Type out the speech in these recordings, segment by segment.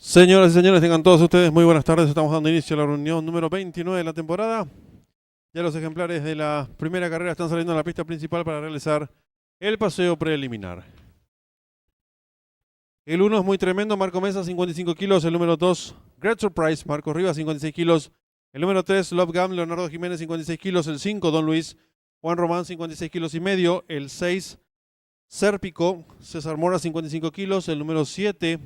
Señoras y señores, tengan todos ustedes muy buenas tardes. Estamos dando inicio a la reunión número 29 de la temporada. Ya los ejemplares de la primera carrera están saliendo a la pista principal para realizar el paseo preliminar. El 1 es muy tremendo, Marco Mesa, 55 kilos. El número 2, Great Surprise, Marcos Rivas, 56 kilos. El número 3, Love Gam, Leonardo Jiménez, 56 kilos. El 5, Don Luis, Juan Román, 56 kilos y medio. El 6, Sérpico, César Mora, 55 kilos. El número 7,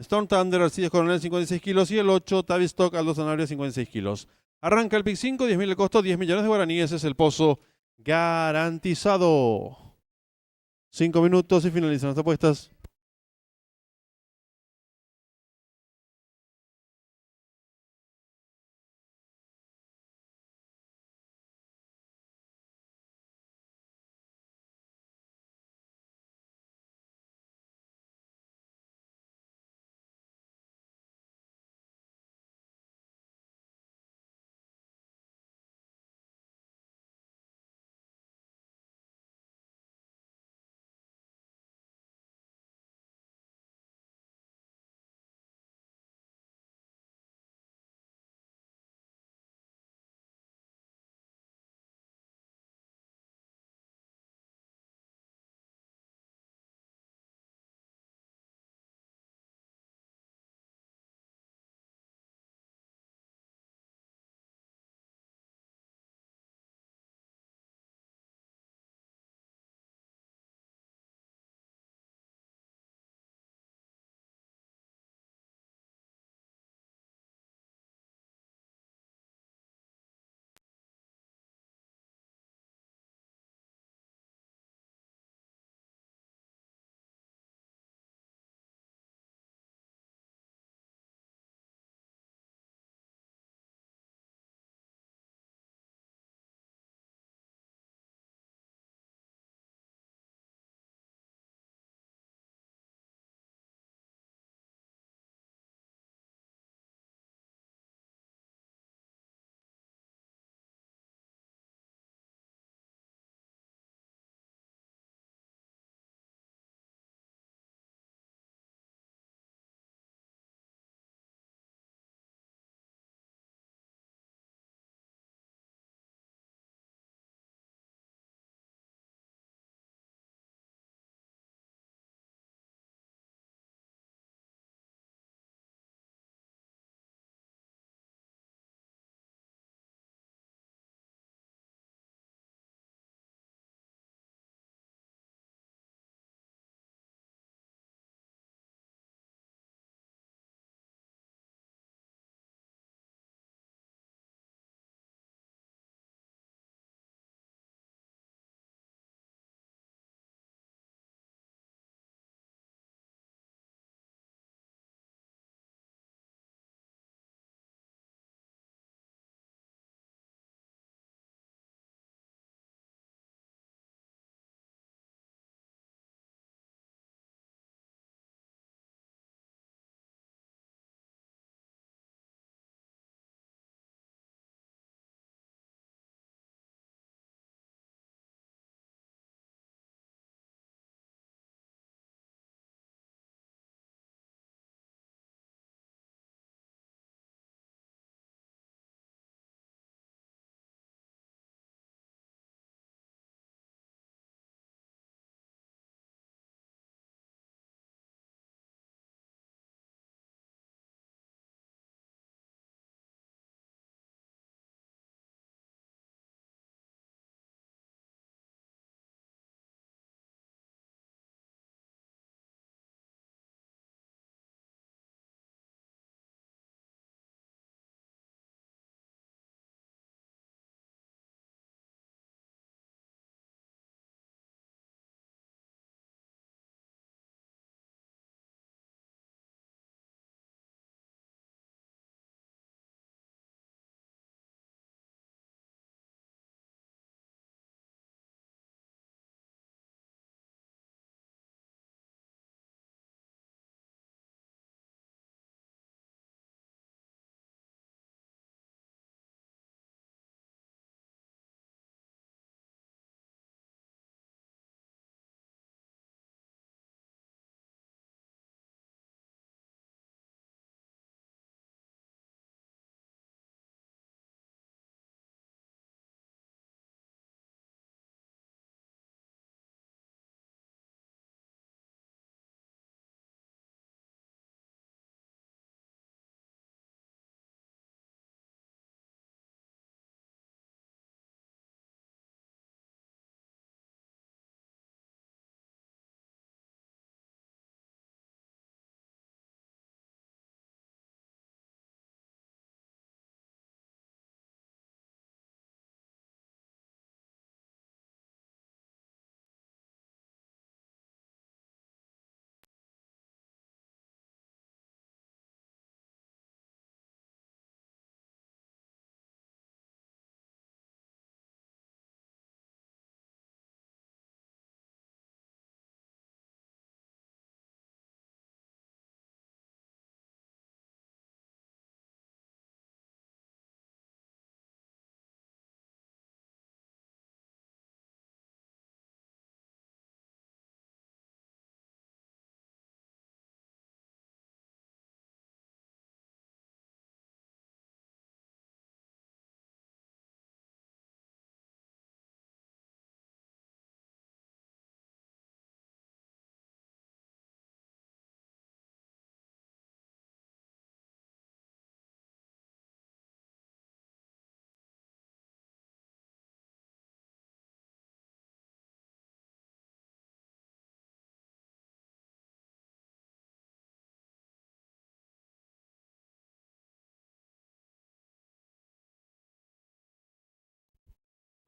Storm Thunder, Alcides Coronel, 56 kilos. Y el 8, Tavistock, Aldo Zanabria, 56 kilos. Arranca el pick 5, 10.000 el costo, 10 millones de guaraníes. Es el pozo garantizado. 5 minutos y finalizan las apuestas.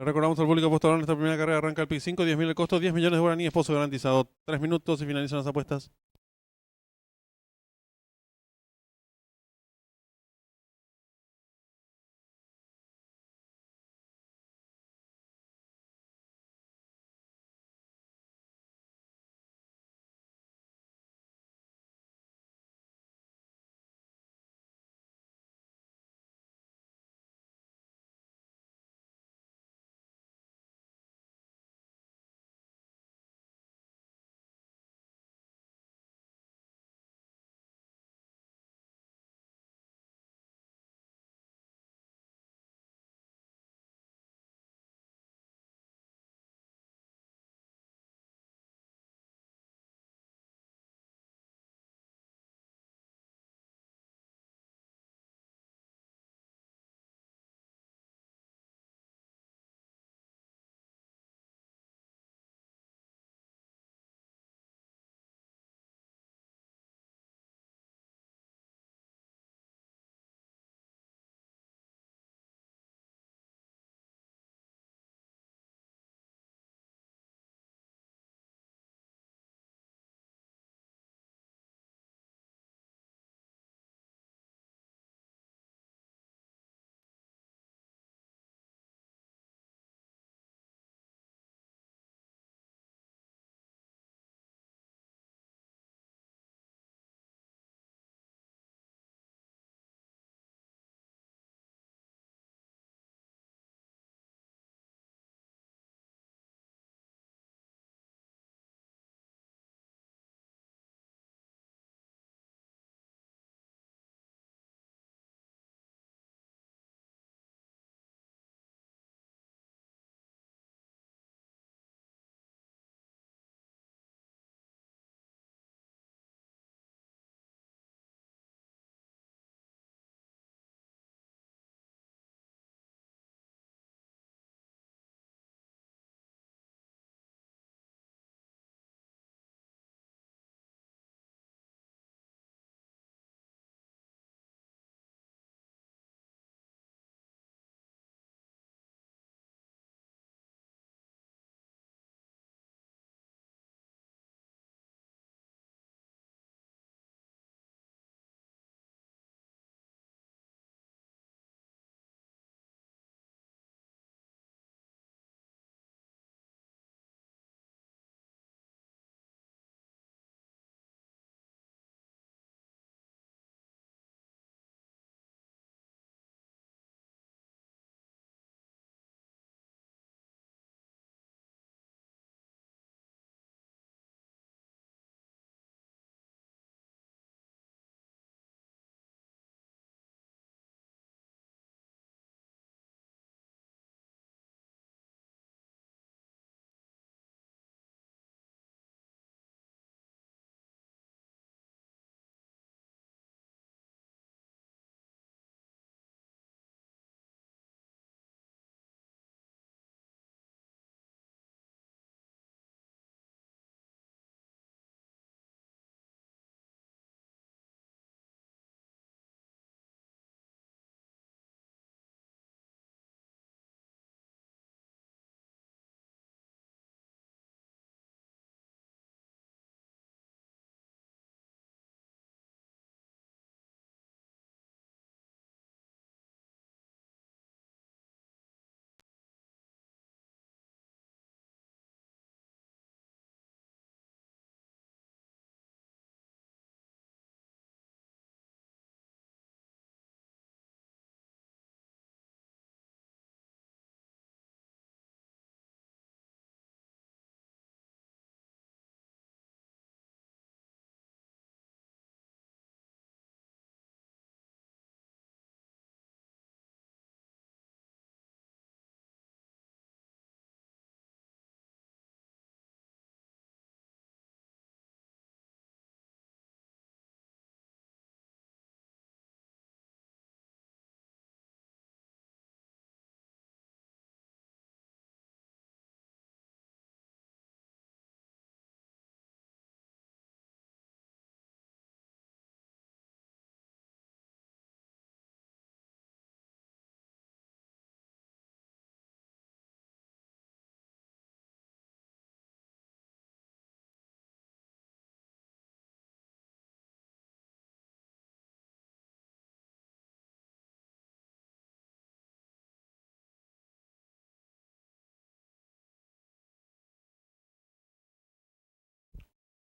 Le recordamos al público apostador en esta primera carrera arranca el pick 5, 10.000 el costo, 10 millones de guaraníes, esposo garantizado. 3 minutos y finalizan las apuestas.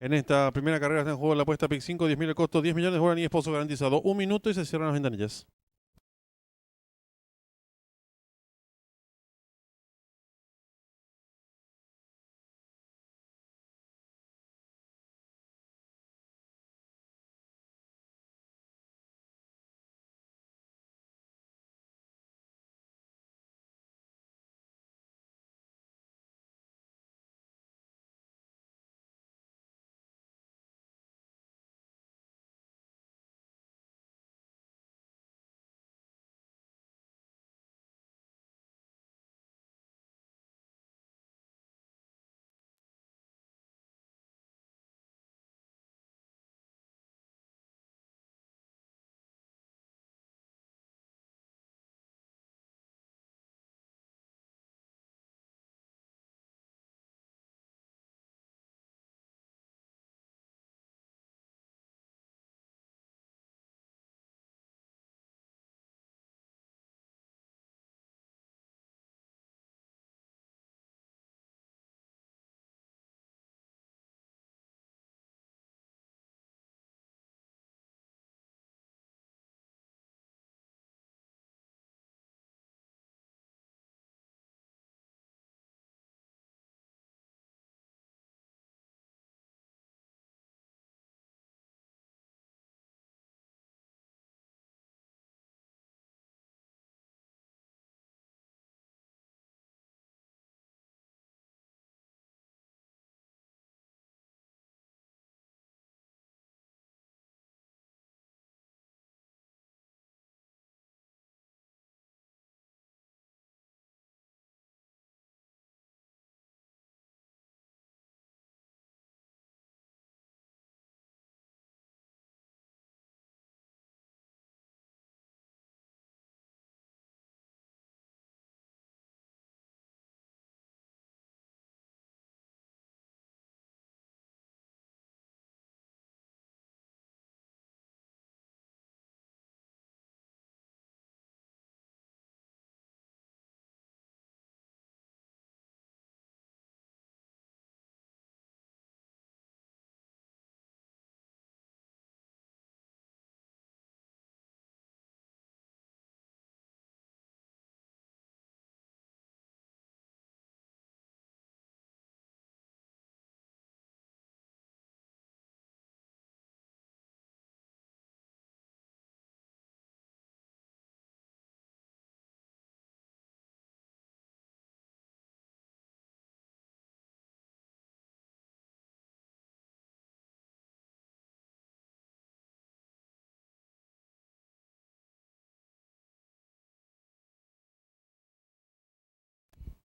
En esta primera carrera está en juego la apuesta Pick 5, 10.000 el costo, 10 millones, Guaraní esposo garantizado. 1 minuto y se cierran las ventanillas.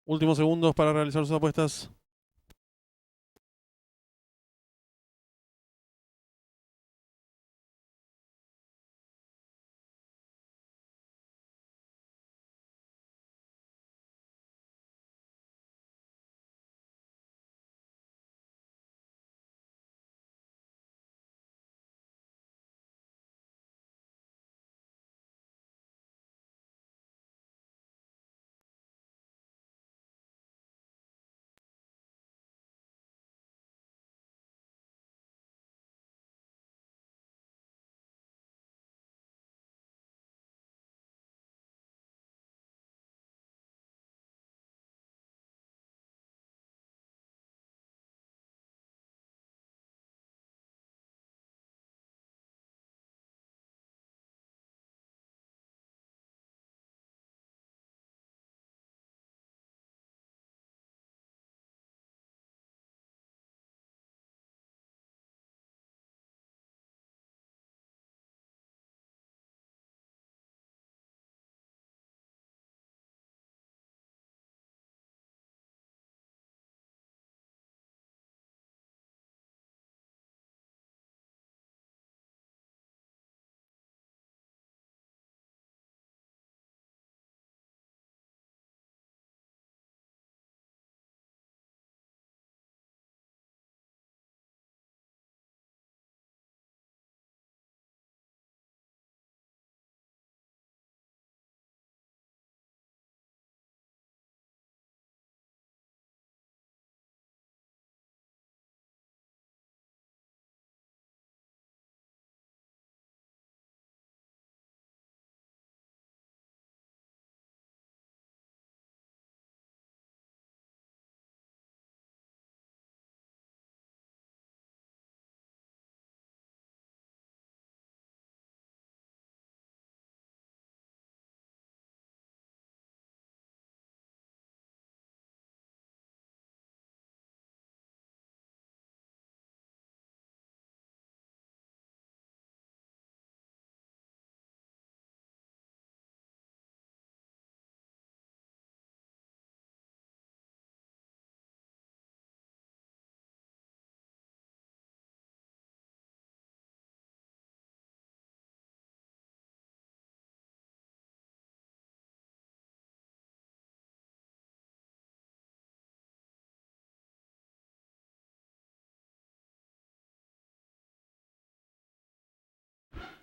Últimos segundos para realizar sus apuestas.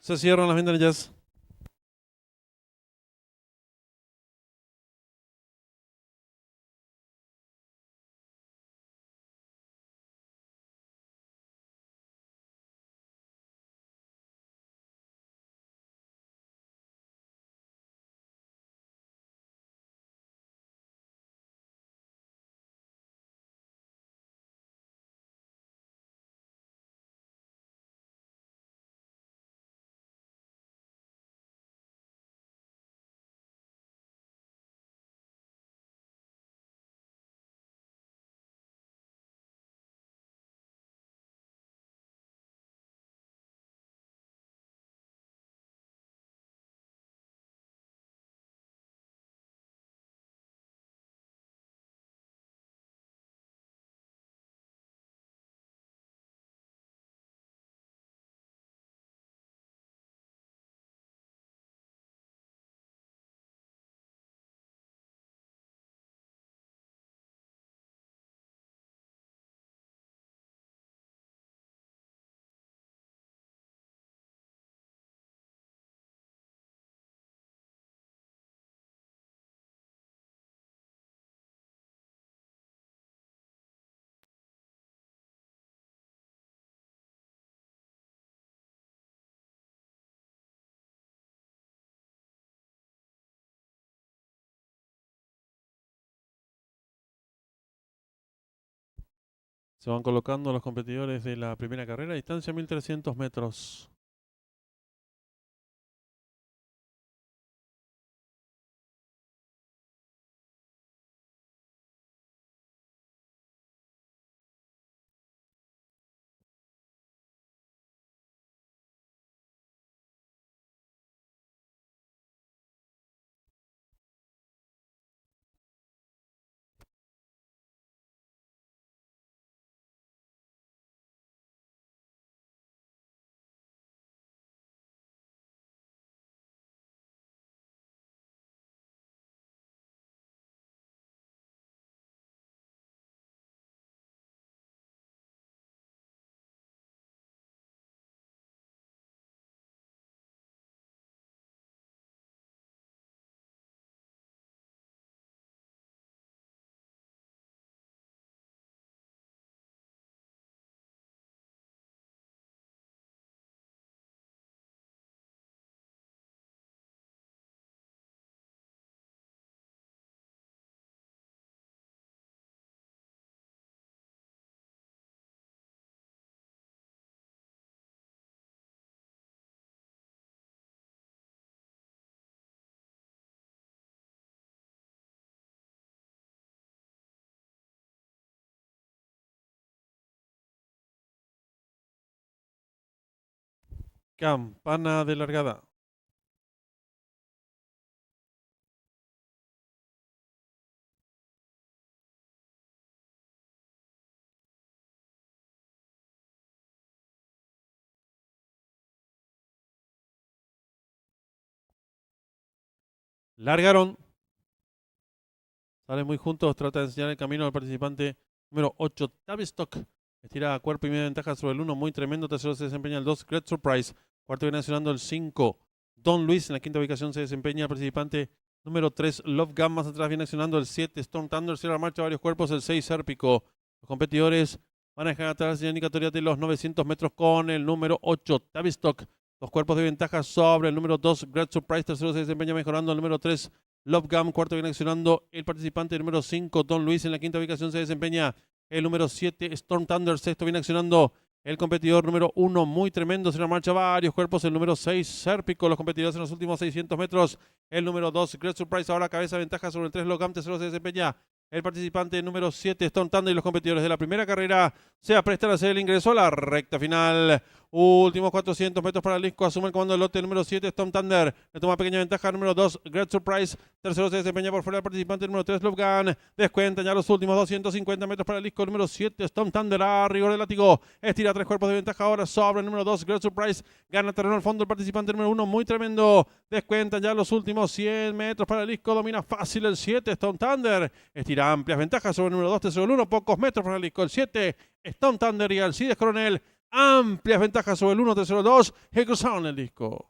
Se cierran las ventanillas. Se van colocando los competidores de la primera carrera, distancia 1300 metros. Campana de largada. Largaron. Salen muy juntos, trata de enseñar el camino al participante número 8, Tavistock. Estira a cuerpo y media ventaja sobre el 1, muy tremendo. Tercero se desempeña el 2, Great Surprise. Cuarto viene accionando el 5, Don Luis. En la quinta ubicación se desempeña el participante número 3, Love Gun. Más atrás viene accionando el 7, Storm Thunder. Cierra la marcha varios cuerpos, el 6, Sérpico. Los competidores van a dejar atrás la señal indicatoria de los 900 metros con el número 8, Tavistock. Dos cuerpos de ventaja sobre el número 2, Great Surprise. Tercero se desempeña mejorando el número 3, Love Gun. Cuarto viene accionando el participante número 5, Don Luis. En la quinta ubicación se desempeña el número 7, Storm Thunder. Sexto viene accionando el competidor número 1, muy tremendo. Se la marcha varios cuerpos, el número 6, Sérpico. Los competidores en los últimos 600 metros. El número 2, Great Surprise. Ahora cabeza ventaja sobre el 3, Love Gun. Tercero se desempeña el participante número 7, Storm Thunder. Y los competidores de la primera carrera se aprestan a hacer el ingreso a la recta final. Últimos 400 metros para el disco. Asume el comando del lote número 7, Storm Thunder. Le toma pequeña ventaja número 2, Great Surprise. Tercero se desempeña por fuera el participante número 3, Love Gun. Descuentan ya los últimos 250 metros para el disco número 7, Storm Thunder. A rigor del látigo. Estira 3 cuerpos de ventaja ahora sobre el número 2, Great Surprise. Gana terreno al fondo el participante número 1. Muy tremendo. Descuentan ya los últimos 100 metros para el disco. Domina fácil el 7, Storm Thunder. Estira amplias ventajas sobre el número 2, Tesoro el 1. Pocos metros para el disco. El 7, Storm Thunder y Alcides Coronel amplias ventajas sobre el 1, 3-0-2. Que cruzaron el disco.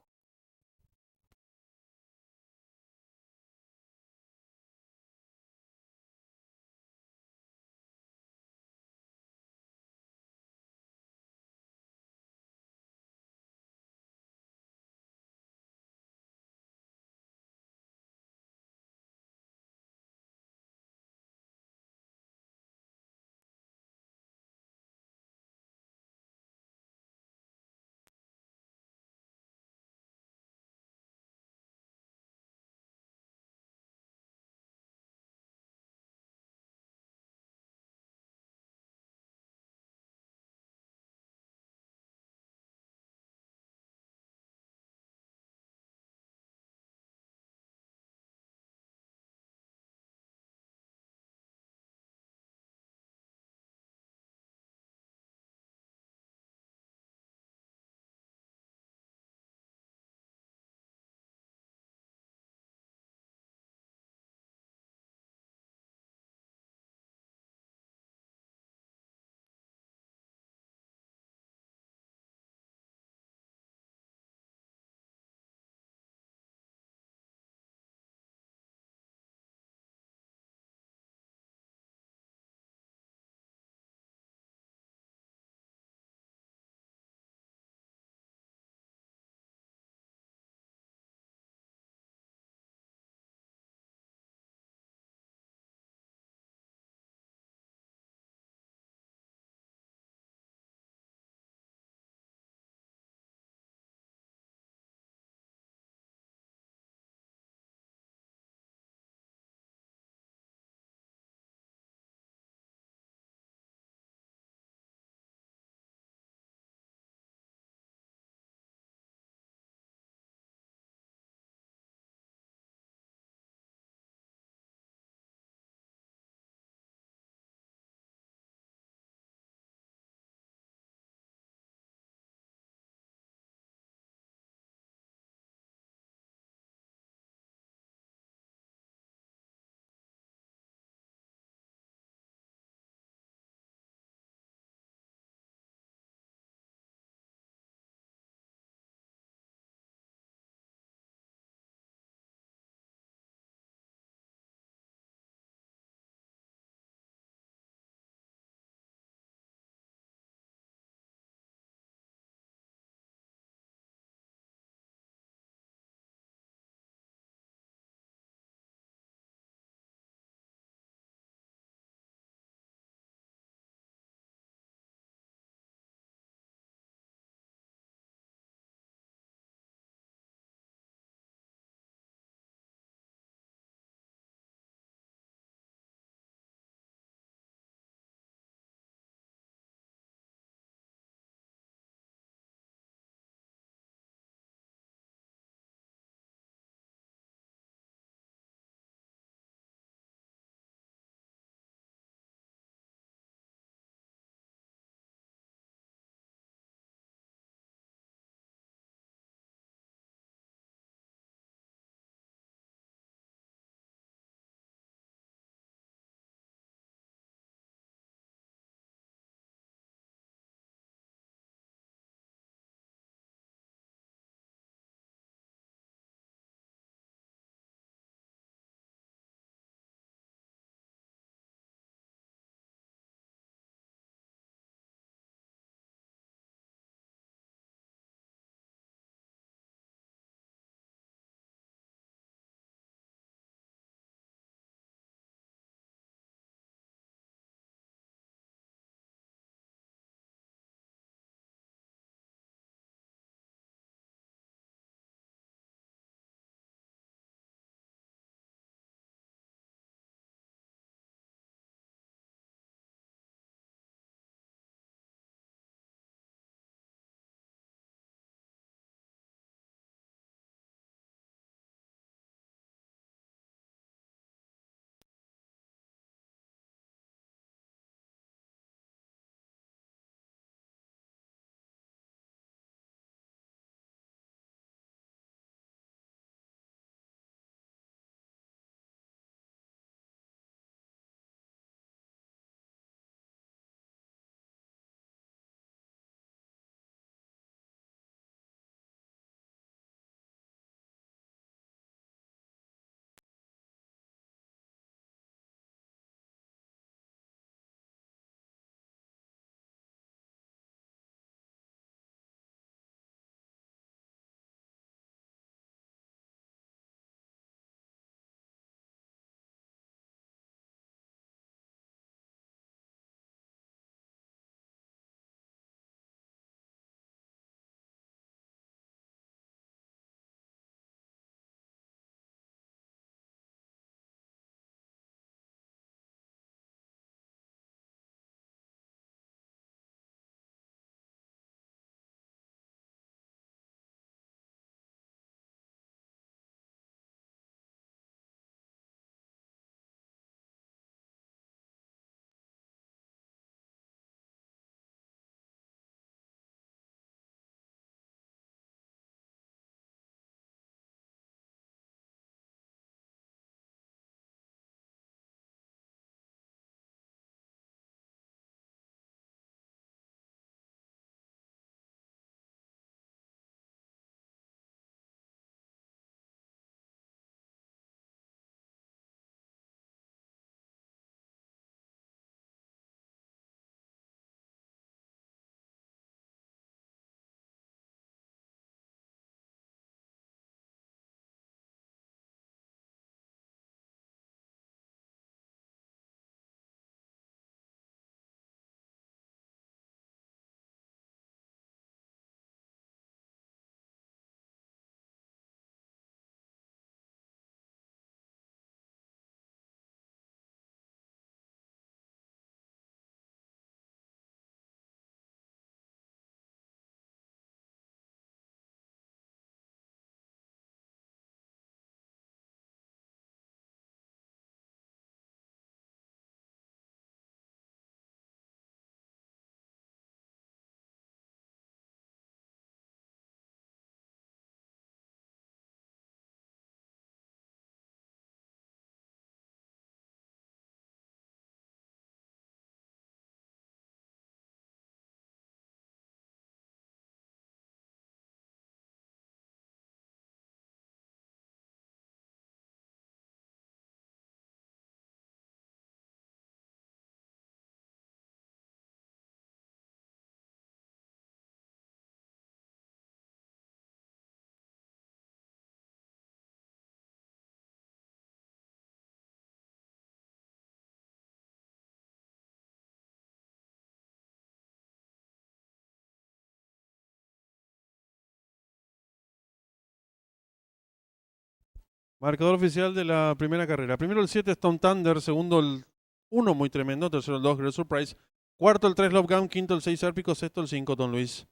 Marcador oficial de la primera carrera. Primero el 7 Stone Thunder, segundo el 1 muy tremendo, tercero el 2 Great Surprise, cuarto el 3 Love Gun, quinto el 6 Serpico, sexto el 5 Don Luis.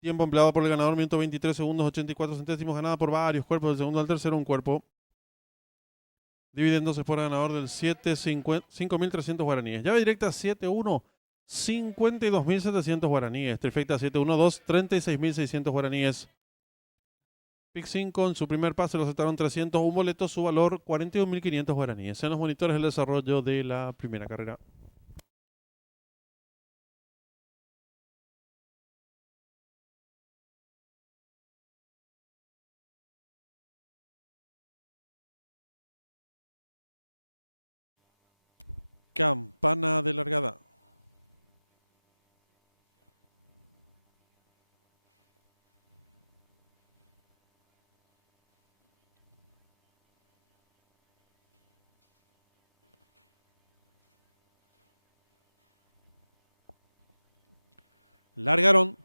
Tiempo empleado por el ganador, minuto 23 segundos 84 centésimos, ganada por varios cuerpos, del segundo al tercero un cuerpo. Dividendos por ganador del 7, 5.300 guaraníes. Llave directa 7-1, 52.700 guaraníes. Trifecta 7-1-2, 36.600 guaraníes. Pick 5 en su primer pase lo aceptaron 300, un boleto, su valor 41.500 guaraníes. En los monitores el desarrollo de la primera carrera. Campana de largada. Largaron.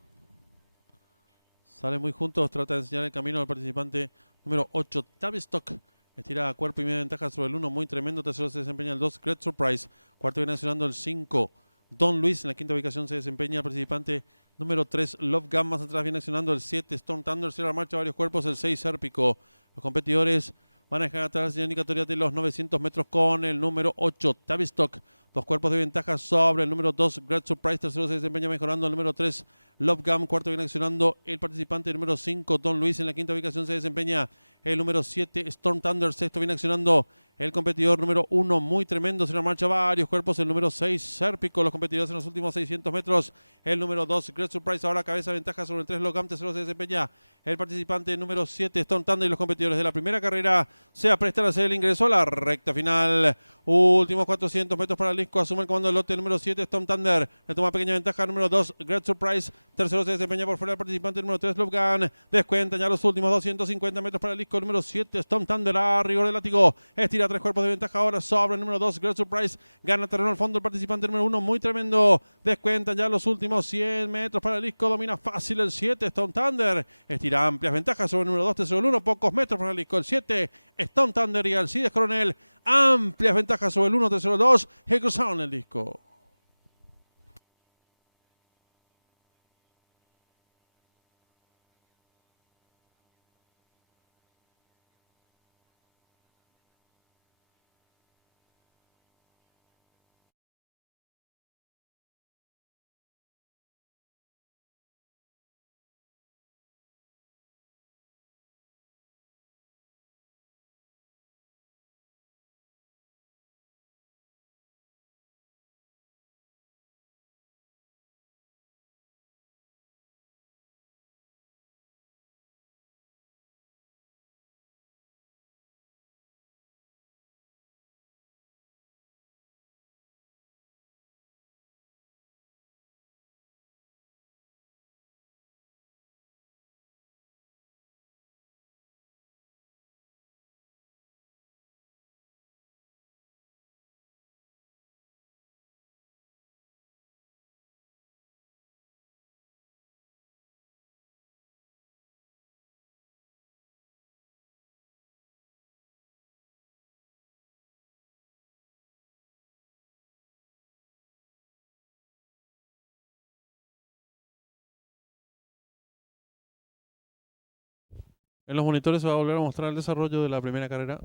Salen muy juntos, trata de enseñar el camino al participante número 8, Tavistock. Estira a cuerpo y media ventaja sobre el 1, muy tremendo. Tercero se desempeña el 2, Great Surprise. Cuarto viene accionando el 5, Don Luis. En la quinta ubicación se desempeña el participante número 3, Love Gun. Más atrás viene accionando el 7, Storm Thunder. Cierra la marcha varios cuerpos, el 6, Serpico. Los competidores van a dejar atrás la señal indicatoria de los 900 metros con el número 8, Tavistock. Dos cuerpos de ventaja sobre el número 2, Great Surprise. Tercero se desempeña mejorando el número 3, Love Gun. Cuarto viene accionando el participante número 5, Don Luis. En la quinta ubicación se desempeña el número 7, Storm Thunder. Sexto viene accionando el competidor número 1, muy tremendo. Se la marcha varios cuerpos, el número 6, Serpico. Los competidores en los últimos 600 metros. El número 2, Great Surprise. Ahora cabeza ventaja sobre el 3, Love Gun. Tercero se desempeña el participante número 7, Storm Thunder. Y los competidores de la primera carrera se aprestan a hacer el ingreso a la recta final. Últimos 400 metros para el disco. Asume el comando del lote número 7, Storm Thunder. Le toma pequeña ventaja número 2, Great Surprise. Tercero se desempeña por fuera el participante número 3, Love Gun. Descuentan ya los últimos 250 metros para el disco número 7, Storm Thunder. A rigor del látigo. Estira 3 cuerpos de ventaja ahora sobre el número 2, Great Surprise. Gana terreno al fondo el participante número 1, muy tremendo. Descuentan ya los últimos 100 metros para el disco. Domina fácil el 7, Storm Thunder. Estira amplias ventajas sobre el número 2, tercero el 1. Pocos metros para el disco. El 7, Storm Thunder. Y Alcides Coronel. Amplias ventajas sobre el 1, tercero el 2. Y cruzaron el disco. En los monitores se va a volver a mostrar el desarrollo de la primera carrera.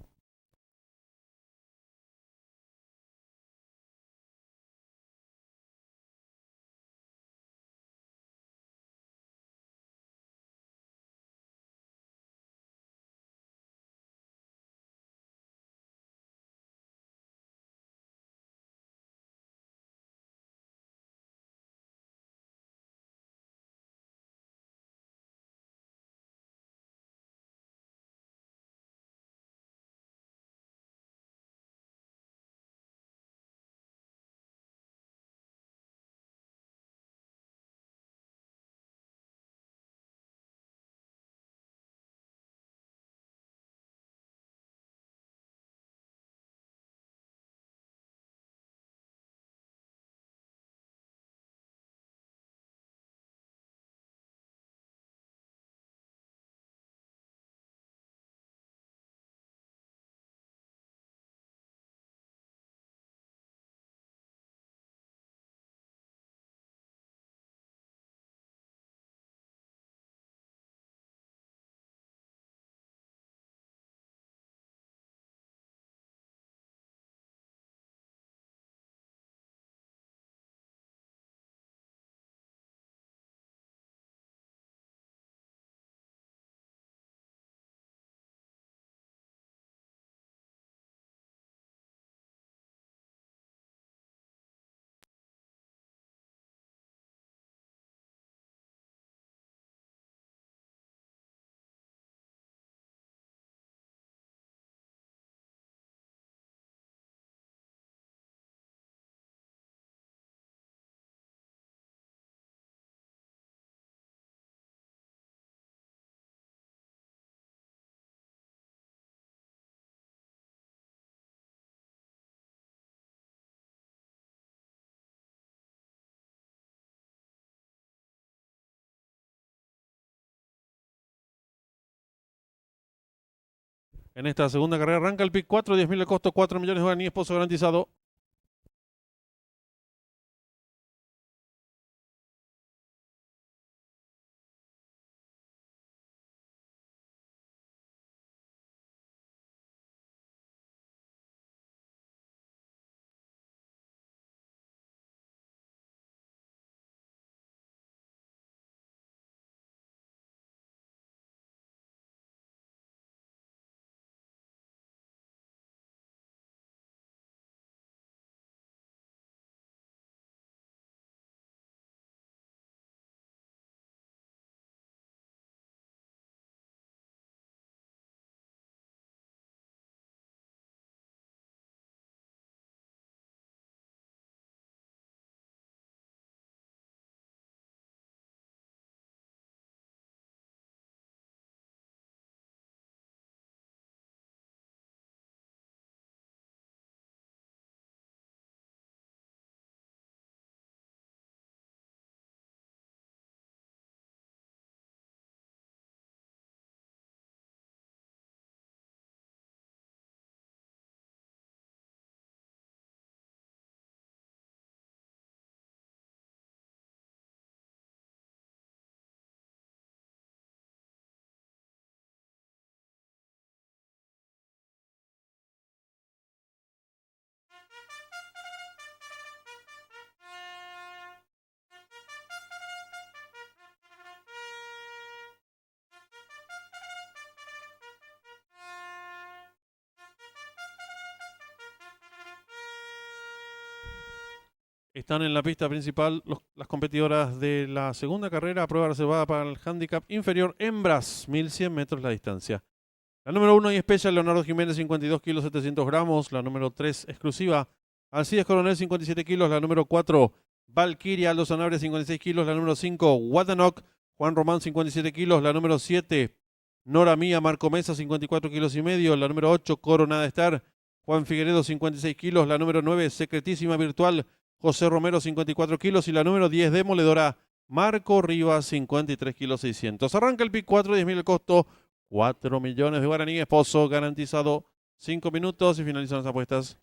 En esta segunda carrera arranca el pick 4, 10.000 el costo, 4 millones de guaraníes, pozo garantizado. Están en la pista principal las competidoras de la segunda carrera, prueba reservada para el handicap inferior, hembras, 1100 metros la distancia. La número 1 y especial, Leonardo Jiménez, 52 kilos 700 gramos. La número 3 exclusiva, Alcides Coronel, 57 kilos. La número 4, Valkyria, Aldo Sanabria, 56 kilos. La número 5, Watanok, Juan Román, 57 kilos. La número 7, Nora Mía, Marco Mesa, 54 kilos y medio. La número 8, Coronada Star, Juan Figueredo, 56 kilos. La número 9, Secretísima Virtual, José Romero, 54 kilos. Y la número 10, Demoledora, Marco Rivas, 53 kilos 600. Arranca el pick 4, 10.000 el costo, 4 millones de guaraníes, pozo garantizado. 5 minutos y finalizan las apuestas.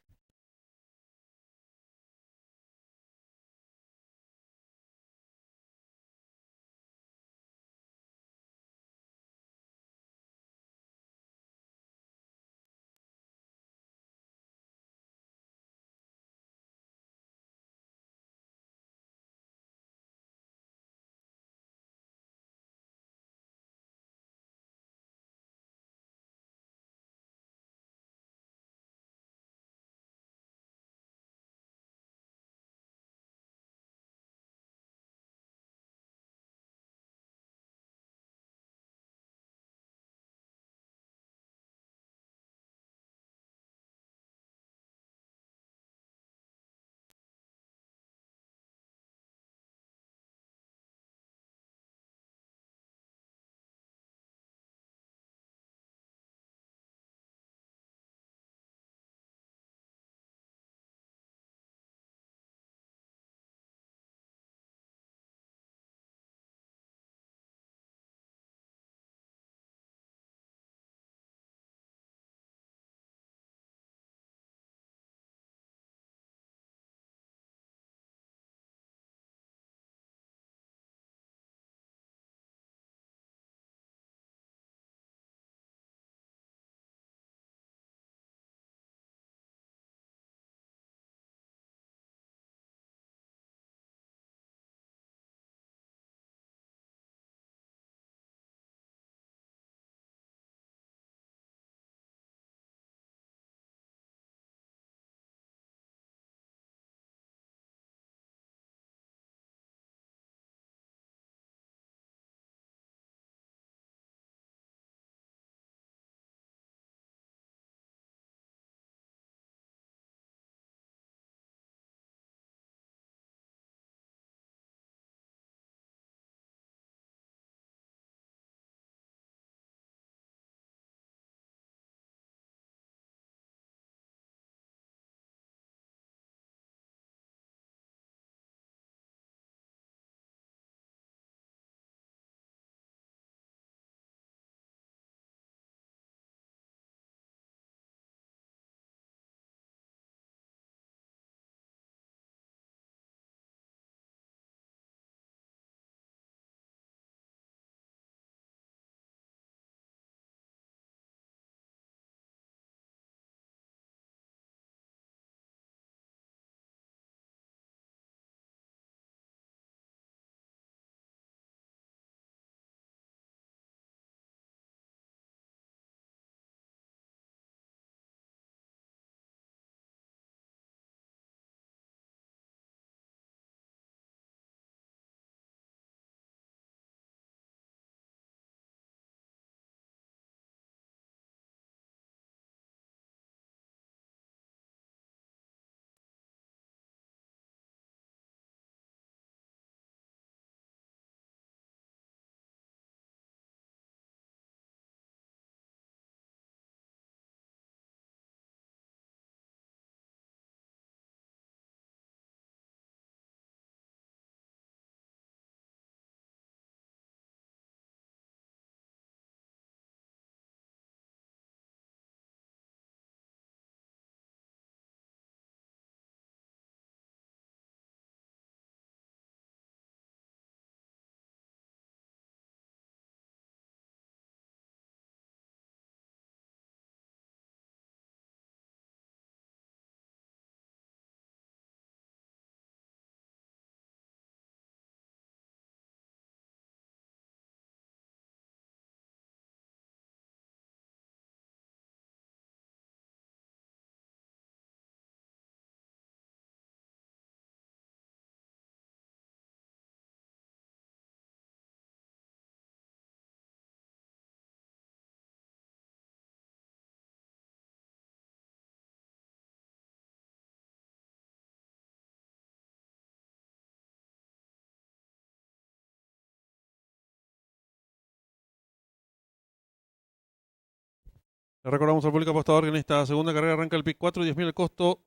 Le recordamos al público apostador que en esta segunda carrera arranca el pick 4, 10.000 el costo,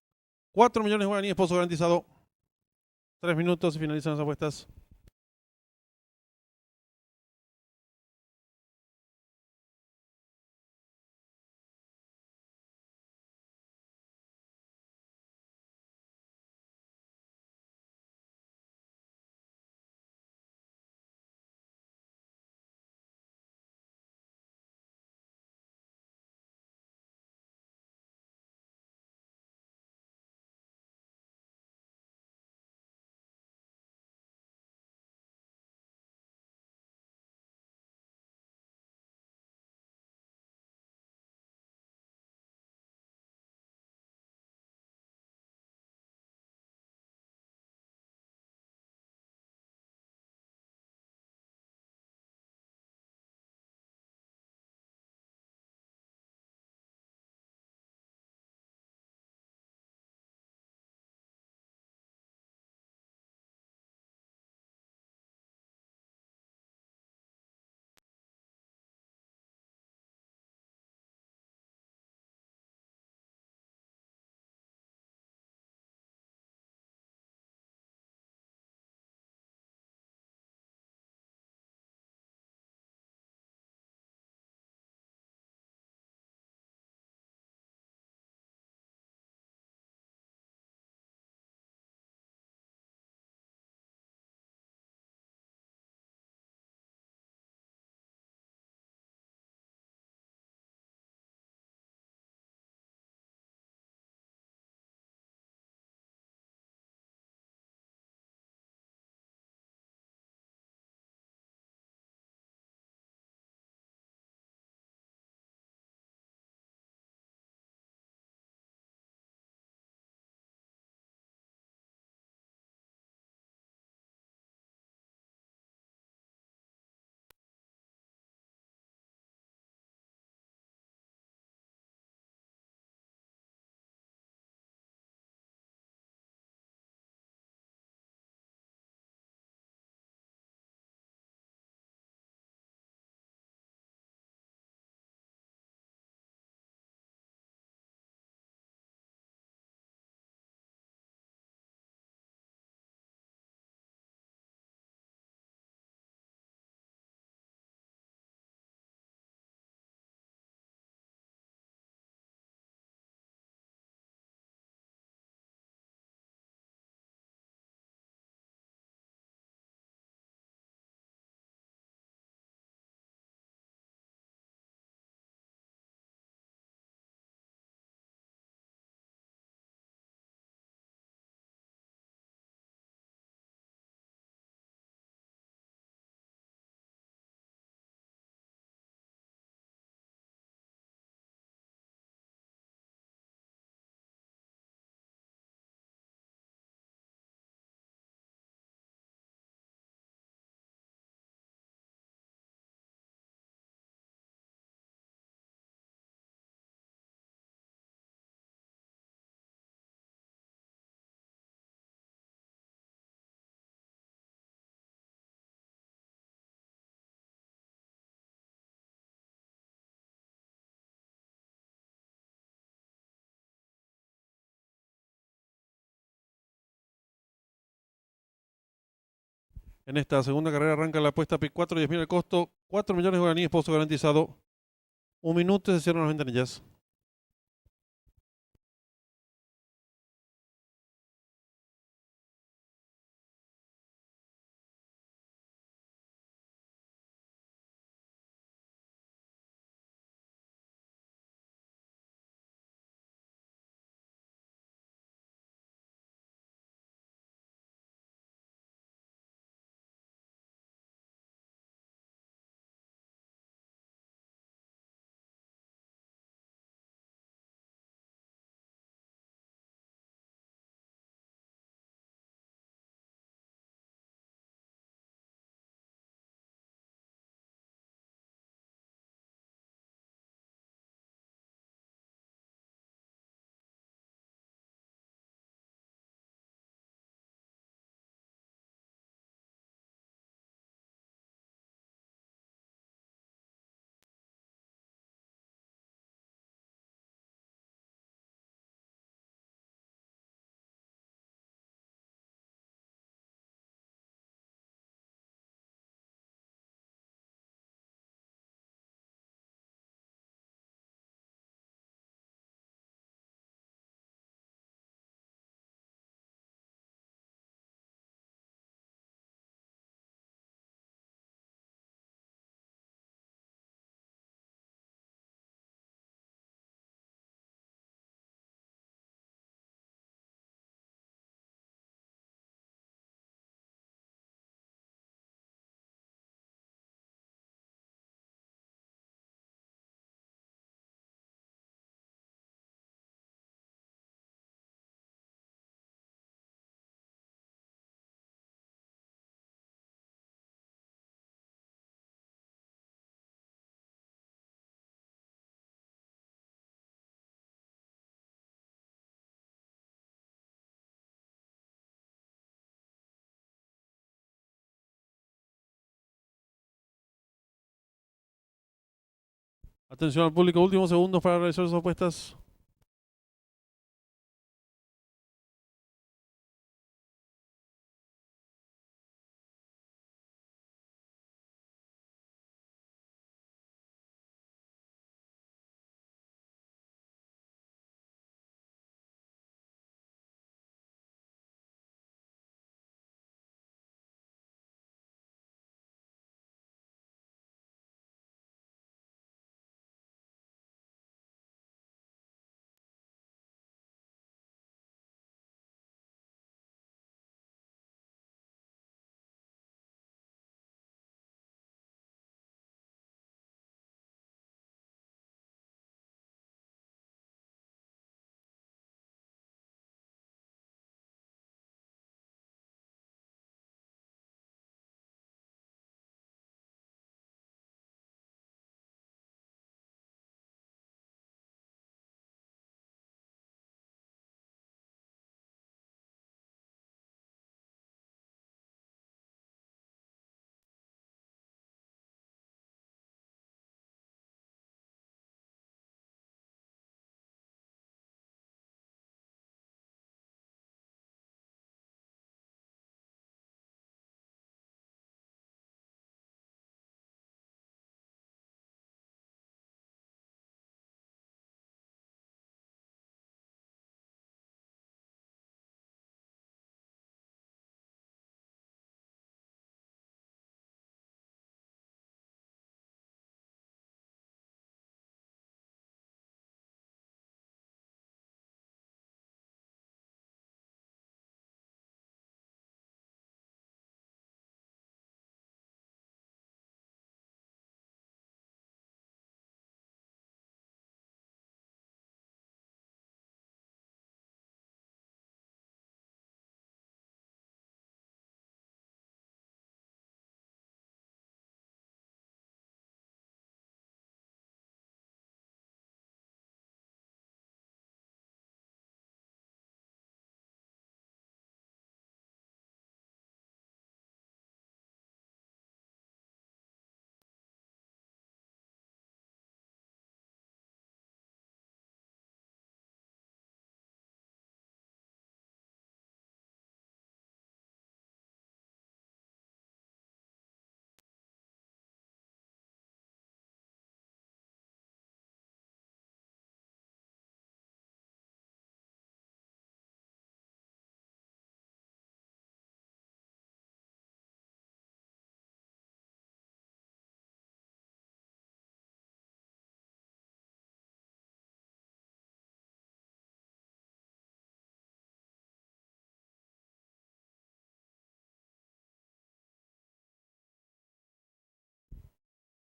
4 millones de guaraníes, pozo garantizado. 3 minutos y finalizan las apuestas. En esta segunda carrera arranca la apuesta pick 4, 10.000 el costo, 4 millones de guaraníes, pozo garantizado. 1 minuto y se cierran las ventanillas. Atención al público, últimos segundos para realizar sus apuestas.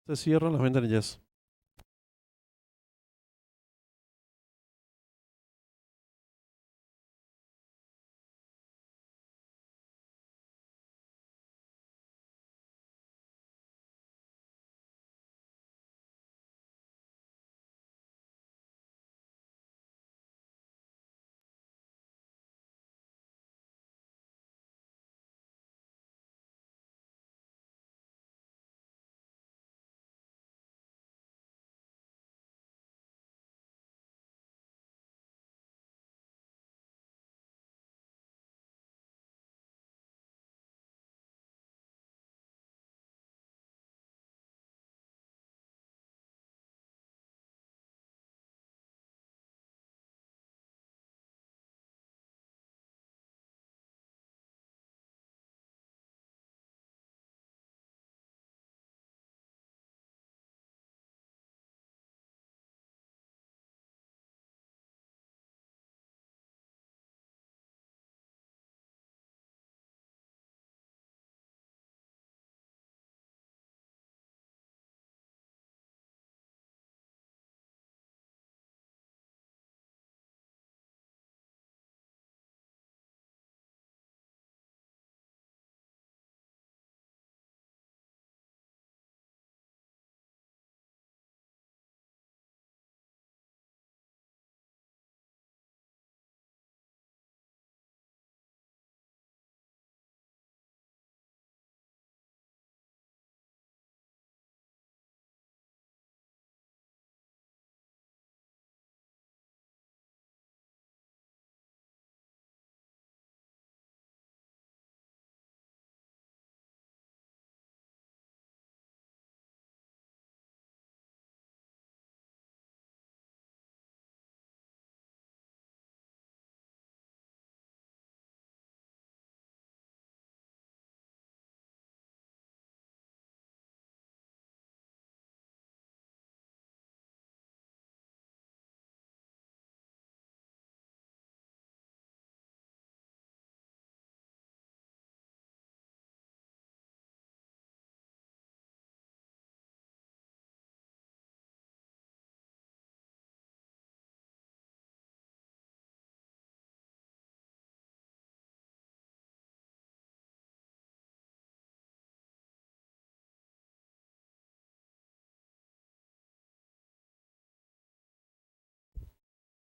Se cierran las ventanillas.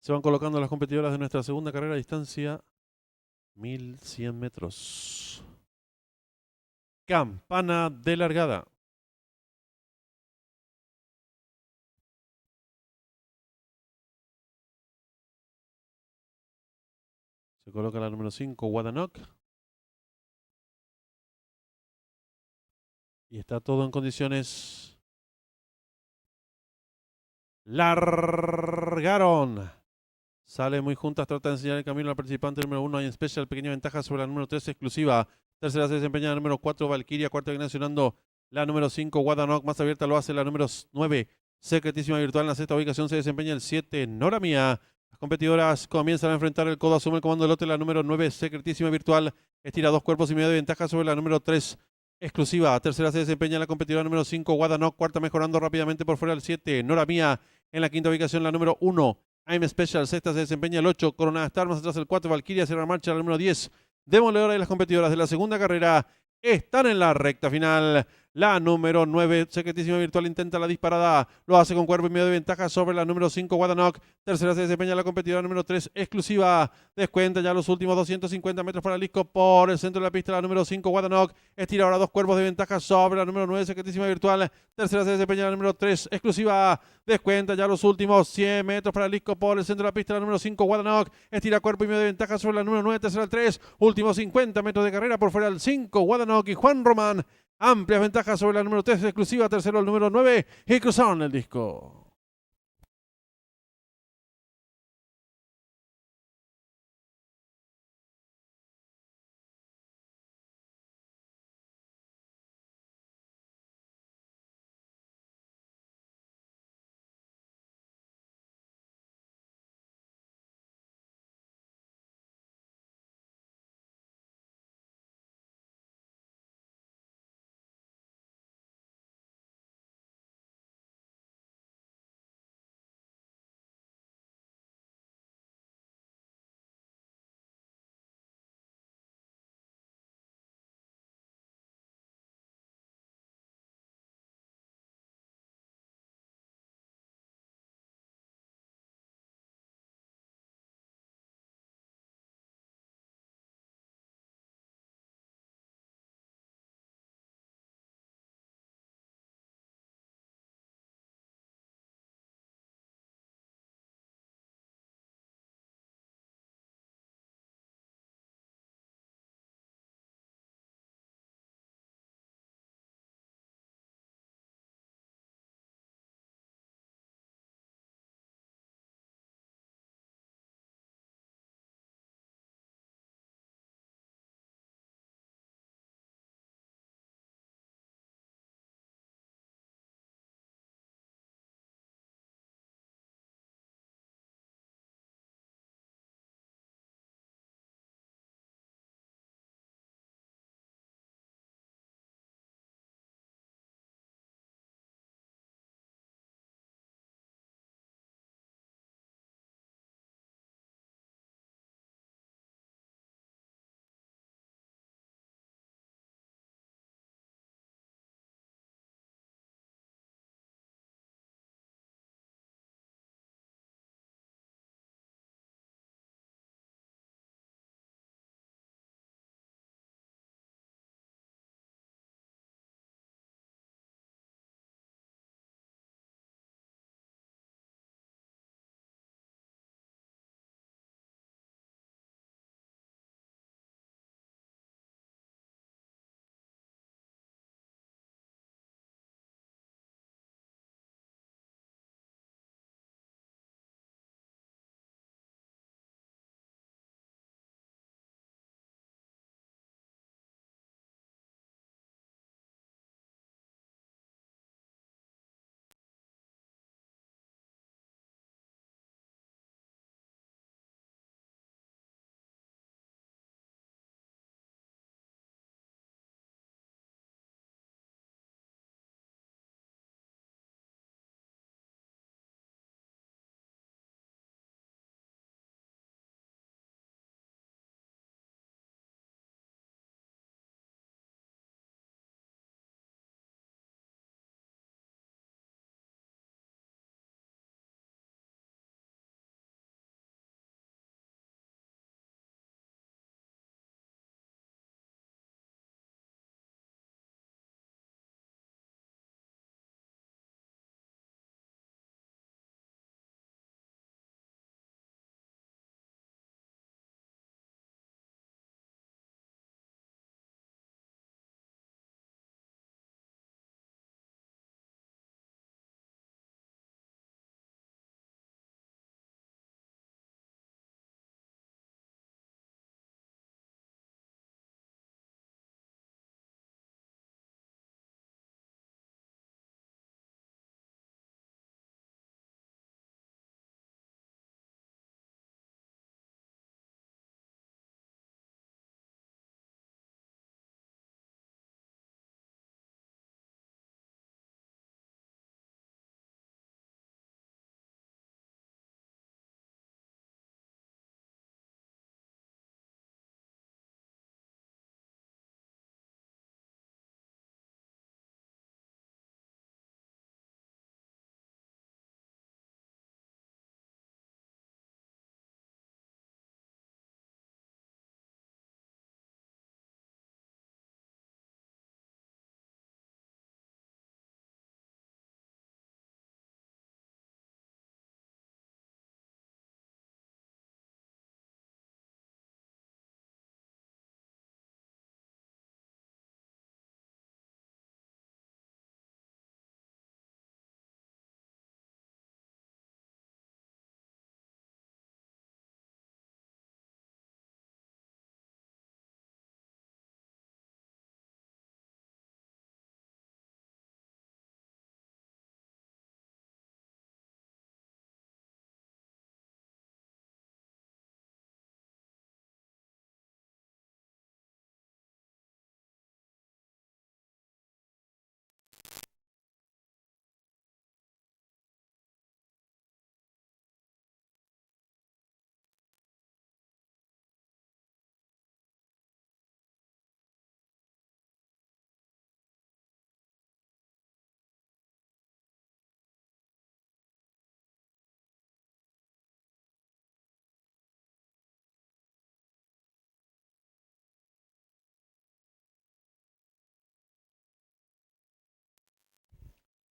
Se van colocando las competidoras de nuestra segunda carrera a distancia 1100 metros. Campana de largada. Se coloca la número 5, Guadanoc. Y está todo en condiciones. Largaron. Sale muy juntas, trata de enseñar el camino al participante número 1. Hay en special pequeña ventaja sobre la número 3 exclusiva. Tercera se desempeña la número 4, Valkyria. Cuarta viene accionando la número 5, Guadanoc. Más abierta lo hace la número 9, Secretísima Virtual. En la sexta ubicación se desempeña el 7, Nora Mía. Las competidoras comienzan a enfrentar el codo. Asume el comando del lote la número 9, Secretísima Virtual. Estira 2 cuerpos y medio de ventaja sobre la número 3, exclusiva. Tercera se desempeña la competidora número 5, Guadanoc. Cuarta mejorando rápidamente por fuera el 7, Nora Mía. En la quinta ubicación la número 1, I'm Special. Sexta se desempeña el 8, Corona Star. Más atrás el 4, Valkyria. Cierra marcha la número 10, Demoledora. Y las competidoras de la segunda carrera están en la recta final. La número 9, Secretísima Virtual, intenta la disparada. Lo hace con cuerpo y medio de ventaja sobre la número 5, Guadanoc. Tercera se desempeña la competidora número 3, exclusiva. Descuenta ya los últimos 250 metros para Lisco por el centro de la pista. La número 5, Guadanoc. Estira ahora 2 cuerpos de ventaja sobre la número 9, Secretísima Virtual. Tercera se desempeña la número 3, exclusiva. Descuenta ya los últimos 100 metros para Lisco por el centro de la pista. La número 5, Guadanoc. Estira cuerpo y medio de ventaja sobre la número 9, tercera el 3. Últimos 50 metros de carrera por fuera el 5, Guadanoc y Juan Román. Amplias ventajas sobre la número 3 exclusiva, tercero el número 9 y cruzaron el disco.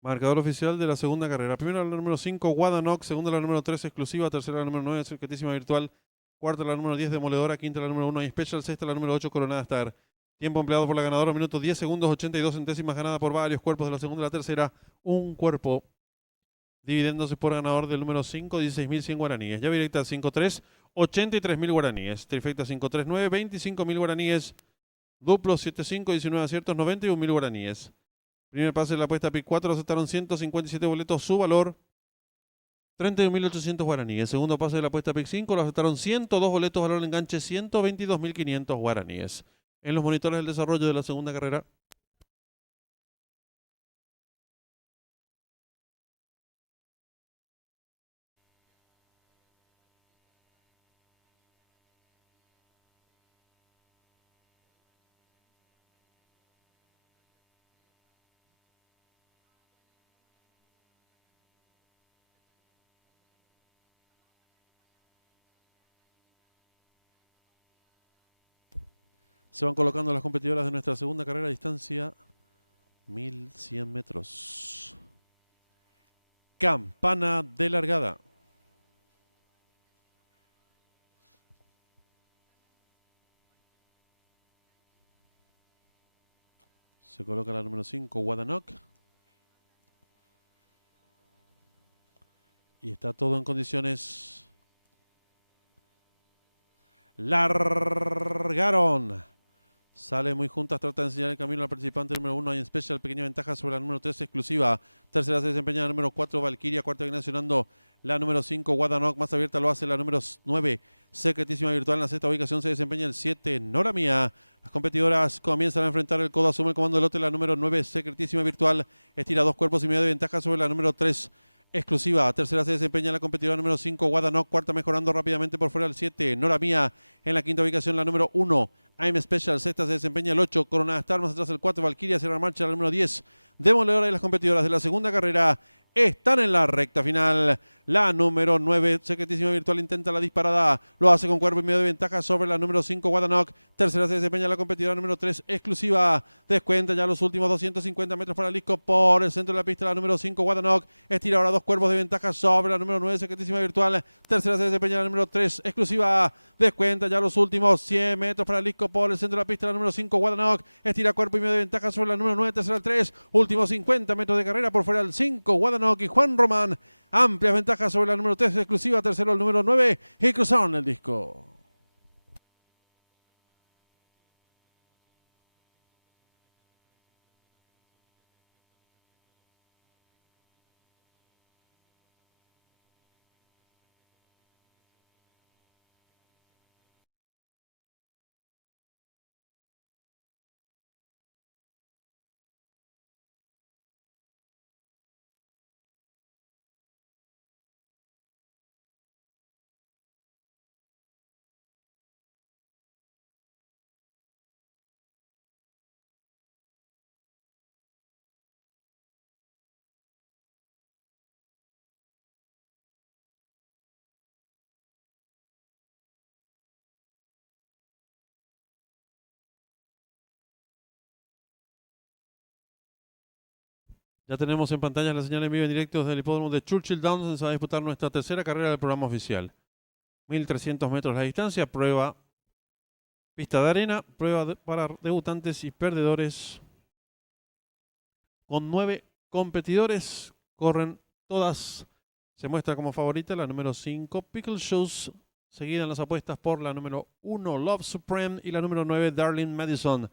Marcador oficial de la segunda carrera. Primera la número 5, Guadanoc. Segunda la número 3, Exclusiva. Tercera la número 9, Circuitísima Virtual. Cuarta la número 10, Demoledora. Quinta la número 1, Special. Sexta la número 8, Coronada Star. Tiempo empleado por la ganadora, minuto 10 segundos, 82 centésimas, ganada por varios cuerpos de la segunda y la tercera. Un cuerpo dividiéndose por ganador del número 5, 16.100 guaraníes. Llave directa 5-3, 83.000 guaraníes. Trifecta 5-3-9, 25.000 guaraníes. Duplo 7-5, 19 aciertos, 91.000 guaraníes. Primer pase de la apuesta PIC 4, aceptaron 157 boletos, su valor 31.800 guaraníes. Segundo pase de la apuesta PIC 5, lo aceptaron 102 boletos, valor de enganche 122.500 guaraníes. En los monitores del desarrollo de la segunda carrera. Se van colocando las competidoras de nuestra segunda carrera a distancia 1100 metros. Campana de largada. Se coloca la número 5, Guadanoc. Y está todo en condiciones. Largaron. Sale muy juntas, trata de enseñar el camino al participante número 1. Hay en Special, pequeña ventaja sobre la número 3, Exclusiva. Tercera se desempeña la número 4, Valkyria. Cuarta viene accionando la número 5, Guadanoc. Más abierta lo hace la número 9, Secretísima Virtual. En la sexta ubicación se desempeña el 7, Nora Mía. Las competidoras comienzan a enfrentar el codo. Asume el comando del lote la número 9, Secretísima Virtual. Estira 2 cuerpos y medio de ventaja sobre la número 3, Exclusiva. Tercera se desempeña la competidora número 5, Guadanoc. Cuarta mejorando rápidamente por fuera el 7, Nora Mía. En la quinta ubicación la número 1, I'm Special. Sexta se desempeña el 8, Coronada Star. Más atrás el 4, Valkyria. Cierra marcha la número 10, Demoledora. Y las competidoras de la segunda carrera están en la recta final. La número 9, Secretísima Virtual, intenta la disparada. Lo hace con cuerpo y medio de ventaja sobre la número 5, Guadanoc. Tercera se desempeña la competidora número 3, Exclusiva. Descuenta ya los últimos 250 metros para el disco por el centro de la pista. La número 5, Guadanoc. Estira ahora 2 cuerpos de ventaja sobre la número 9, Secretísima Virtual. Tercera se desempeña la número 3, Exclusiva. Descuenta ya los últimos 100 metros para el disco por el centro de la pista. La número 5, Guadanoc. Estira cuerpo y medio de ventaja sobre la número 9, tercera el 3. Últimos 50 metros de carrera por fuera el 5, Guadanoc y Juan Román. Amplias ventajas sobre la número 3, Exclusiva. Tercero el número 9 y cruzaron el disco. Ya tenemos en pantalla la señal en vivo en directo desde el hipódromo de Churchill Downs, donde se va a disputar nuestra tercera carrera del programa oficial. 1300 metros la distancia, prueba pista de arena, para debutantes y perdedores. Con 9 competidores, corren todas. Se muestra como favorita la número 5, Pickle Shoes, seguida en las apuestas por la número 1, Love Supreme, y la número 9, Darling Madison.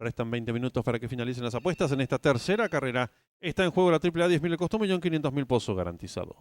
Restan 20 minutos para que finalicen las apuestas en esta tercera carrera. Está en juego la AAA, 10.000 le costó, 1.500.000 pozo garantizado.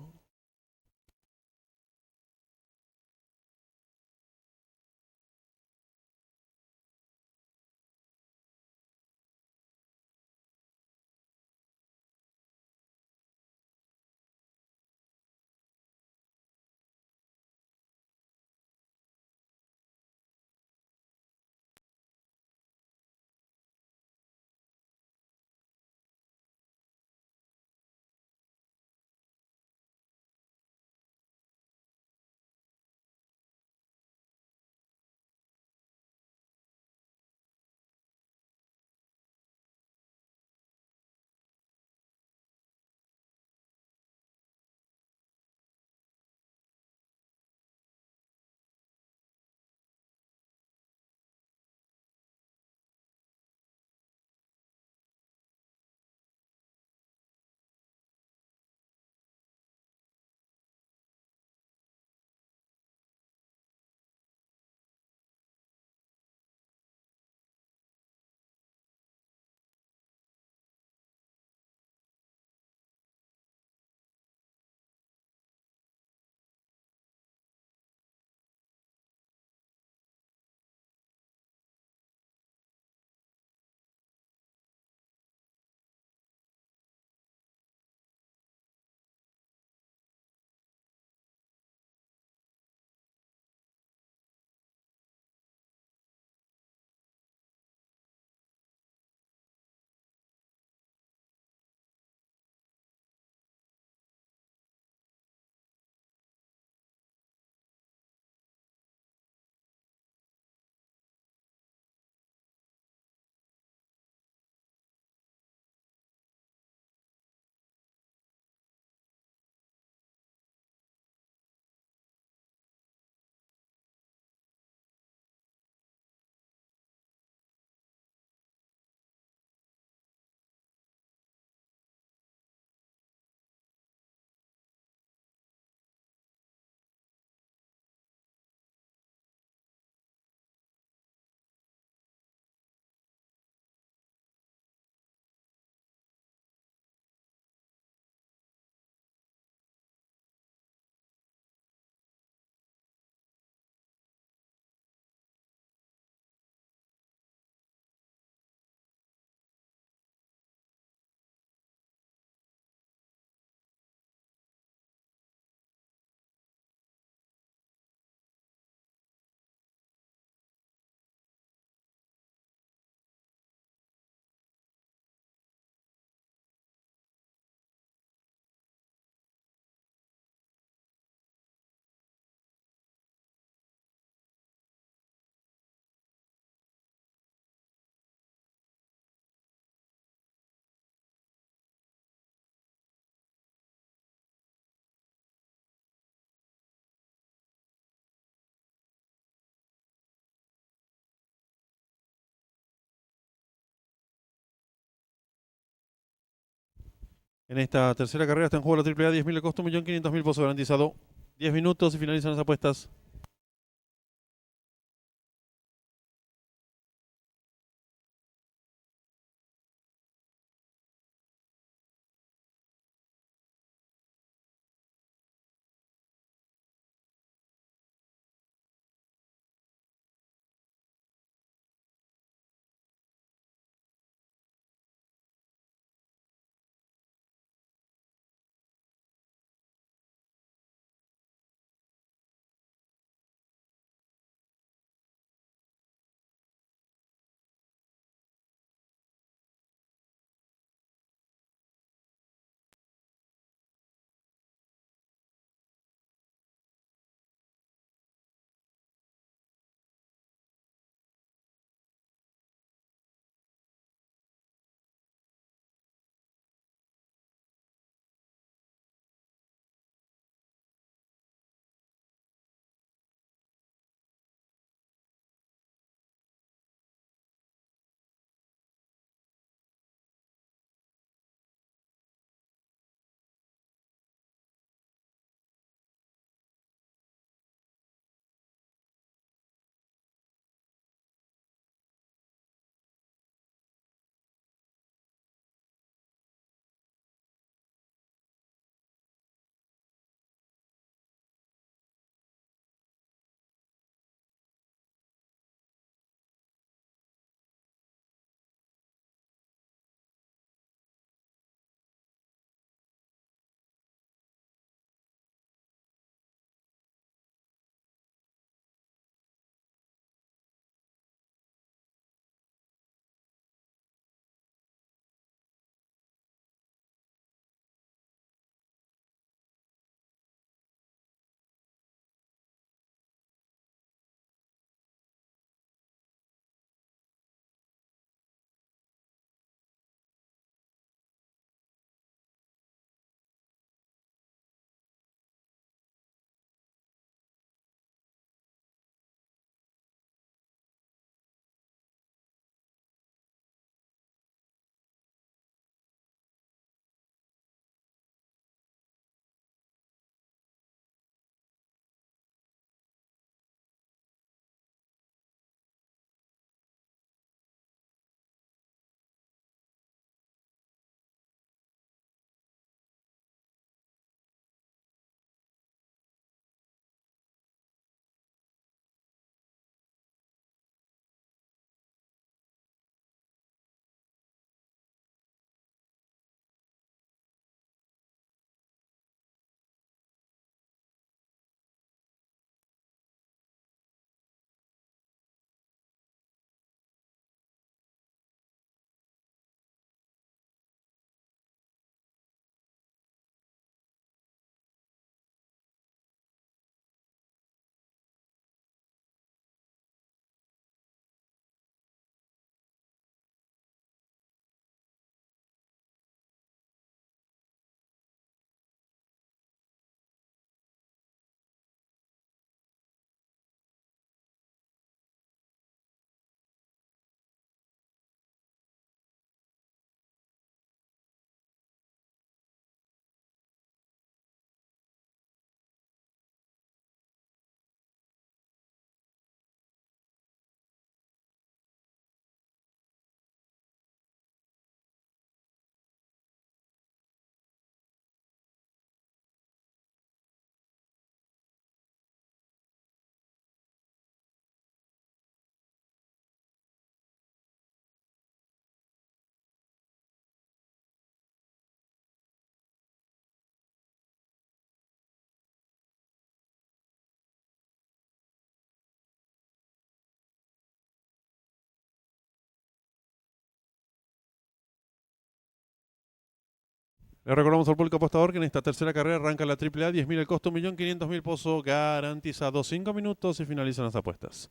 En esta tercera carrera está en juego la AAA, 10.000 de costo, 1.500.000 pozo garantizado. 10 minutos y finalizan las apuestas. Le recordamos al público apostador que en esta tercera carrera arranca la AAA, 10.000 el costo, 1.500.000 pozo garantizado. 5 minutos y finalizan las apuestas.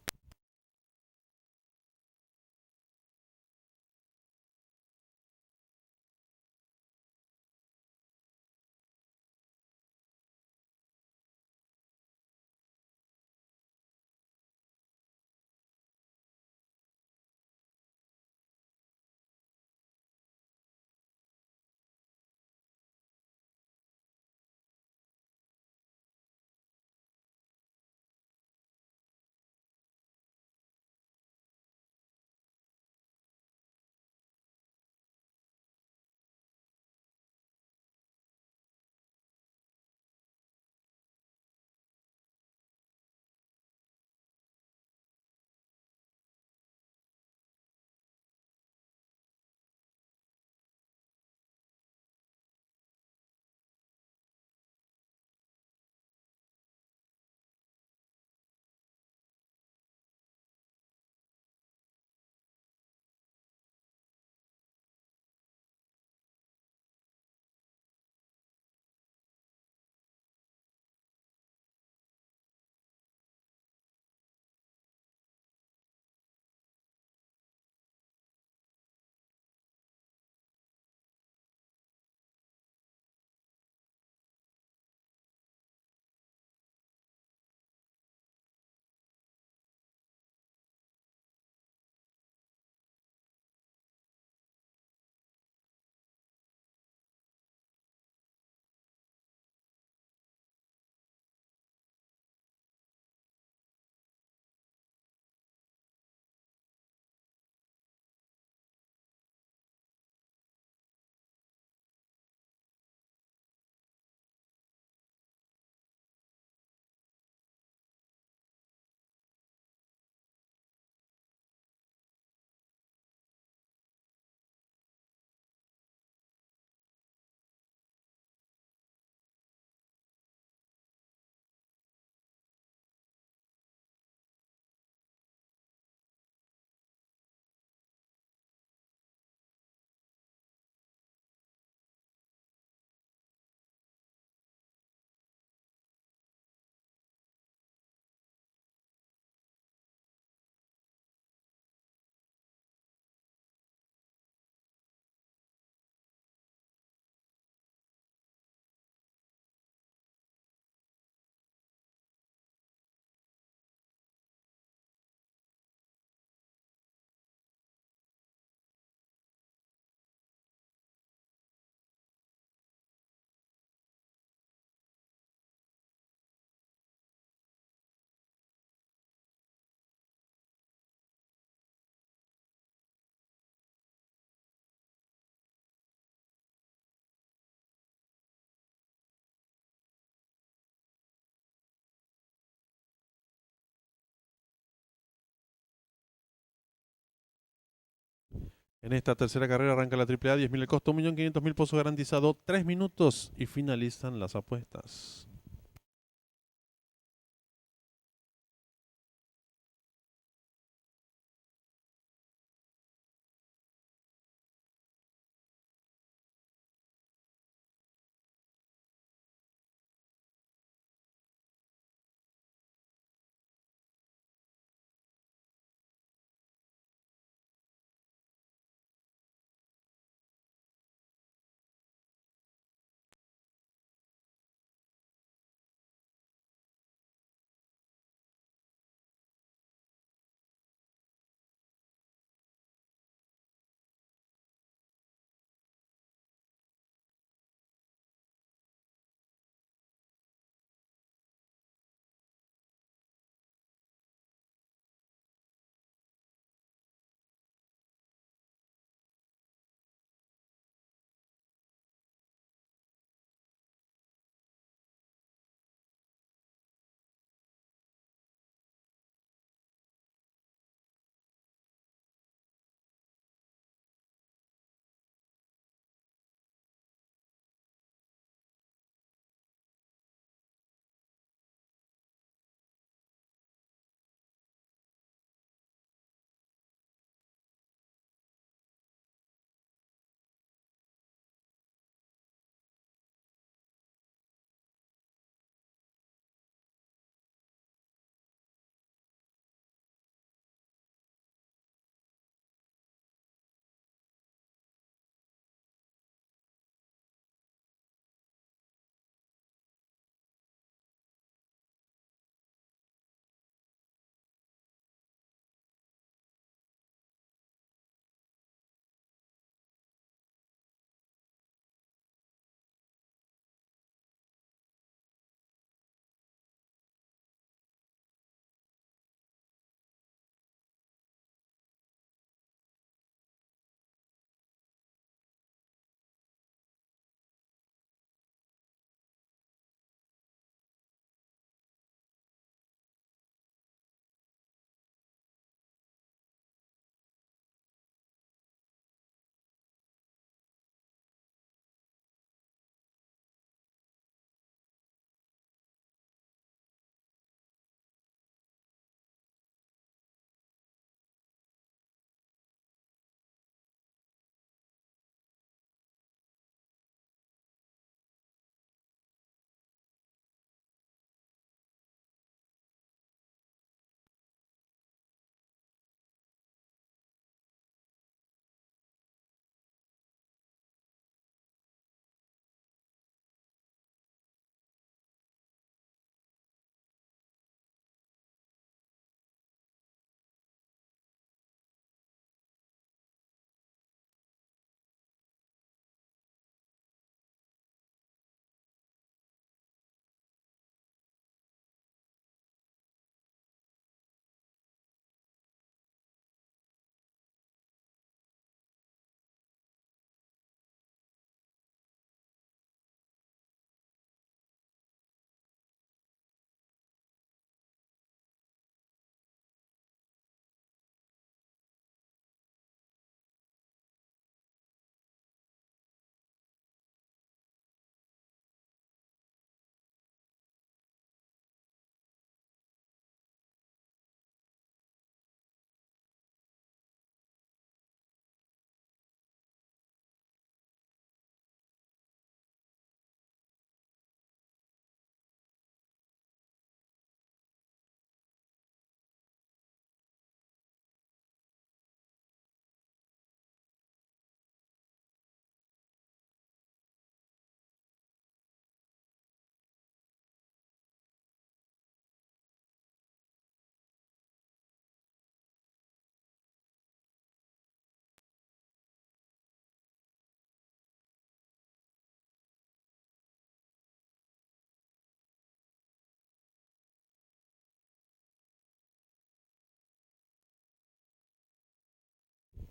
En esta tercera carrera arranca la AAA, 10.000 el costo, 1.500.000 pozo garantizado, 3 minutos y finalizan las apuestas.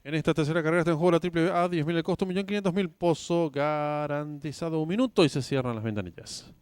En esta tercera carrera está en juego la AAA, 10.000 el costo, 1.500.000 pozo garantizado, 1 minuto y se cierran las ventanillas.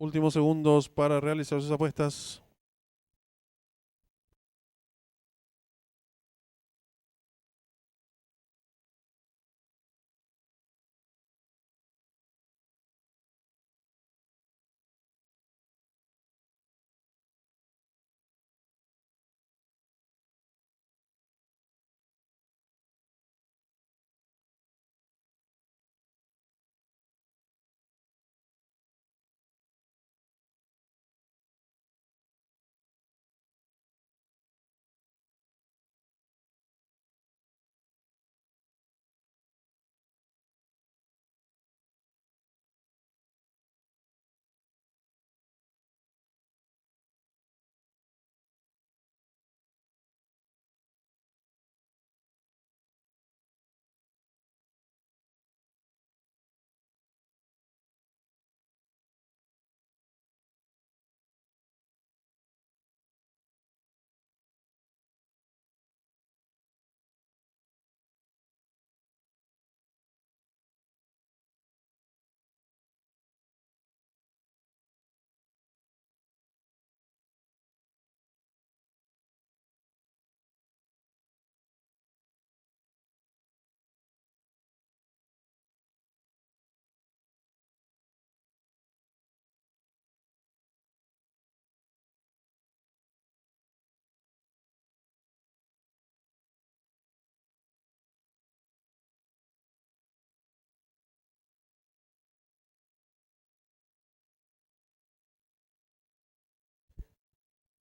Últimos segundos para realizar sus apuestas.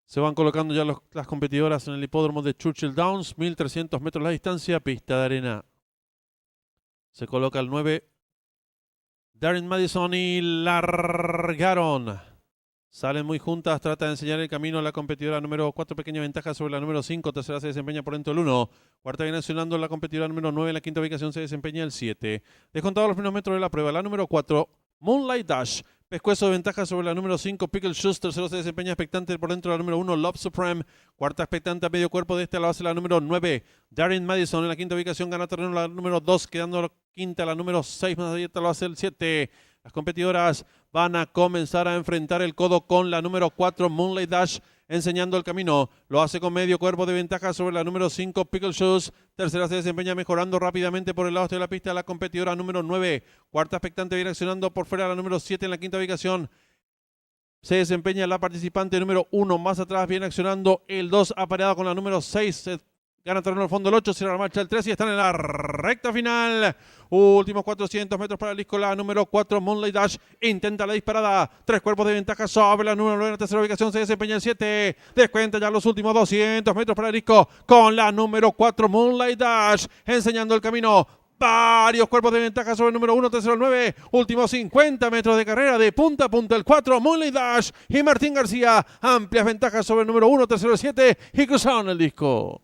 Se van colocando ya las competidoras en el hipódromo de Churchill Downs, 1300 metros la distancia, pista de arena. Se coloca el 9, Darren Madison, y largaron. Salen muy juntas, trata de enseñar el camino a la competidora número 4, pequeña ventaja sobre la número 5, tercera se desempeña por dentro el 1, cuarta viene accionando la competidora número 9, en la quinta ubicación se desempeña el 7. Descontados los primeros metros de la prueba, la número 4, Moonlight Dash, pescuezo de ventaja sobre la número 5, Pickle Shoes, tercero se desempeña expectante por dentro de la número 1, Love Supreme, cuarta expectante a medio cuerpo de este a la base la número 9, Darren Madison, en la quinta ubicación gana terreno la número 2, quedando quinta la número 6, más allá la base el 7. Las competidoras van a comenzar a enfrentar el codo con la número 4, Moonlight Dash, enseñando el camino. Lo hace con medio cuerpo de ventaja sobre la número 5, Pickle Shoes. Tercera se desempeña mejorando rápidamente por el lado de la pista la competidora número 9. Cuarta expectante viene accionando por fuera la número 7 en la quinta ubicación. Se desempeña la participante número 1. Más atrás viene accionando el 2, apareado con la número 6. Gana terreno al fondo el 8, cierra la marcha el 3 y están en la recta final. Últimos 400 metros para el disco, la número 4, Moonlight Dash. Intenta la disparada. 3 cuerpos de ventaja sobre la número 9. En la tercera ubicación se desempeña el 7. Descuenta ya los últimos 200 metros para el disco con la número 4, Moonlight Dash. Enseñando el camino. Varios cuerpos de ventaja sobre el número 1, tercero el 9. Últimos 50 metros de carrera de punta a punta el 4, Moonlight Dash y Martín García. Amplias ventajas sobre el número 1, tercero el 7 y cruzaron el disco.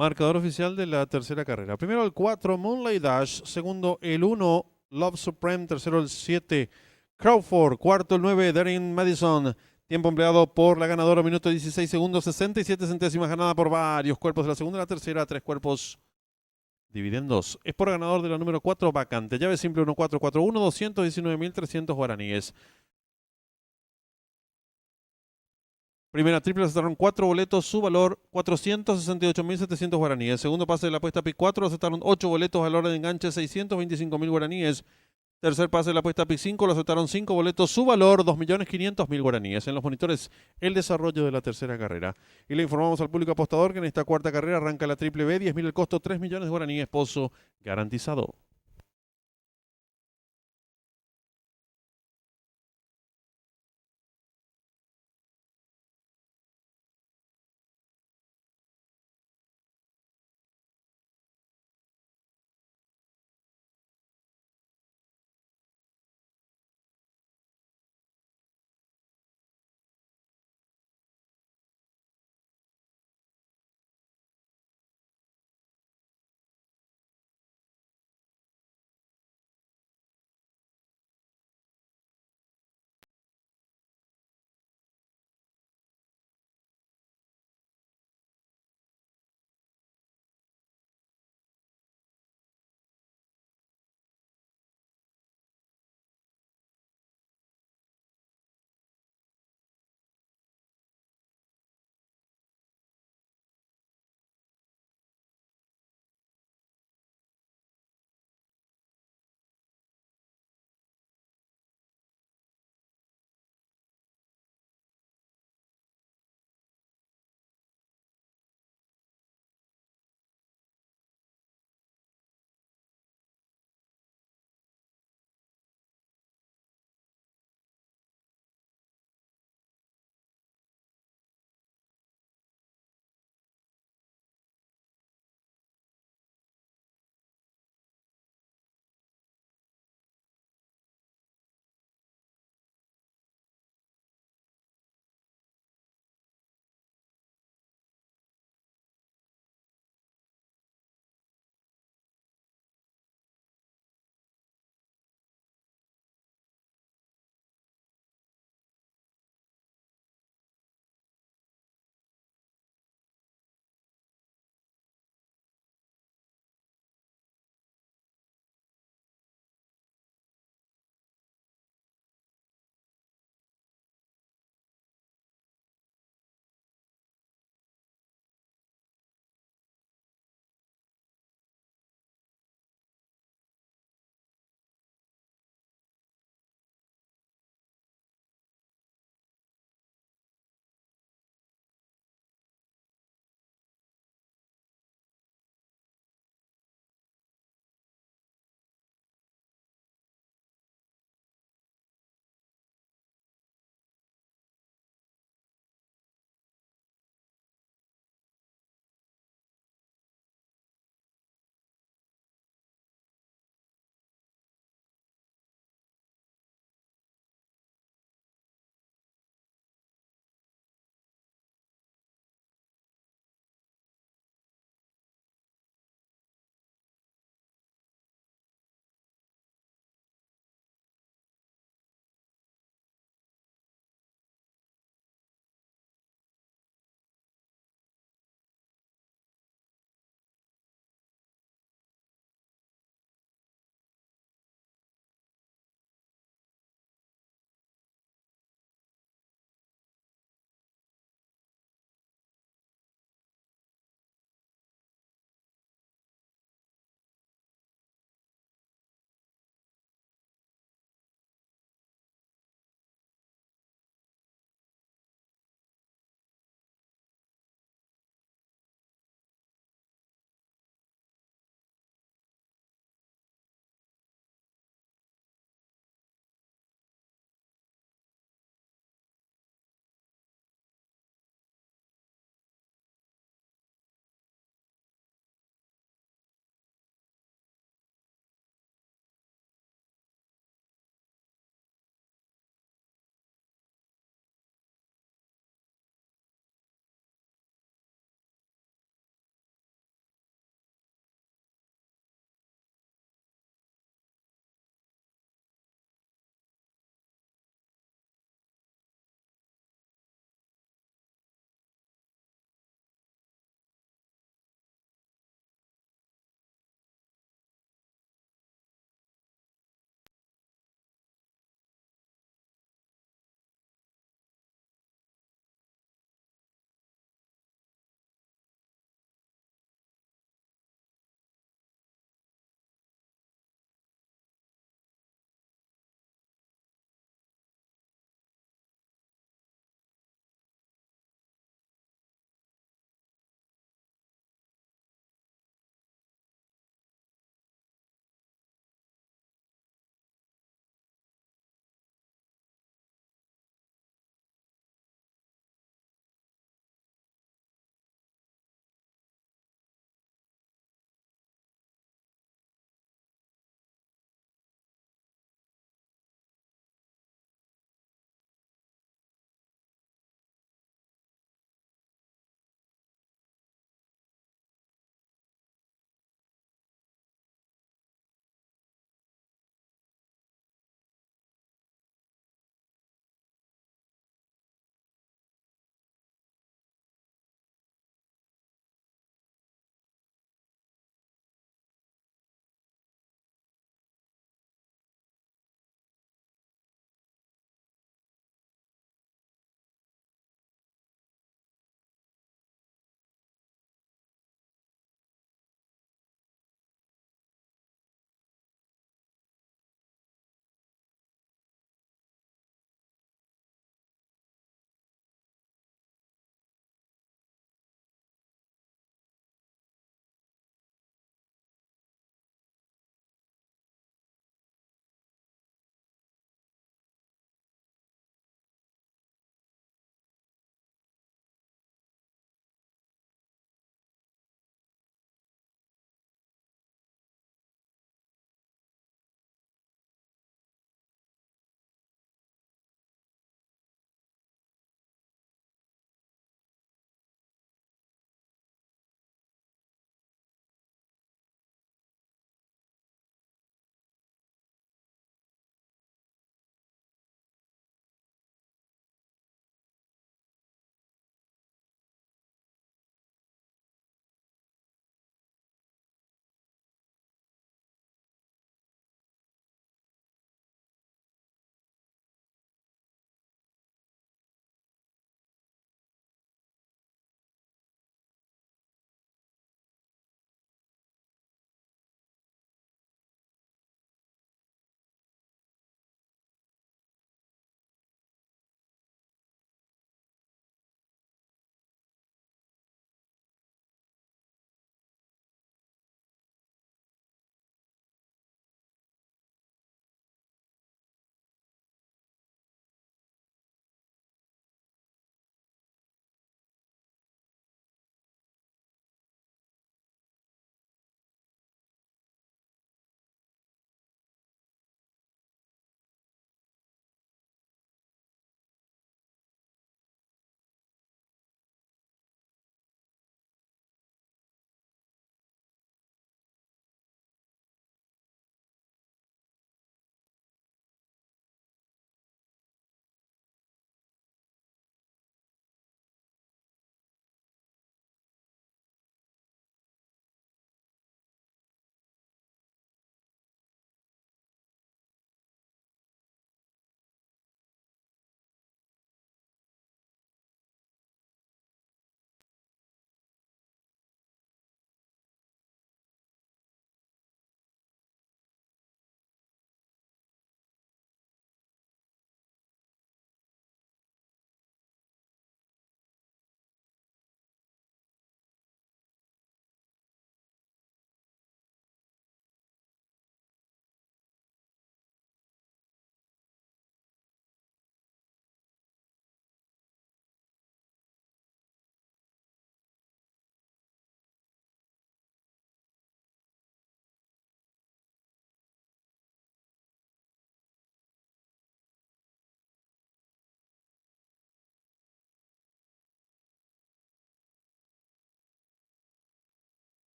Marcador oficial de la tercera carrera. Primero el 4, Moonlight Dash. Segundo el 1, Love Supreme. Tercero el 7, Crawford. Cuarto el 9, Darren Madison. Tiempo empleado por la ganadora, minuto 16 segundos, 67 centésimas, ganada por varios cuerpos de la segunda y la tercera, 3 cuerpos dividendos. Es por ganador de la número 4, vacante. Llave simple 1441, 219.300 guaraníes. Primera triple aceptaron 4 boletos, su valor 468.700 guaraníes. Segundo pase de la apuesta PIC 4 aceptaron 8 boletos, valor de enganche 625.000 guaraníes. Tercer pase de la apuesta PIC 5 lo aceptaron 5 boletos, su valor 2.500.000 guaraníes. En los monitores, el desarrollo de la tercera carrera. Y le informamos al público apostador que en esta cuarta carrera arranca la triple B, 10.000 el costo, 3 millones de guaraníes, pozo garantizado.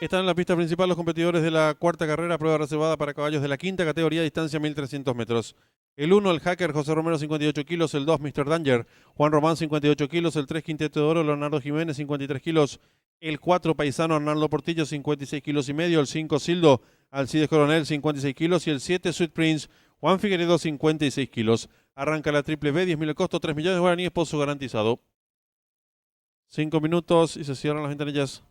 Están en la pista principal los competidores de la cuarta carrera, prueba reservada para caballos de la quinta categoría, distancia 1300 metros. El 1, el hacker José Romero, 58 kilos. El 2, Mr. Danger, Juan Román, 58 kilos. El 3, Quinteto de Oro, Leonardo Jiménez, 53 kilos. El 4, Paisano Arnaldo Portillo, 56 kilos y medio. El 5, Sildo Alcides Coronel, 56 kilos. Y el 7, Sweet Prince, Juan Figueredo, 56 kilos. Arranca la triple B, 10.000 el costo, 3 millones de guaraníes, pozo garantizado. 5 minutos y se cierran las ventanillas.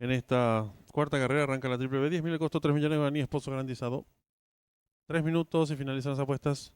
En esta cuarta carrera arranca la triple B, 10.000 el costo, 3 millones de guaraníes, pozo garantizado. 3 minutos y finalizan las apuestas.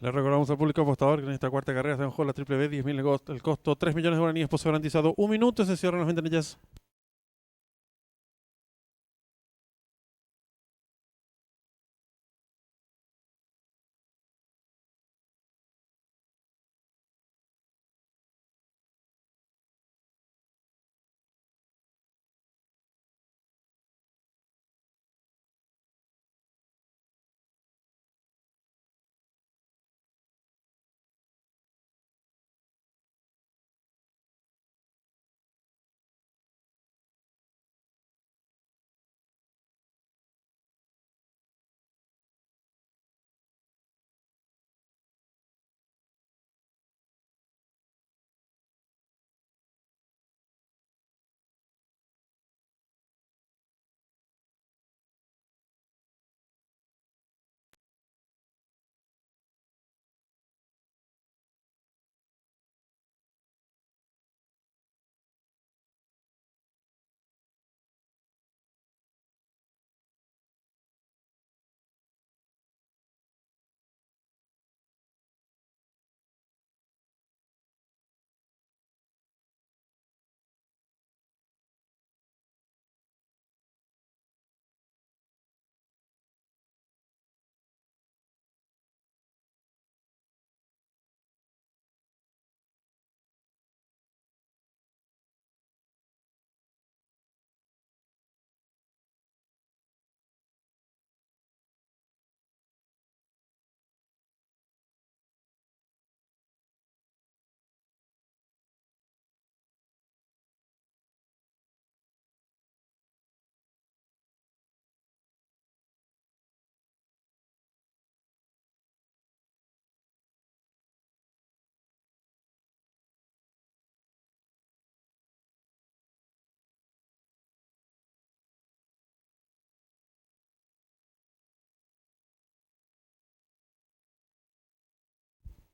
Le recordamos al público apostador que en esta cuarta carrera se en juego la triple B, 10.000 el costo, 3 millones de guaraníes, pozo garantizado, 1 minuto, se cierran las ventanillas.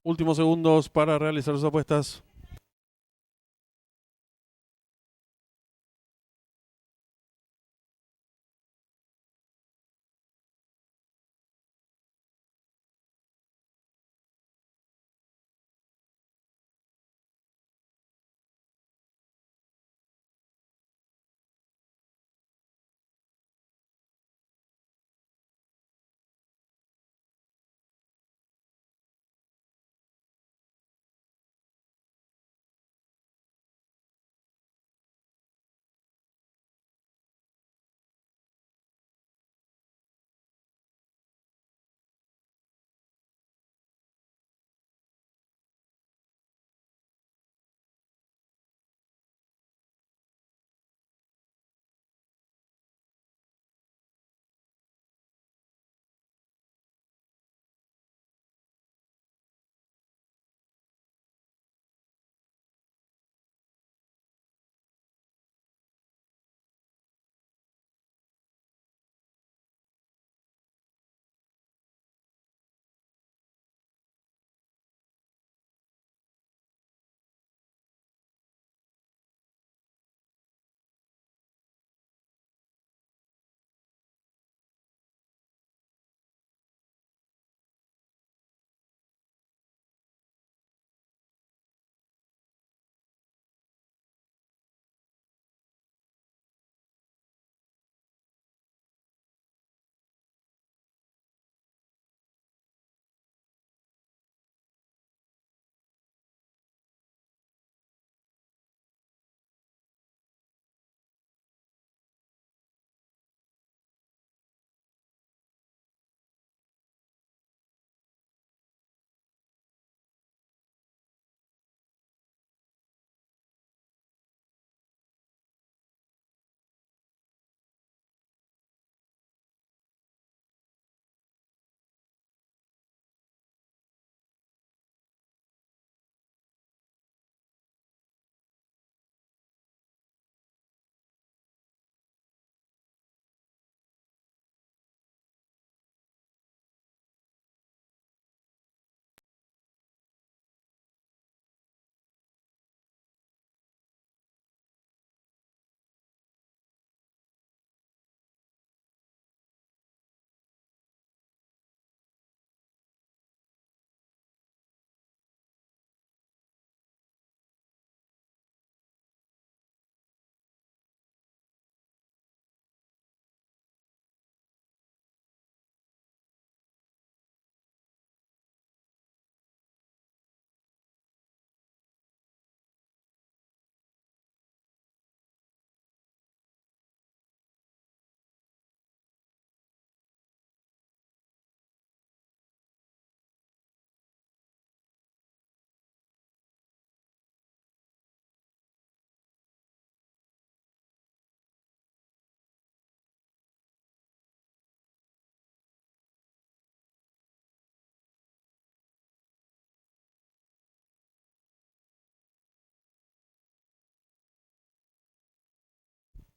Últimos segundos para realizar sus apuestas.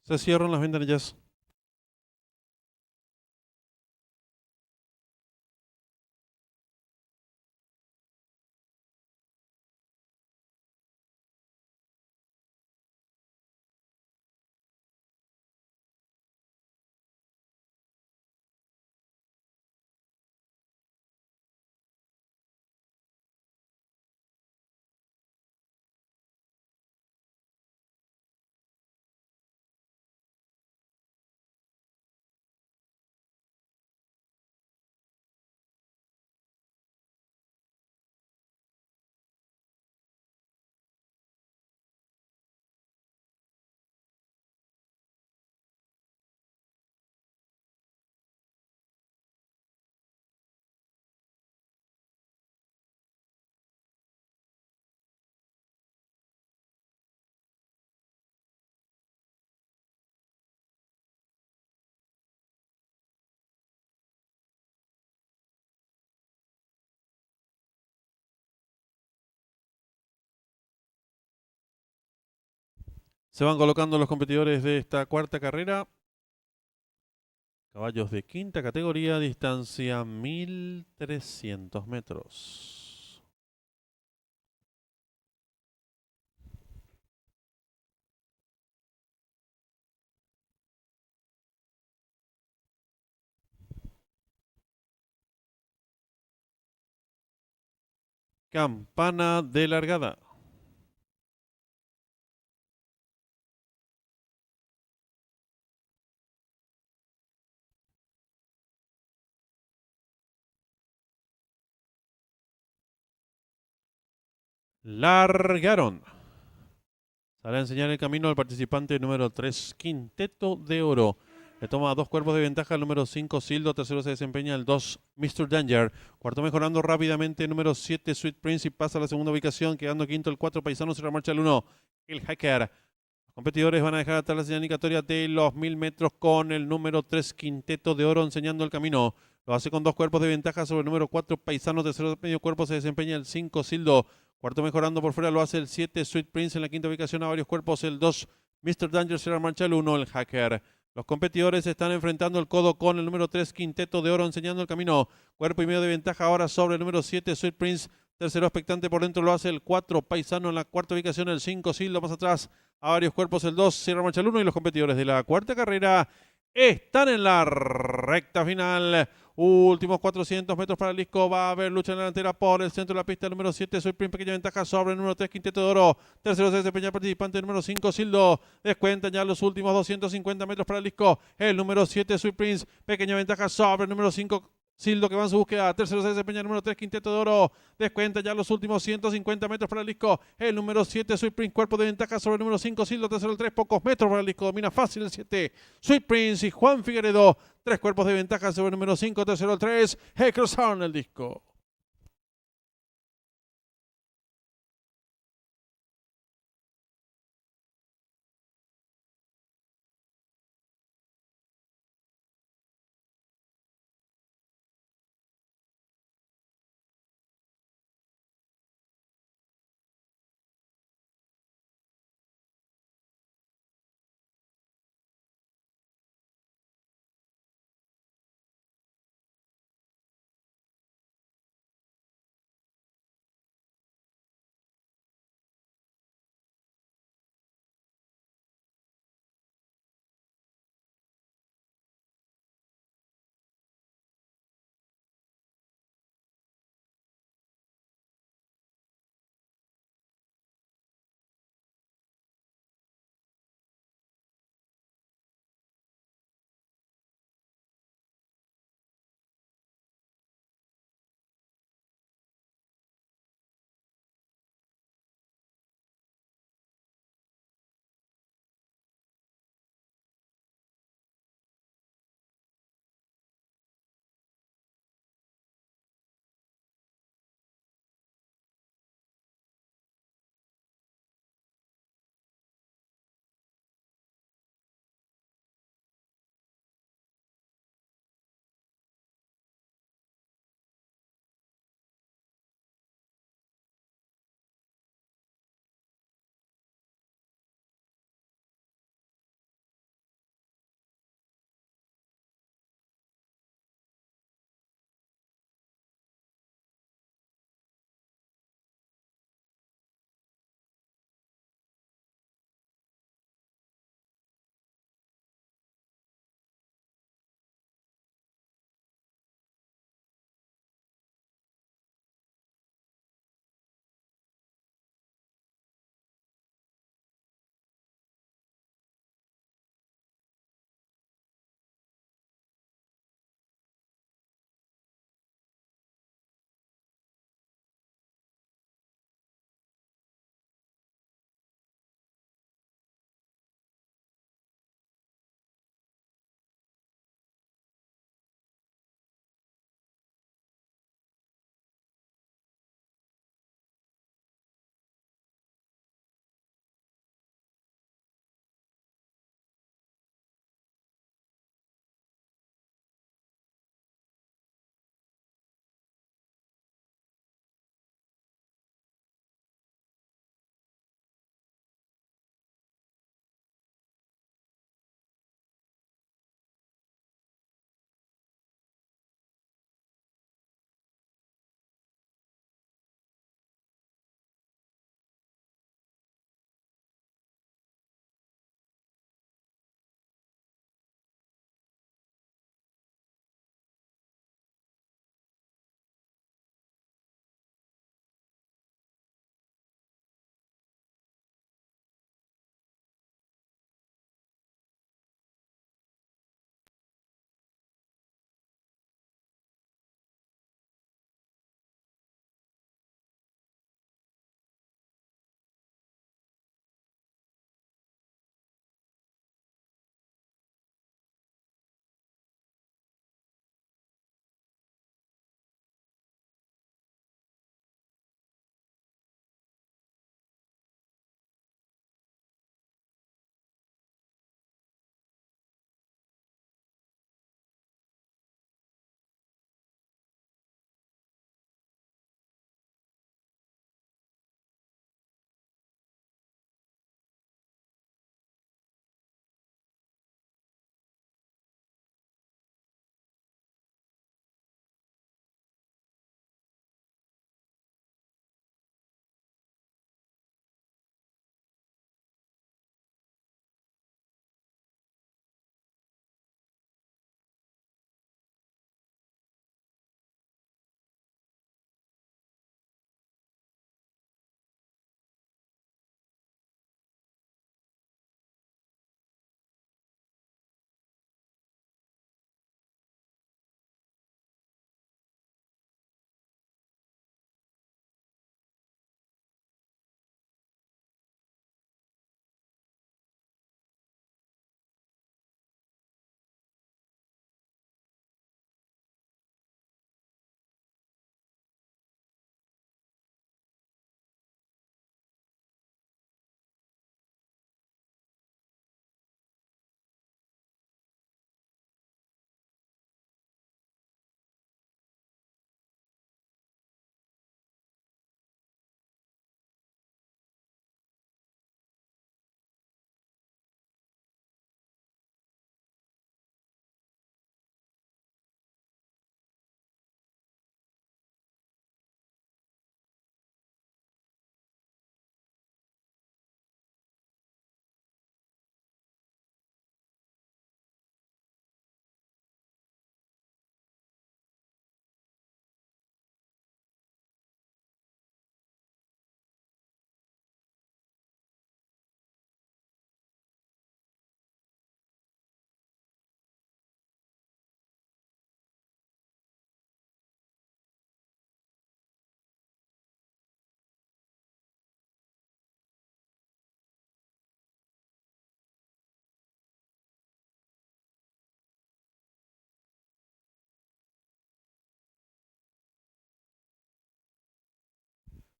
Se cierran las ventanillas. Se van colocando los competidores de esta cuarta carrera. Caballos de quinta categoría, distancia 1300 metros. Campana de largada. Largaron. Sale a enseñar el camino al participante número 3, Quinteto de Oro. Le toma 2 cuerpos de ventaja el número 5, Sildo. Tercero se desempeña el 2, Mr. Danger. Cuarto mejorando rápidamente el número 7, Sweet Prince, y pasa a la segunda ubicación, quedando quinto el 4, Paisano. Se marcha el 1, el Hacker. Los competidores van a dejar atrás la señal indicatoria de los 1000 metros con el número 3, Quinteto de Oro, enseñando el camino. Lo hace con 2 cuerpos de ventaja sobre el número 4, Paisano. Tercero medio cuerpo se desempeña el 5, Sildo. Cuarto mejorando por fuera lo hace el 7, Sweet Prince. En la quinta ubicación a varios cuerpos el 2, Mr. Danger. Se marcha el 1, el Hacker. Los competidores se están enfrentando el codo con el número 3, Quinteto de Oro, enseñando el camino. Cuerpo y medio de ventaja ahora sobre el número 7, Sweet Prince. Tercero expectante por dentro lo hace el 4, Paisano. En la cuarta ubicación el 5, Sildo. Más atrás a varios cuerpos el 2, Sierra Marcha el 1. Y los competidores de la cuarta carrera están en la recta final. Últimos 400 metros para el disco. Va a haber lucha en la delantera por el centro de la pista. El número 7, Sweet Prince, pequeña ventaja sobre el número 3, Quinteto de Oro. Tercero se desempeña el participante número 5, Sildo. Descuentan ya los últimos 250 metros para el disco. El número 7, Sweet Prince, pequeña ventaja sobre el número 5, Sildo, que va en su búsqueda. Tercero se desempeña el número 3, Quinteto de Oro. Descuenta ya los últimos 150 metros para el disco. El número 7, Sweet Prince, cuerpo de ventaja sobre el número 5, Sildo. Tercero el 3, pocos metros para el disco. Domina fácil el 7, Sweet Prince, y Juan Figueredo. 3 cuerpos de ventaja sobre el número 5, tercero el 3. Cruzaron el disco.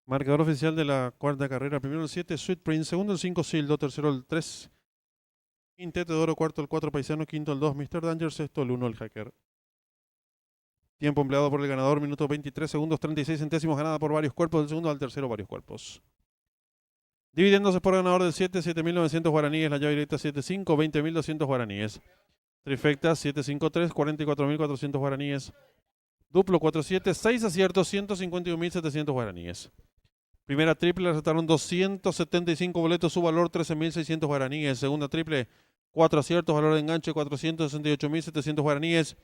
Marcador oficial de la cuarta carrera. Primero el 7, Sweet Prince. Segundo el 5, Sildo. Tercero el 3, Quinteto de Oro. Cuarto el 4, Paisano. Quinto el 2, Mr. Danger. Sexto el 1, el Hacker. Tiempo empleado por el ganador, minuto 23 segundos 36 centésimos, ganada por varios cuerpos, del segundo al tercero varios cuerpos. Dividiéndose por ganador del 7, 7.900 guaraníes, la llave directa 7.5, 20.200 guaraníes. Trifecta 7.5.3, 44.400 guaraníes. Duplo 4.7, 6 aciertos, 151.700 guaraníes. Primera triple, acertaron 275 boletos, su valor 13.600 guaraníes. Segunda triple, 4 aciertos, valor de enganche 468.700 guaraníes.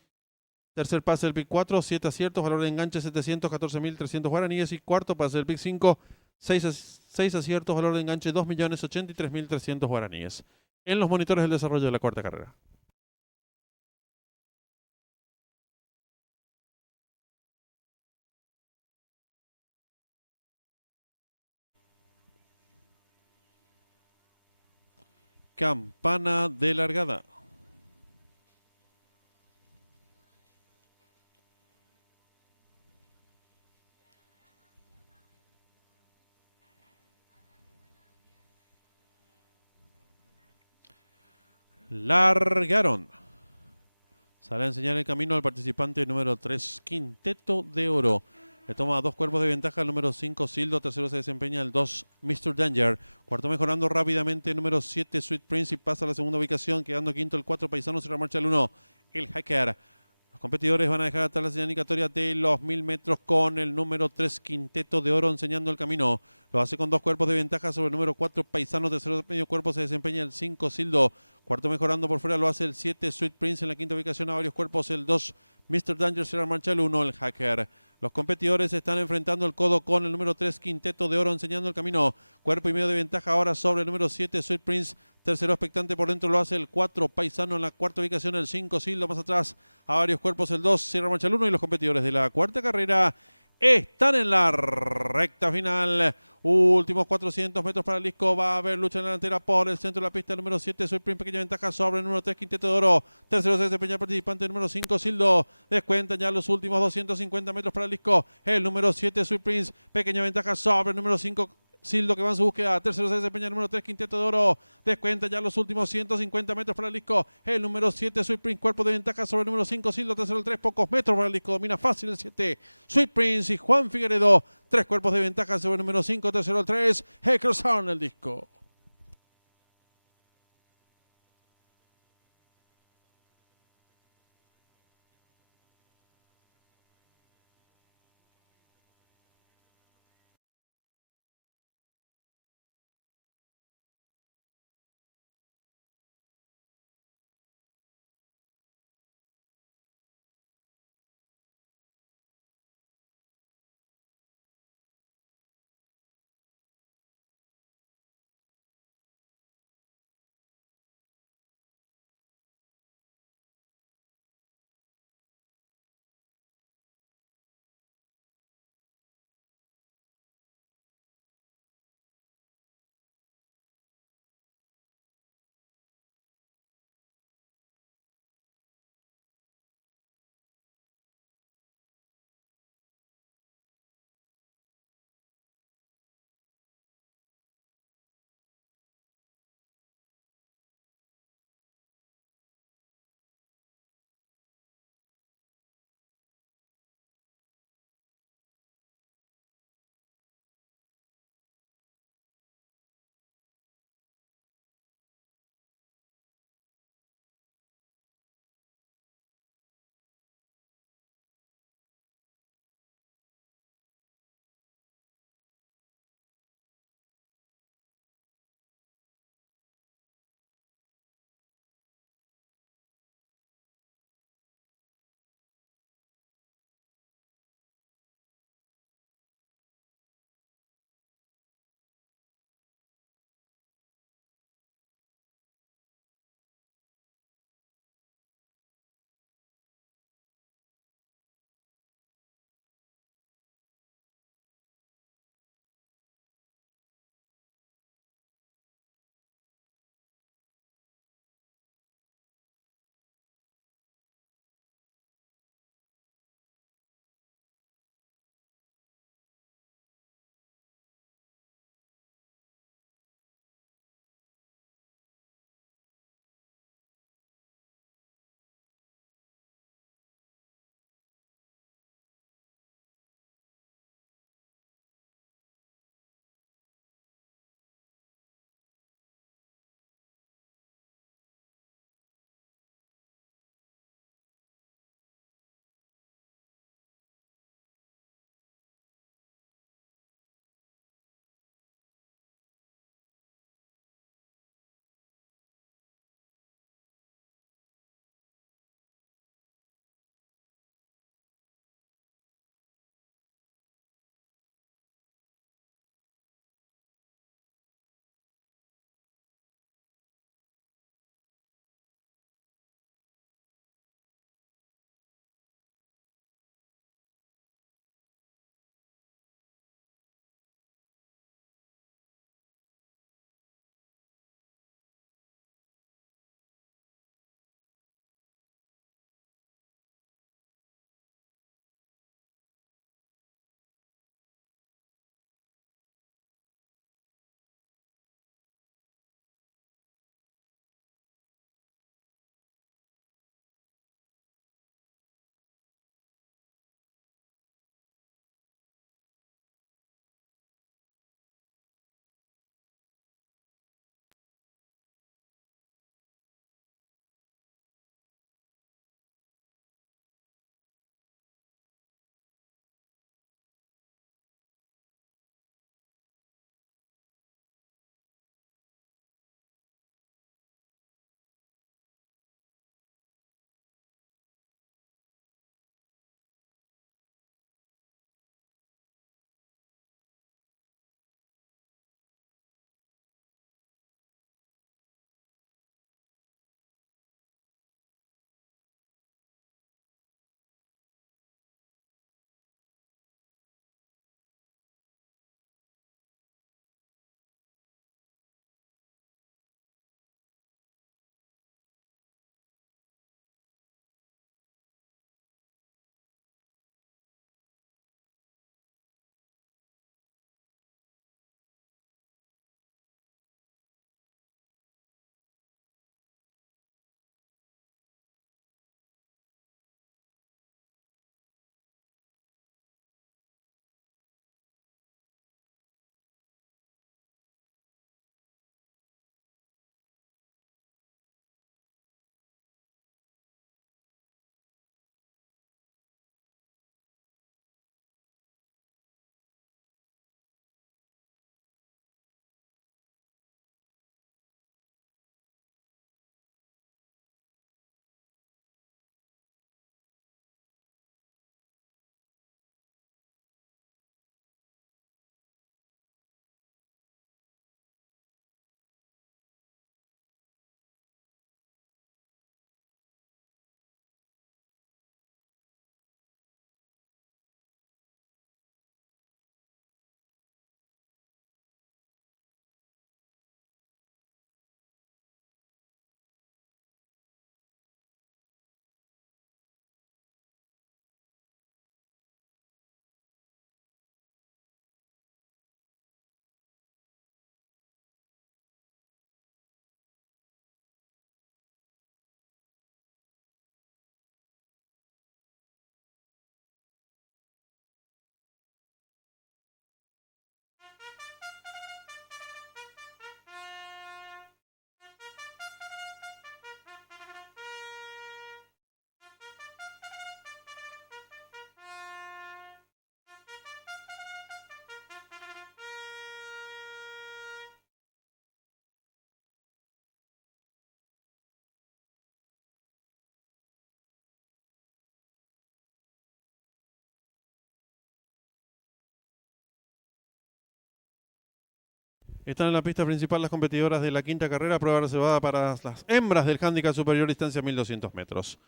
Tercer pase del pick 4, 7 aciertos, valor de enganche 714.300 guaraníes. Y cuarto pase del pick 5, 6 aciertos, valor de enganche 2.083.300 guaraníes. En los monitores del desarrollo de la cuarta carrera. Campana de largada. Largaron. Sale a enseñar el camino al participante número 3, Quinteto de Oro. Le toma 2 cuerpos de ventaja el número 5, Sildo. Tercero se desempeña el 2, Mr. Danger. Cuarto mejorando rápidamente el número 7, Sweet Prince, y pasa a la segunda ubicación, quedando quinto el 4, Paisano. Se remarcha el 1, el Hacker. Los competidores van a dejar atrás la señal indicatoria de los 1000 metros con el número 3, Quinteto de Oro, enseñando el camino. Lo hace con 2 cuerpos de ventaja sobre el número 4, Paisano. Tercero medio cuerpo se desempeña el 5, Sildo. Cuarto mejorando por fuera lo hace el 7, Sweet Prince. En la quinta ubicación a varios cuerpos el 2, Mr. Danger. Se marcha el 1, el Hacker. Los competidores están enfrentando el codo con el número 3, Quinteto de Oro, enseñando el camino. Cuerpo y medio de ventaja ahora sobre el número 7, Sweet Prince. Tercero expectante por dentro lo hace el 4, Paisano. En la cuarta ubicación el 5, Sildo. Más atrás a varios cuerpos el 2, cierra marcha el 1. Y los competidores de la cuarta carrera están en la recta final. Últimos 400 metros para el disco. Va a haber lucha en la delantera por el centro de la pista. El número 7, Sweet Prince, pequeña ventaja sobre el número 3, Quinteto de Oro. Tercero se desempeña el participante número 5, Sildo. Descuentan ya los últimos 250 metros para el disco. El número 7, Sweet Prince, pequeña ventaja sobre el número 5, Sildo, que va en su búsqueda. Tercero se desempeña el número 3, Quinteto de Oro. Descuenta ya los últimos 150 metros para el disco. El número 7, Sweet Prince, cuerpo de ventaja sobre el número 5, Sildo. Tercero el 3, pocos metros para el disco. Domina fácil el 7, Sweet Prince, y Juan Figueredo. 3 cuerpos de ventaja sobre el número 5, tercero el 3. Cruzaron el disco. Están en la pista principal las competidoras de la quinta carrera, prueba reservada para las hembras del handicap superior, distancia 1200 metros.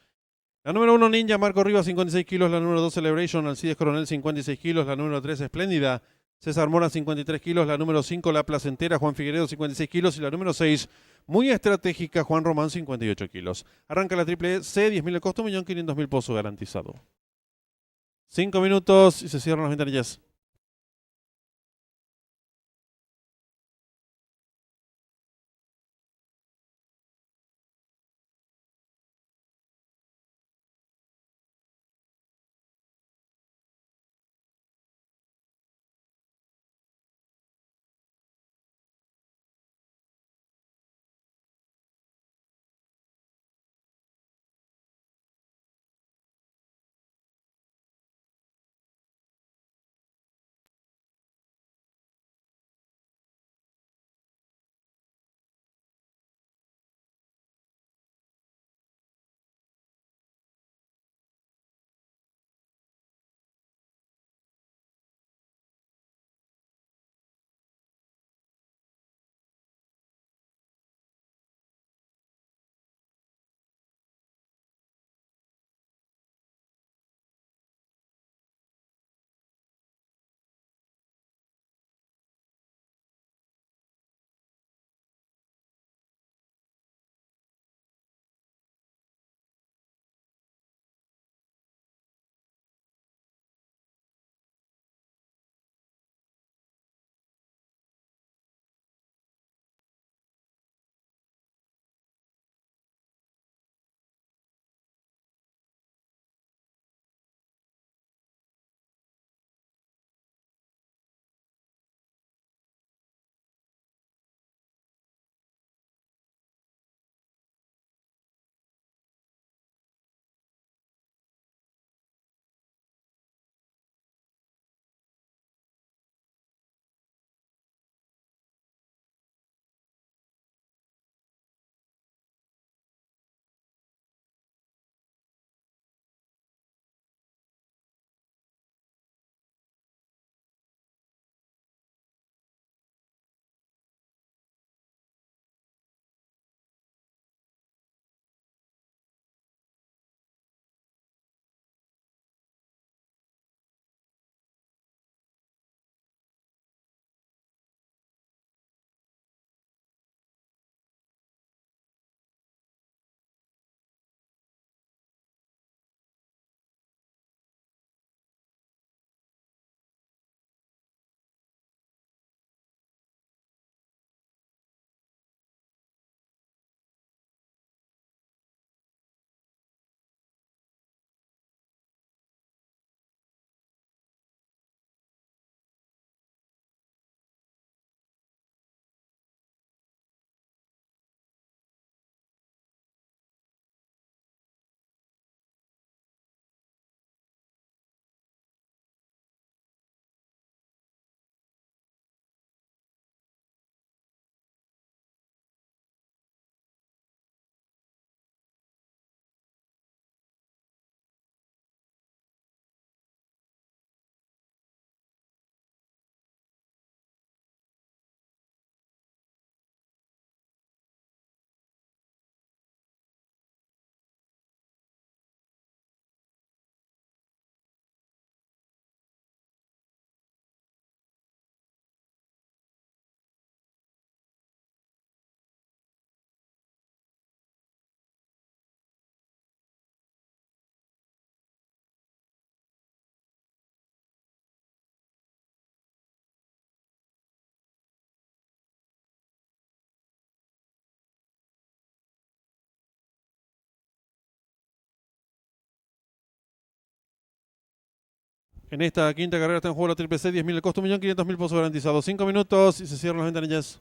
La número 1, Ninja, Marco Rivas, 56 kilos. La número 2, Celebration, Alcides Coronel, 56 kilos. La número 3, Espléndida, César Mora, 53 kilos. La número 5, La Placentera, Juan Figueredo, 56 kilos. Y la número 6, muy estratégica, Juan Román, 58 kilos. Arranca la triple C, 10.000 el costo, 1.500.000 pozo garantizado. 5 minutos y se cierran las ventanillas. En esta quinta carrera está en juego la triple C, 10.000 el costo, 1.500.000 pozo garantizado. 5 minutos y se cierran las ventanillas.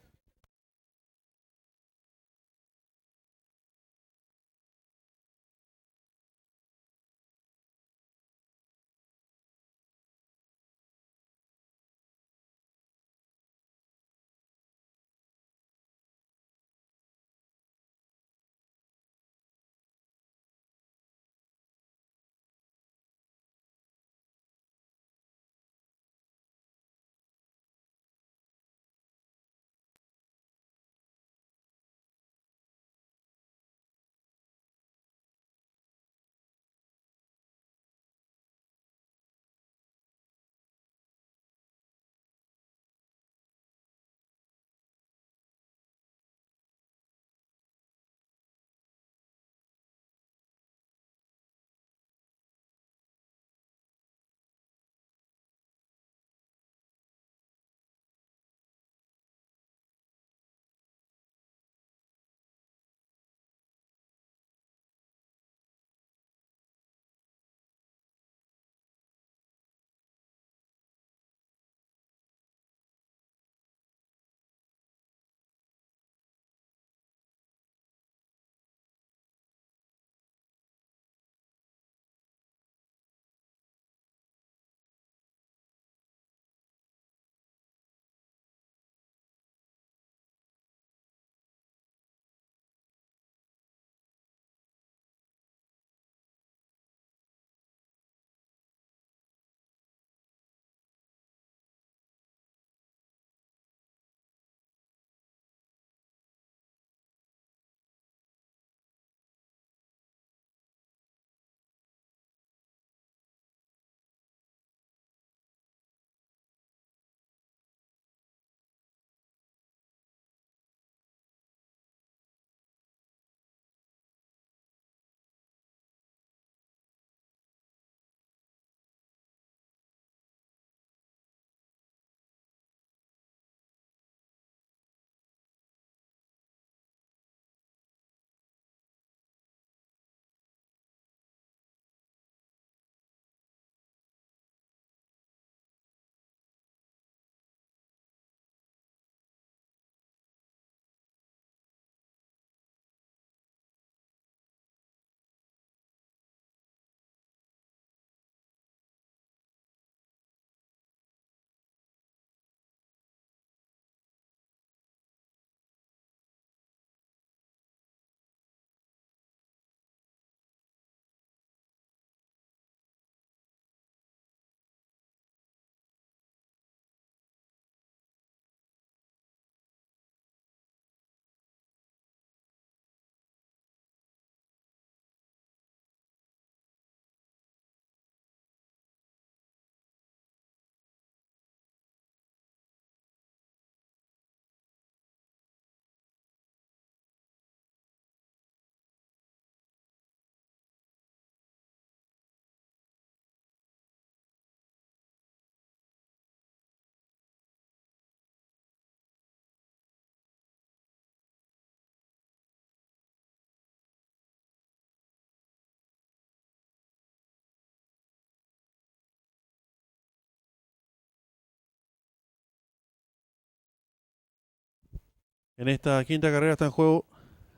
En esta quinta carrera está en juego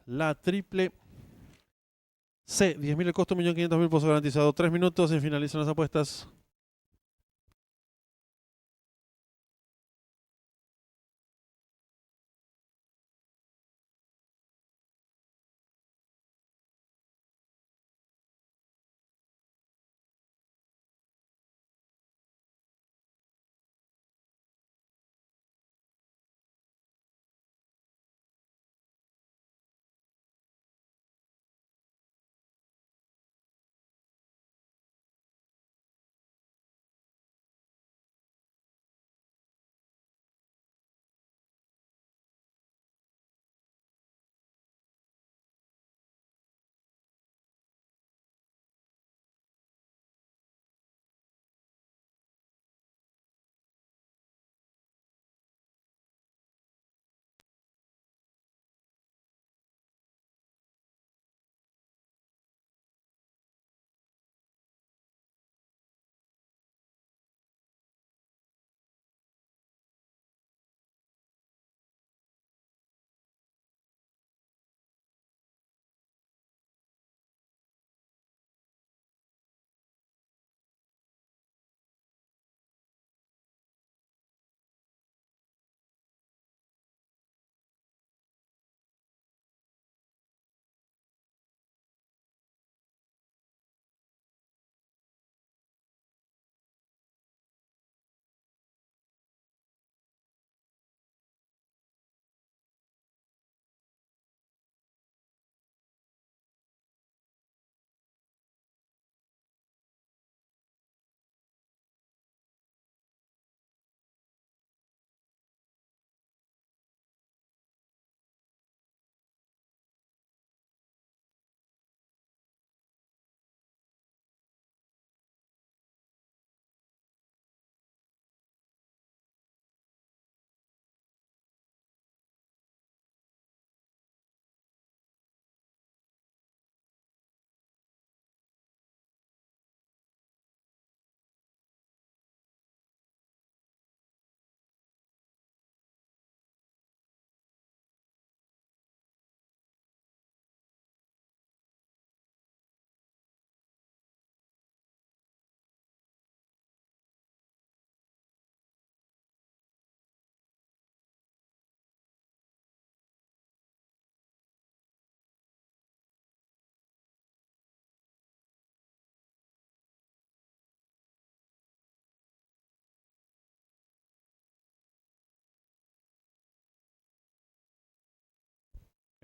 la triple C. 10.000 el costo, 1.500.000 pozo garantizado. 3 minutos y finalizan las apuestas.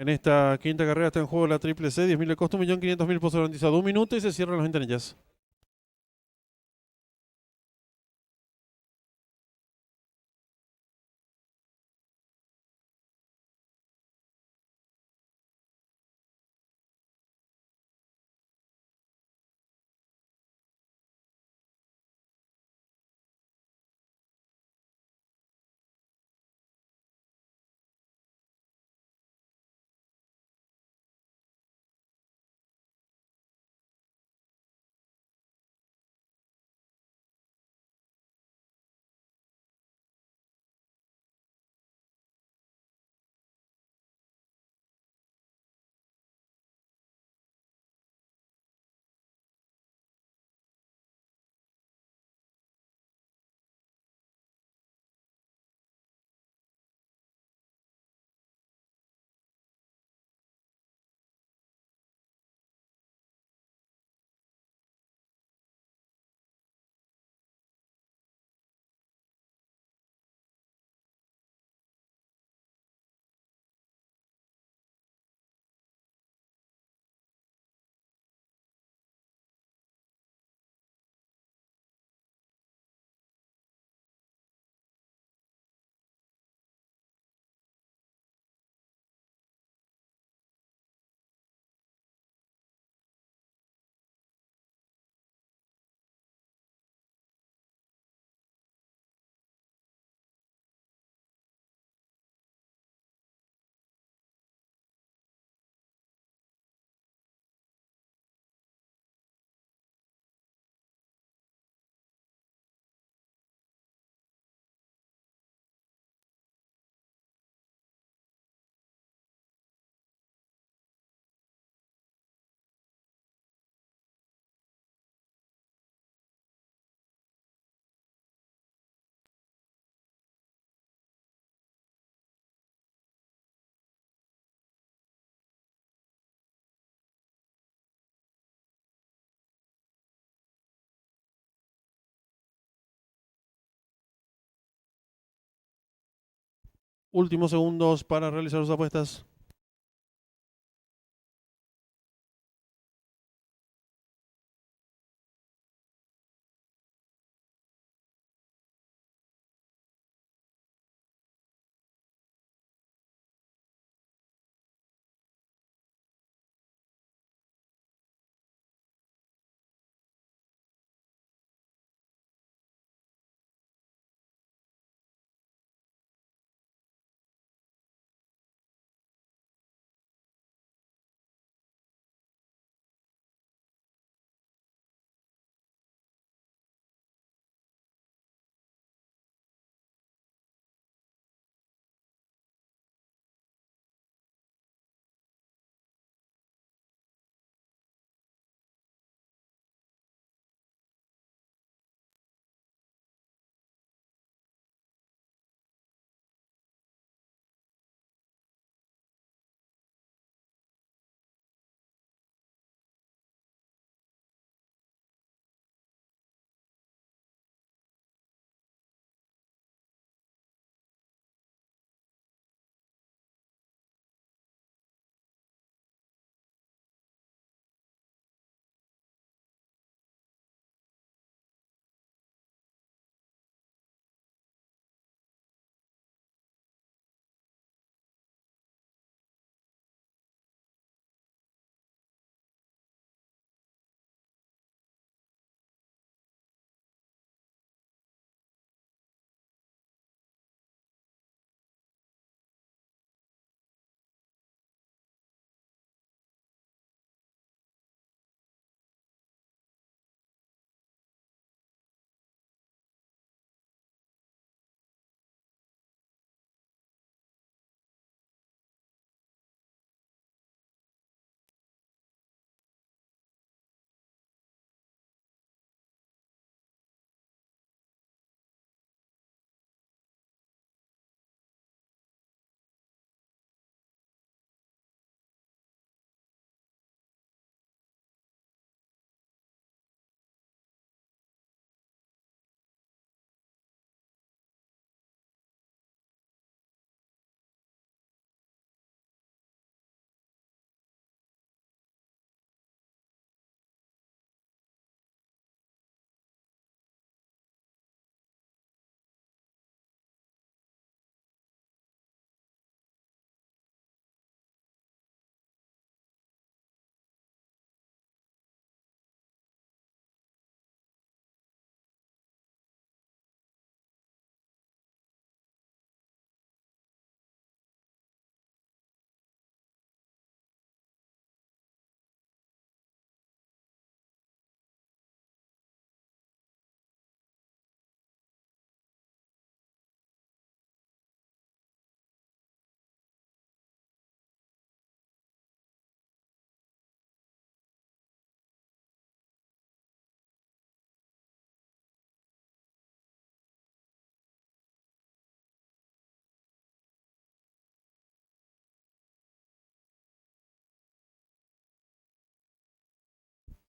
En esta quinta carrera está en juego la triple C. 10.000 el costo, 1.500.000 pozo garantizado. 1 minuto y se cierran las ventanillas. últimos segundos para realizar sus apuestas.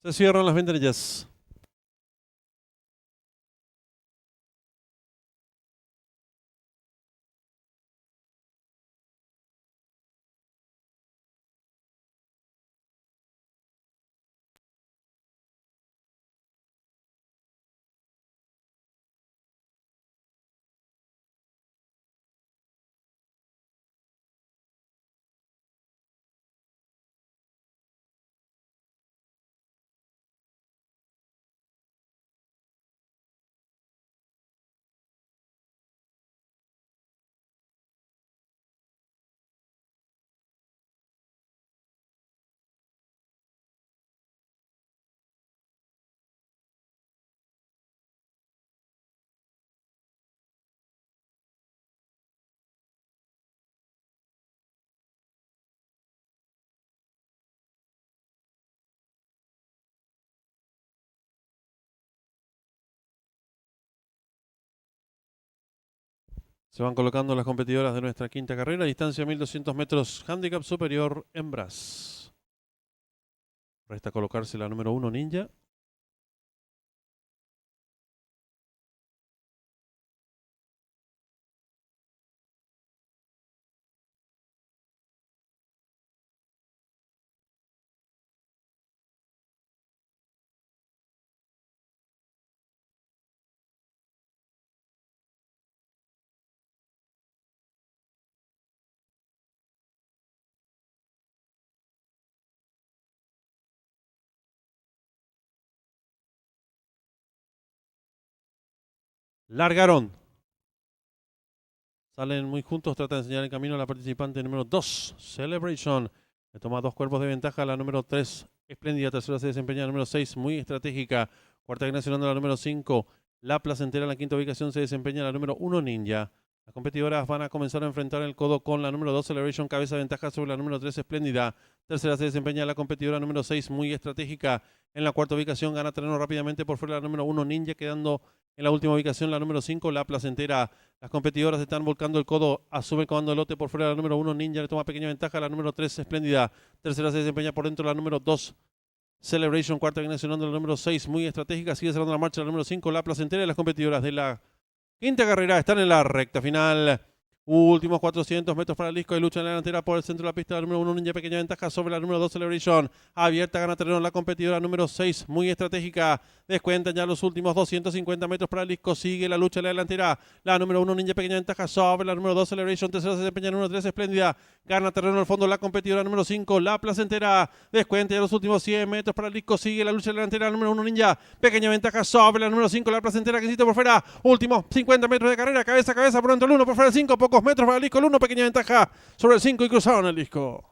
Se cierran las ventanillas. Se van colocando las competidoras de nuestra quinta carrera, distancia 1200 metros, handicap superior en Brás. Resta colocarse la número 1 Ninja. Largaron. Salen muy juntos, trata de enseñar el camino a la participante número 2, Celebration. Le toma 2 cuerpos de ventaja a la número 3, Espléndida. Tercera se desempeña la número 6, muy estratégica. Cuarta viene accionando la número 5, La Placentera. En la quinta ubicación se desempeña la número 1, Ninja. Las competidoras van a comenzar a enfrentar el codo con la número 2, Celebration, cabeza de ventaja sobre la número 3, Espléndida. Tercera se desempeña la competidora número 6, muy estratégica. En la cuarta ubicación gana terreno rápidamente por fuera la número 1, Ninja, quedando en la última ubicación la número 5, La Placentera. Las competidoras están volcando el codo, asume el comando de lote por fuera de la número 1, Ninja, le toma pequeña ventaja a la número 3, Espléndida. Tercera se desempeña por dentro la número 2, Celebration. Cuarta viene accionando la número 6, muy estratégica, sigue cerrando la marcha la número 5, La Placentera. Y las competidoras de la quinta carrera están en la recta final. Últimos 400 metros para el disco de lucha en la delantera por el centro de la pista. La número 1, Ninja, pequeña ventaja sobre la número 2, Celebration. Abierta, gana terreno la competidora número 6, muy estratégica. Descuentan ya los últimos 250 metros para el disco. Sigue la lucha en la delantera. La número 1, Ninja, pequeña ventaja sobre la número 2, Celebration. Tercera se desempeña la número 3, Espléndida. Gana terreno al fondo la competidora número 5, La Placentera. Descuenta ya los últimos 100 metros para el disco. Sigue la lucha en la delantera. La número 1, Ninja, pequeña ventaja sobre la número 5, La Placentera, que insiste por fuera. Últimos 50 metros de carrera. Cabeza a cabeza por dentro el 1, por fuera el 5. Pocos metros para el disco. El 1, pequeña ventaja sobre el 5 y cruzaron el disco.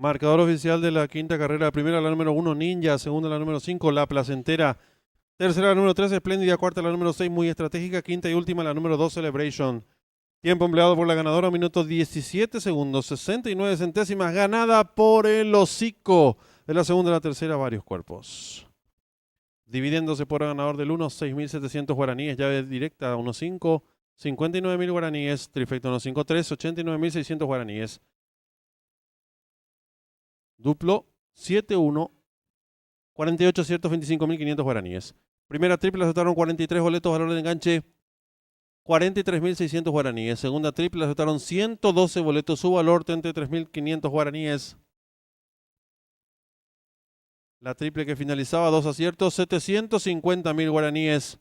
Marcador oficial de la quinta carrera. Primera la número 1, Ninja. Segunda la número 5, La Placentera. Tercera la número 3, Espléndida. Cuarta la número 6, Muy Estratégica. Quinta y última la número 2, Celebration. Tiempo empleado por la ganadora, minutos 17 segundos, 69 centésimas. Ganada por el hocico. De la segunda a la tercera, varios cuerpos. Dividiéndose por ganador del 1, 6.700 guaraníes. Llave directa 1.5, 59.000 guaraníes. Trifecta 1.5.3, 89.600 guaraníes. Duplo 7-1, 48 aciertos, 25.500 guaraníes. Primera triple aceptaron 43 boletos, valor de enganche 43.600 guaraníes. Segunda triple aceptaron 112 boletos, su valor 33.500 guaraníes. La triple que finalizaba, 2 aciertos, 750.000 guaraníes.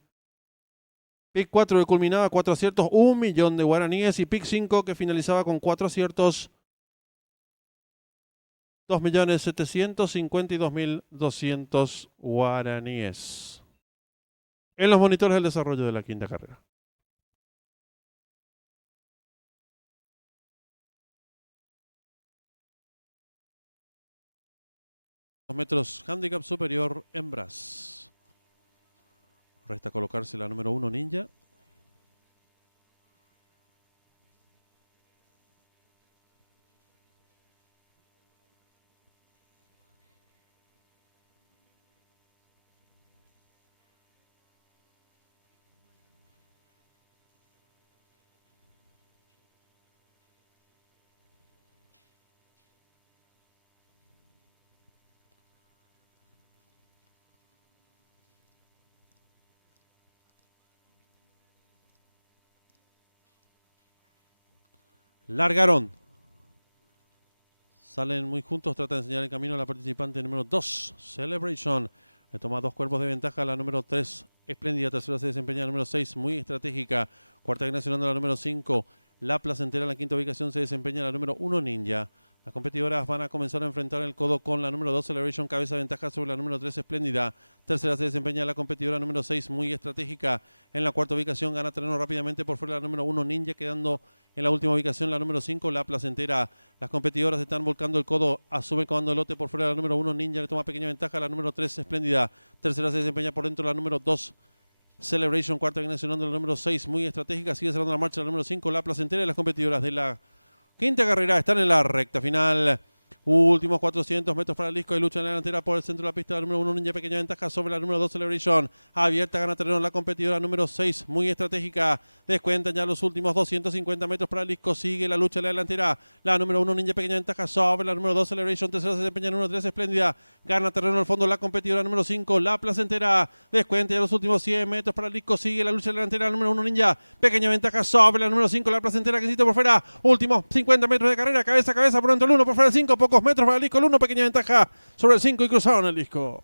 Pick 4 que culminaba, 4 aciertos, 1.000.000 de guaraníes. Y pick 5 que finalizaba con 4 aciertos, 2.752.200 guaraníes. En los monitores del desarrollo de la quinta carrera. 2 metros, handicap superior, hembras. Resta colocarse la número 1, Ninja. Largaron. Salen muy juntos, trata de enseñar el camino a la participante número 2, Celebration. Le toma 2 cuerpos de ventaja. La número 3, Espléndida. Tercera se desempeña la número 6, Muy Estratégica. Cuarta generación la número 5, La Placentera. En la quinta ubicación se desempeña la número 1, Ninja. Las competidoras van a comenzar a enfrentar el codo con la número 2, Celebration, cabeza de ventaja sobre la número 3, Espléndida. Tercera se desempeña la competidora número 6, Muy Estratégica. En la cuarta ubicación gana terreno rápidamente por fuera la número 1, Ninja, quedando en la última ubicación la número 5, La Placentera. Las competidoras están volcando el codo, asume el comando de lote por fuera la número 1, Ninja, le toma pequeña ventaja a la número 3, Espléndida. Tercera se desempeña por dentro la número 2, Celebration. Cuarta viene sonando la número 6, Muy Estratégica. Sigue cerrando la marcha la número 5, La Placentera. Y las competidoras de la quinta carrera están en la recta final. Últimos 400 metros para el disco de lucha en la delantera por el centro de la pista. La número 1, Ninja, pequeña ventaja sobre la número 2, Celebration. Abierta, gana terreno la competidora número 6, Muy Estratégica. Descuentan ya los últimos 250 metros para el disco. Sigue la lucha en la delantera. La número 1, Ninja, pequeña ventaja sobre la número 2, Celebration. Tercera se desempeña la número 3, Espléndida. Gana terreno al fondo la competidora número 5, La Placentera. Descuenta ya los últimos 100 metros para el disco. Sigue la lucha en la delantera. La número 1, Ninja, pequeña ventaja sobre la número 5, La Placentera, que necesita por fuera. Últimos 50 metros de carrera. Cabeza a cabeza por dentro el 1, por fuera el 5. Pocos metros para el disco. El 1, pequeña ventaja sobre el 5 y cruzaron el disco.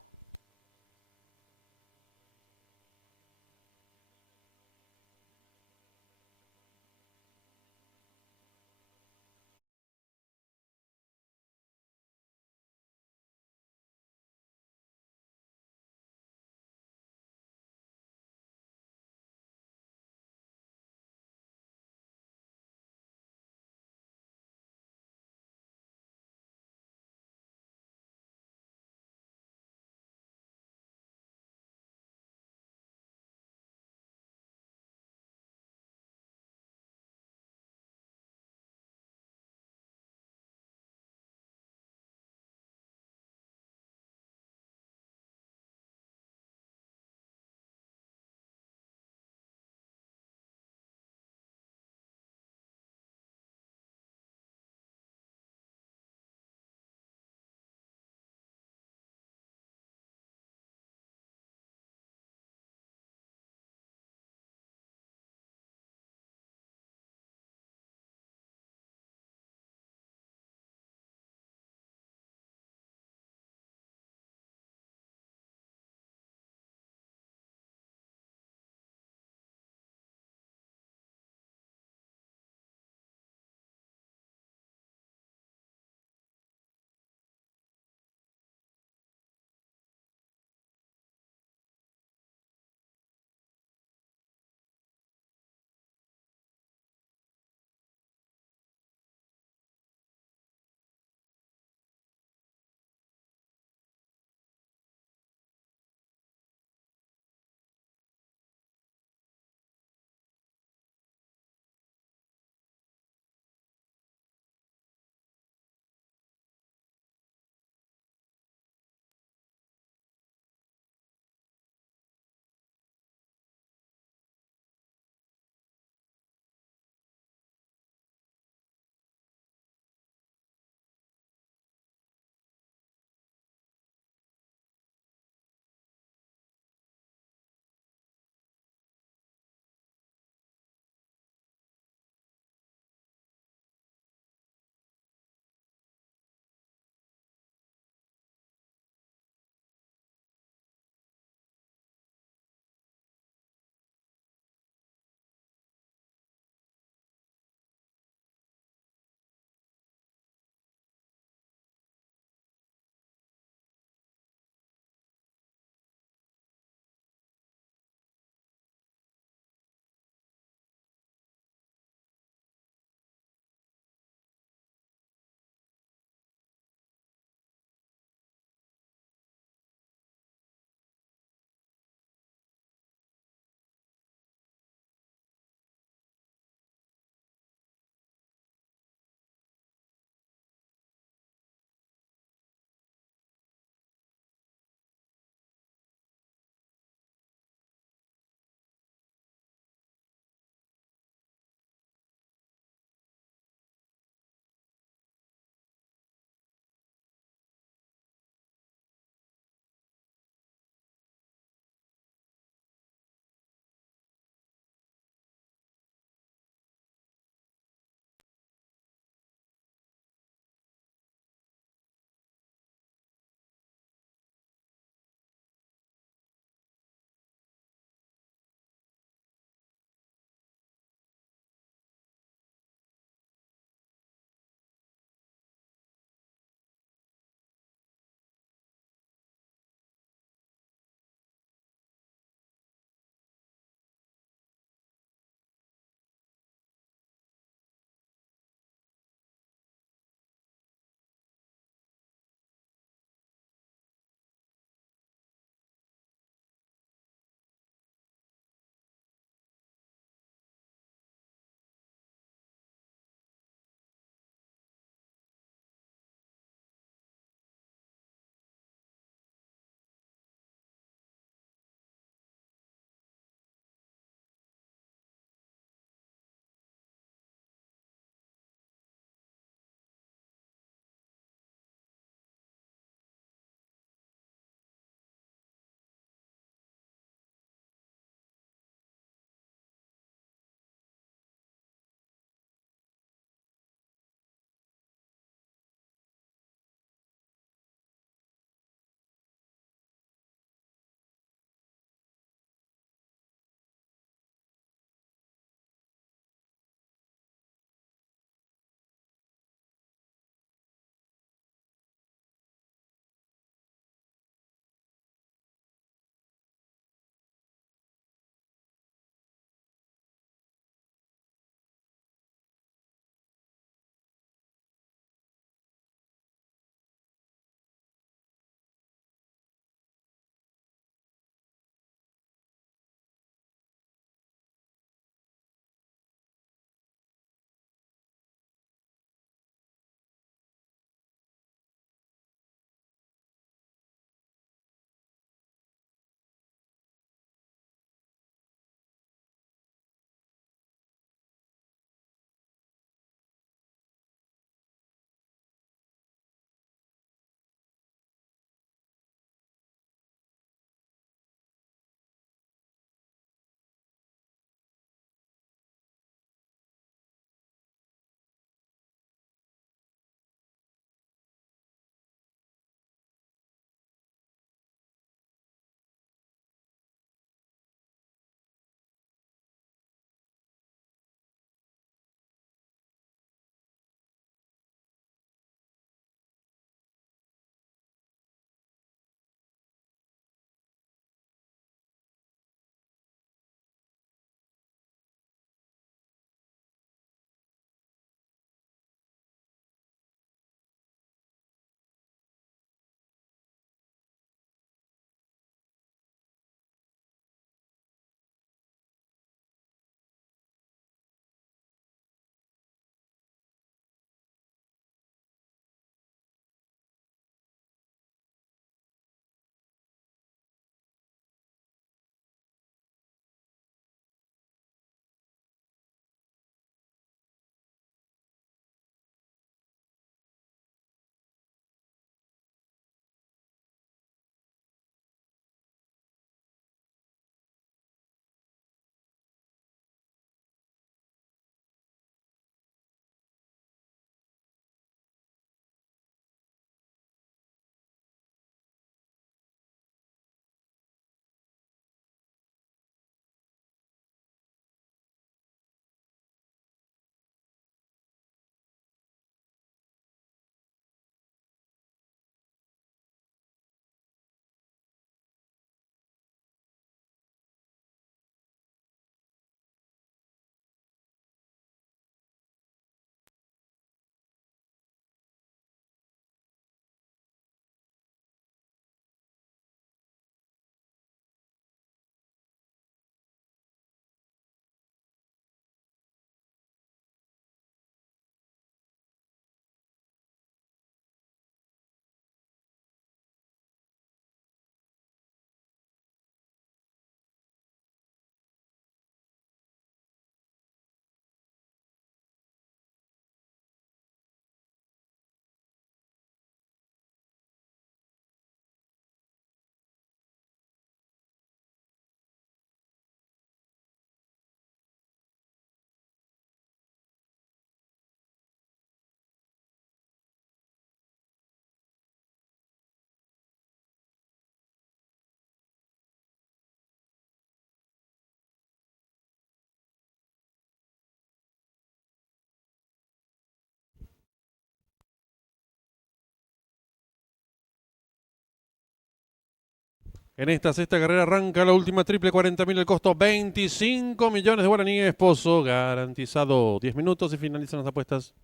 En esta sexta carrera arranca la última triple, 40.000 el costo, 25 millones de guaraníes, Pozo garantizado. 10 minutos y finalizan las apuestas.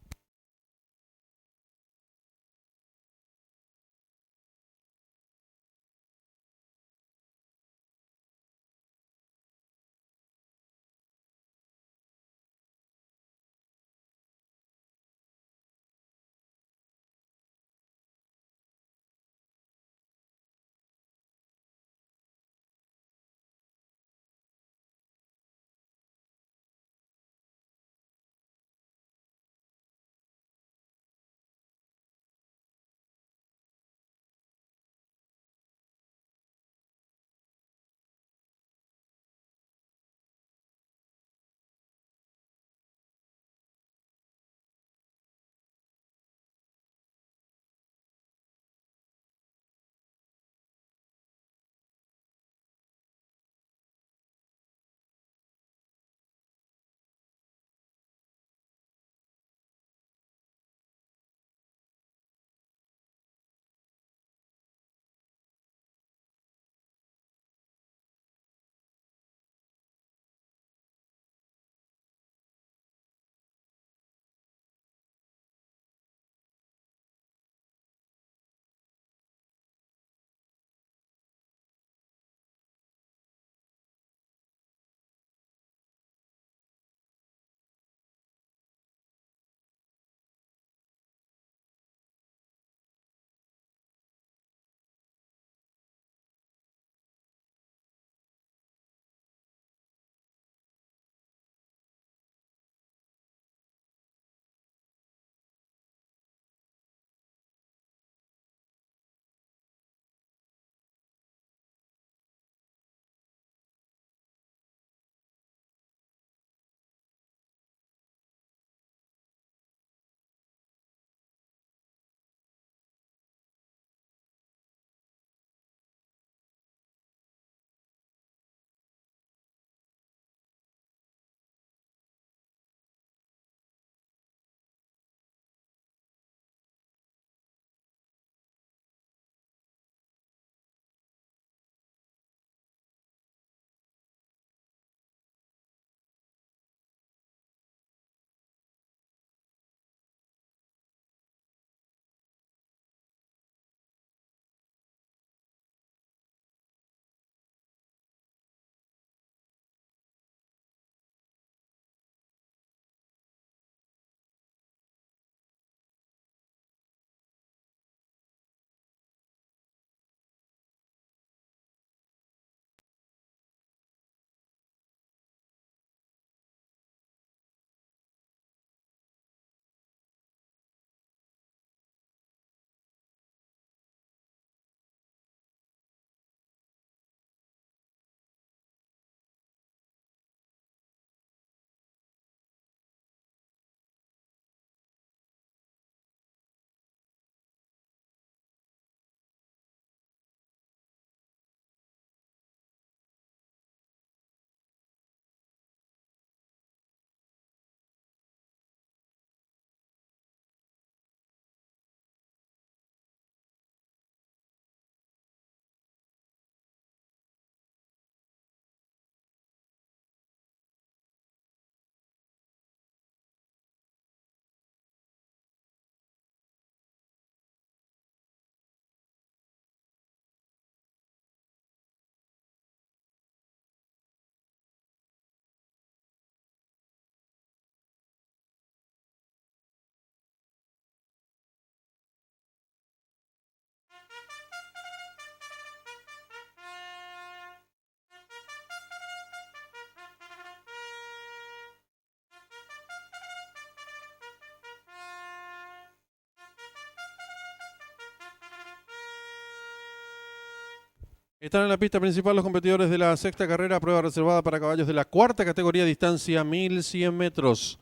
Están en la pista principal los competidores de la sexta carrera, prueba reservada para caballos de la cuarta categoría, distancia 1100 metros.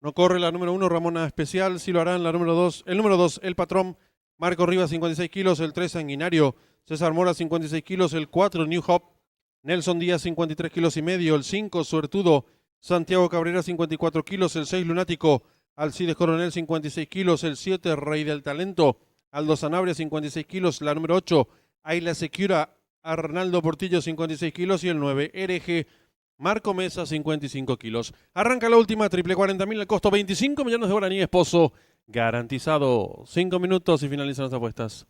No corre la número 1, Ramona Especial, sí lo harán la número 2. El número 2, El Patrón, Marco Rivas, 56 kilos. El 3, Sanguinario, César Mora, 56 kilos. El 4, New Hop, Nelson Díaz, 53 kilos y medio. El 5, Suertudo, Santiago Cabrera, 54 kilos. El 6, Lunático, Alcides Coronel, 56 kilos. El 7, Rey del Talento, Aldo Sanabria, 56 kilos. La número 8, Ayla Secura, Arnaldo Portillo, 56 kilos. Y el 9, Hereje Marco Mesa, 55 kilos. Arranca la última, triple 40.000, el costo 25 millones de guaraní, esposo garantizado. 5 minutos y finalizan las apuestas.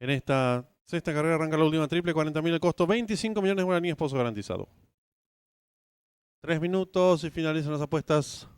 En esta sexta carrera arranca la última triple, 40.000 el costo, 25 millones de guaraníes, pozo garantizado. 3 minutos y finalizan las apuestas.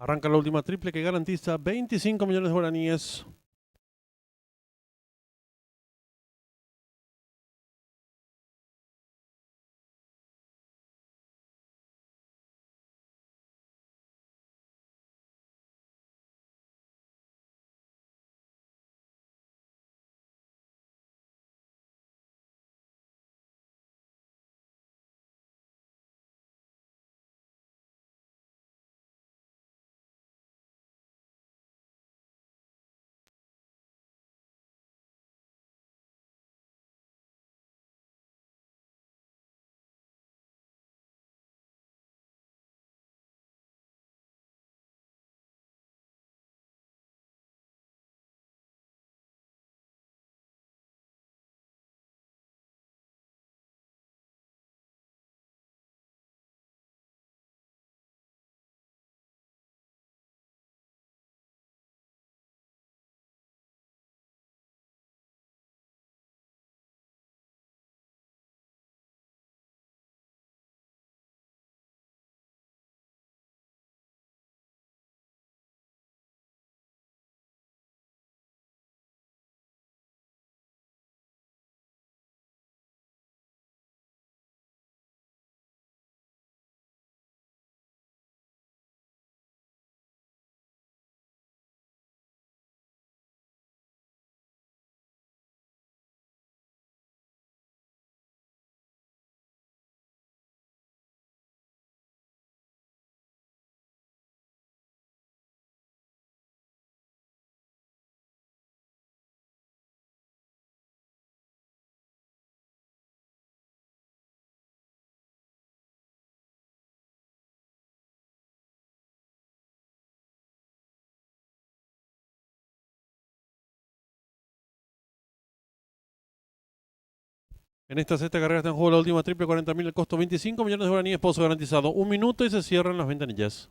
Arranca la última triple que garantiza 25 millones de guaraníes. En esta sexta carrera está en juego la última triple, 40.000, el costo 25 millones de guaraníes, pozo garantizado. 1 minuto y se cierran las ventanillas.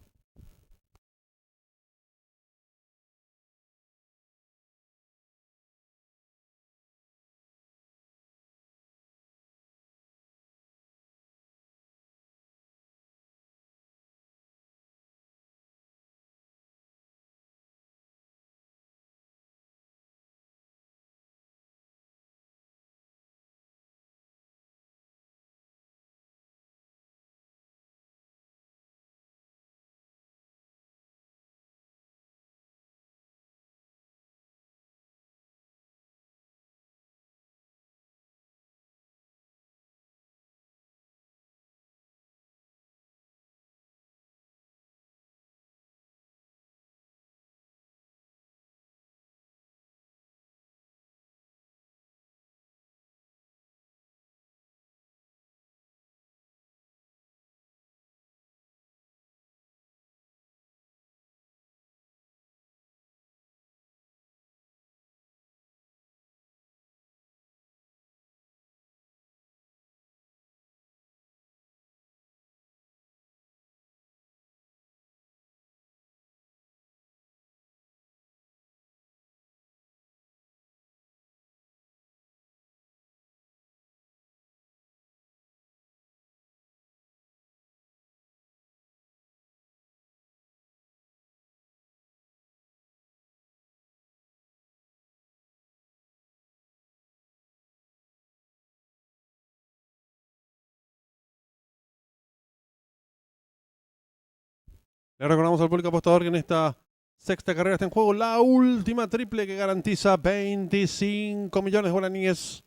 Le recordamos al público apostador que en esta sexta carrera está en juego la última triple que garantiza 25 millones de guaraníes.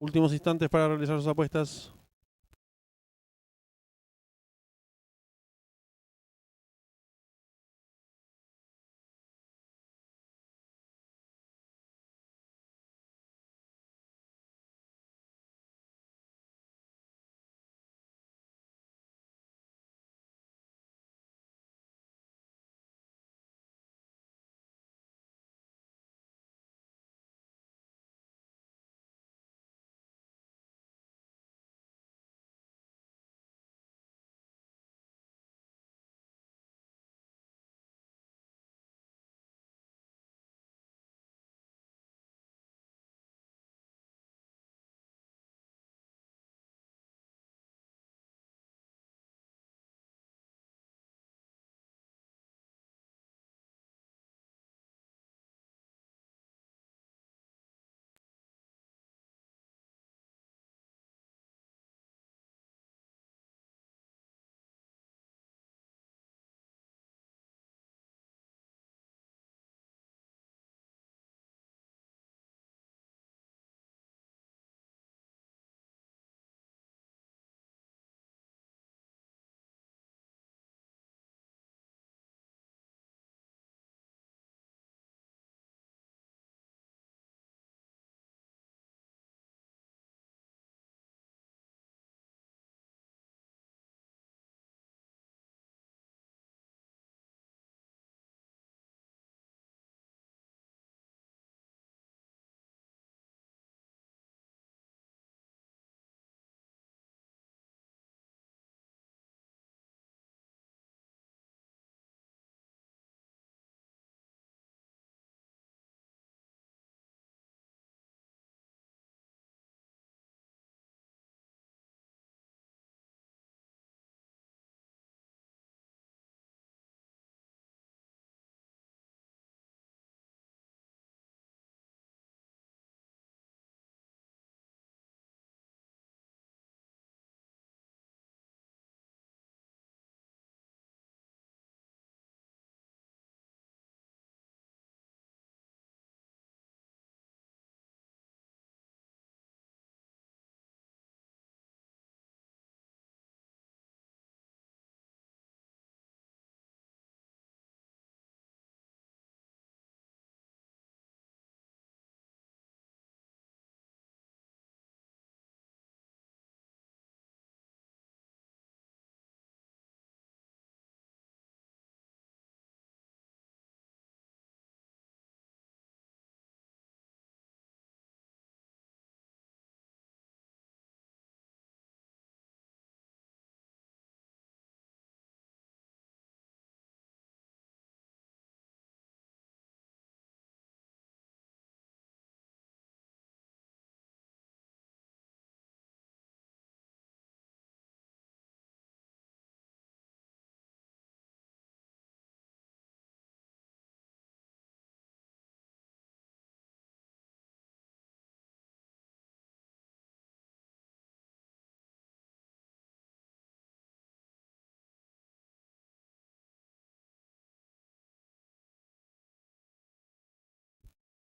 Últimos instantes para realizar sus apuestas.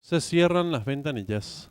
Se cierran las ventanillas.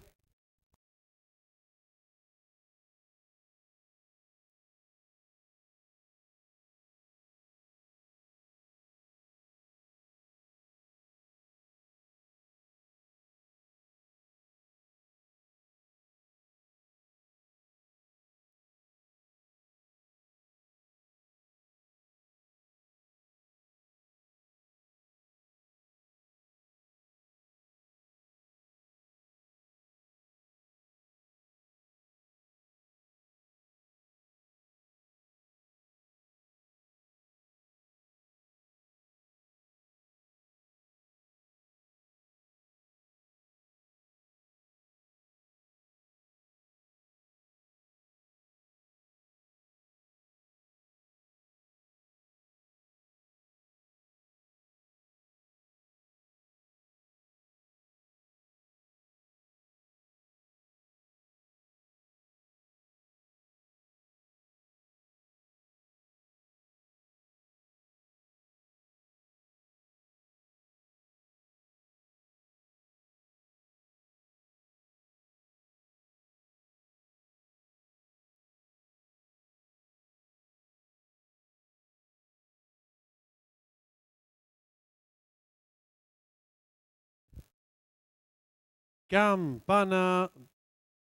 Campana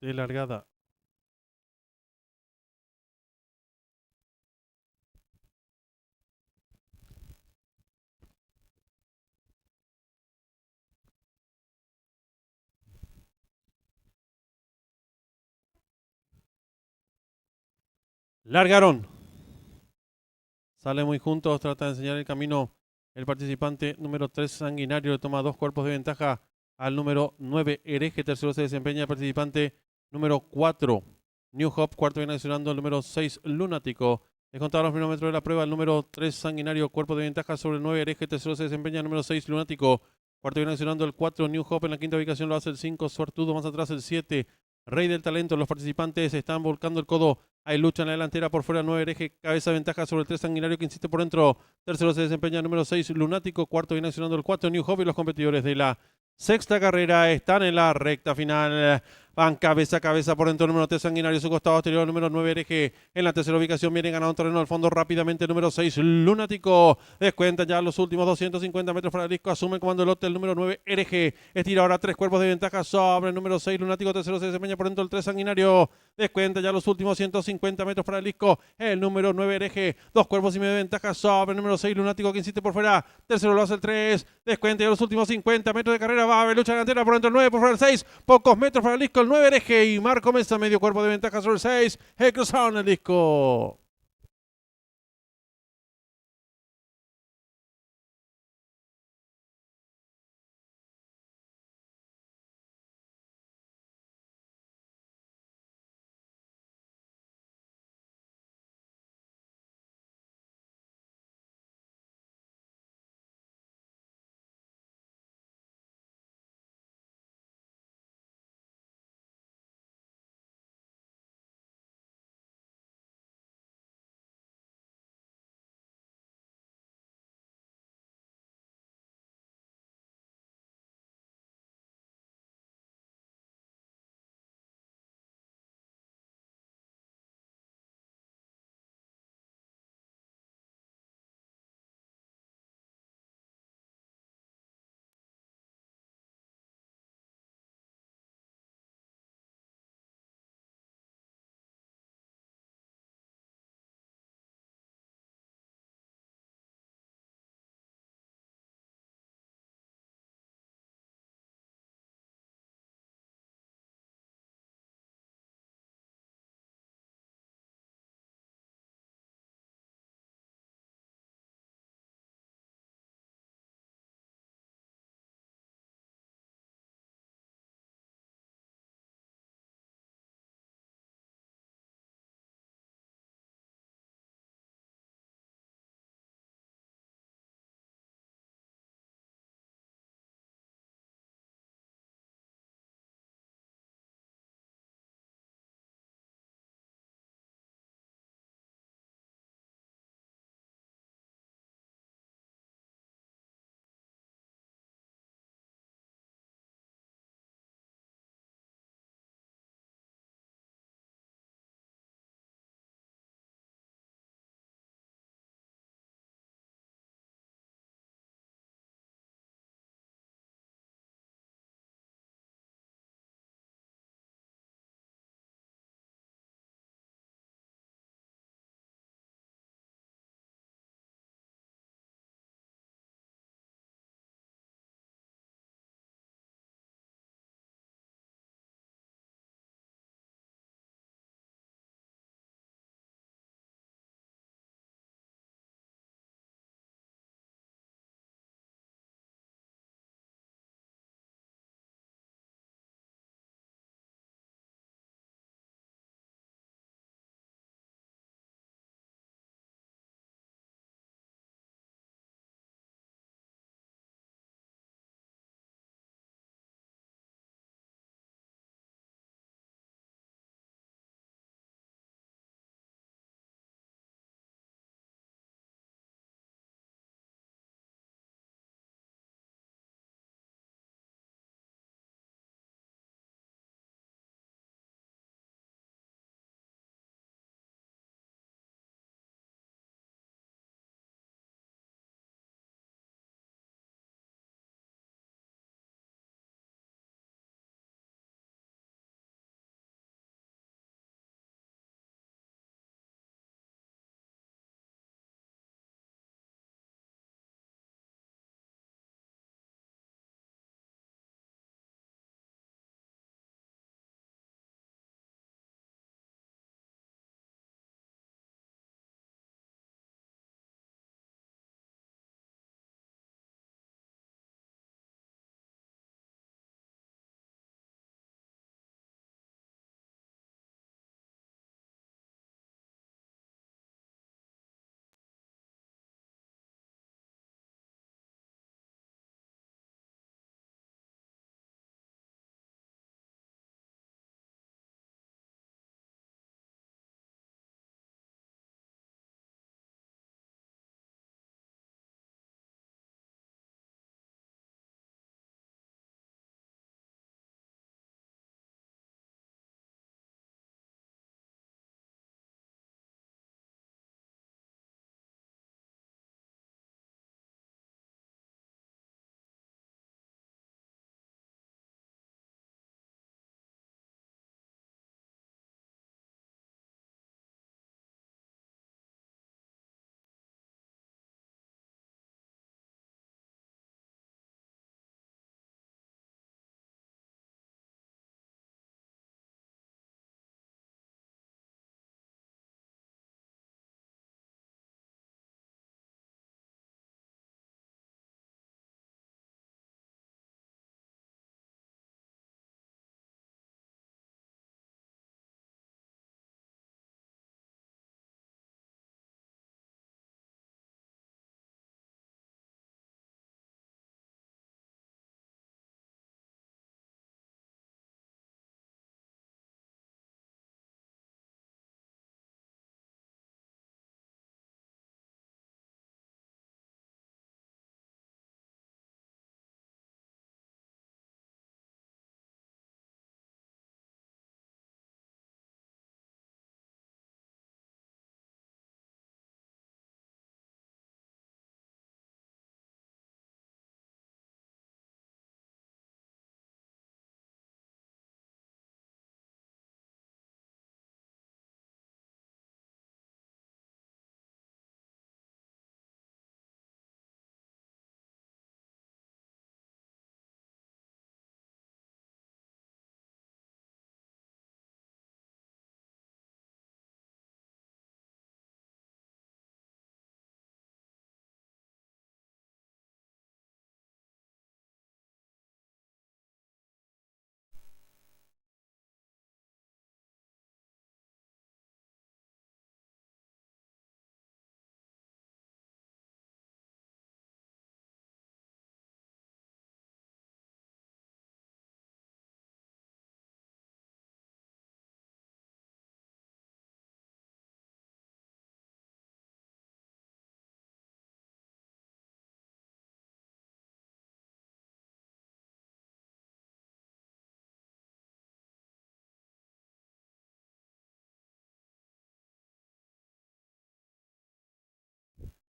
de largada. Largaron. Sale muy juntos, trata de enseñar el camino. El participante número 3, Sanguinario, le toma 2 cuerpos de ventaja al número 9, Hereje. Tercero se desempeña el participante número 4, New Hope. Cuarto viene accionando el número 6, Lunático. Descontado los primeros metros de la prueba, el número 3, Sanguinario, cuerpo de ventaja sobre el 9, Hereje. Tercero se desempeña el número 6, Lunático. Cuarto viene accionando el 4, New Hope. En la quinta ubicación lo hace el 5, Suertudo. Más atrás el 7, Rey del Talento. Los participantes están volcando el codo. Hay lucha en la delantera por fuera, 9, Hereje, cabeza ventaja sobre el 3, Sanguinario, que insiste por dentro. Tercero se desempeña el número 6, Lunático. Cuarto viene accionando el 4, New Hope. Y los competidores de la sexta carrera están en la recta final. Van cabeza a cabeza por dentro el número 3, Sanguinario, su costado exterior, el número 9, Hereje. En la tercera ubicación viene ganando terreno al fondo rápidamente el número 6, Lunático. Descuenta ya los últimos 250 metros para el disco. Asume el comando el lote el número 9, Hereje. Estira ahora 3 cuerpos de ventaja sobre el número 6, Lunático. Tercero se desempeña por dentro el 3, Sanguinario. Descuenta ya los últimos 150 metros para el disco. El número 9, Hereje. 2 cuerpos y medio de ventaja sobre el número 6, Lunático, que insiste por fuera. Tercero lo hace el 3. Descuenta ya los últimos 50 metros de carrera. Va a haber lucha delantera por dentro el 9, por fuera el 6. Pocos metros para el disco el 9, Hereje. Y Marco Mesa, medio cuerpo de ventaja sobre el 6. Cruzaron el disco.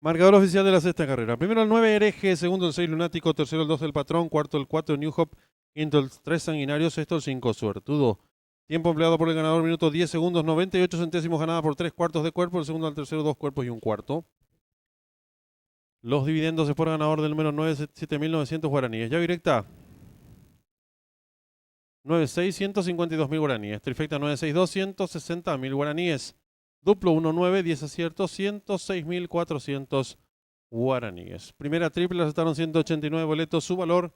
Marcador oficial de la sexta carrera. Primero el 9 Hereje, segundo el 6 Lunático, tercero el 2 del Patrón, cuarto el 4 New Hope, quinto el 3 Sanguinario, sexto el 5 Suertudo. Tiempo empleado por el ganador, minuto 10 segundos, 98 centésimos, ganada por 3 cuartos de cuerpo, el segundo al tercero 2 cuerpos y 1 cuarto. Los dividendos es por ganador del número 9, 7.900 guaraníes. Ya directa. 9-6, 152.000 guaraníes. Trifecta 9-6-2, 160.000 guaraníes. Duplo 1-9, 10 aciertos, 106.400 guaraníes. Primera triple aceptaron 189 boletos, su valor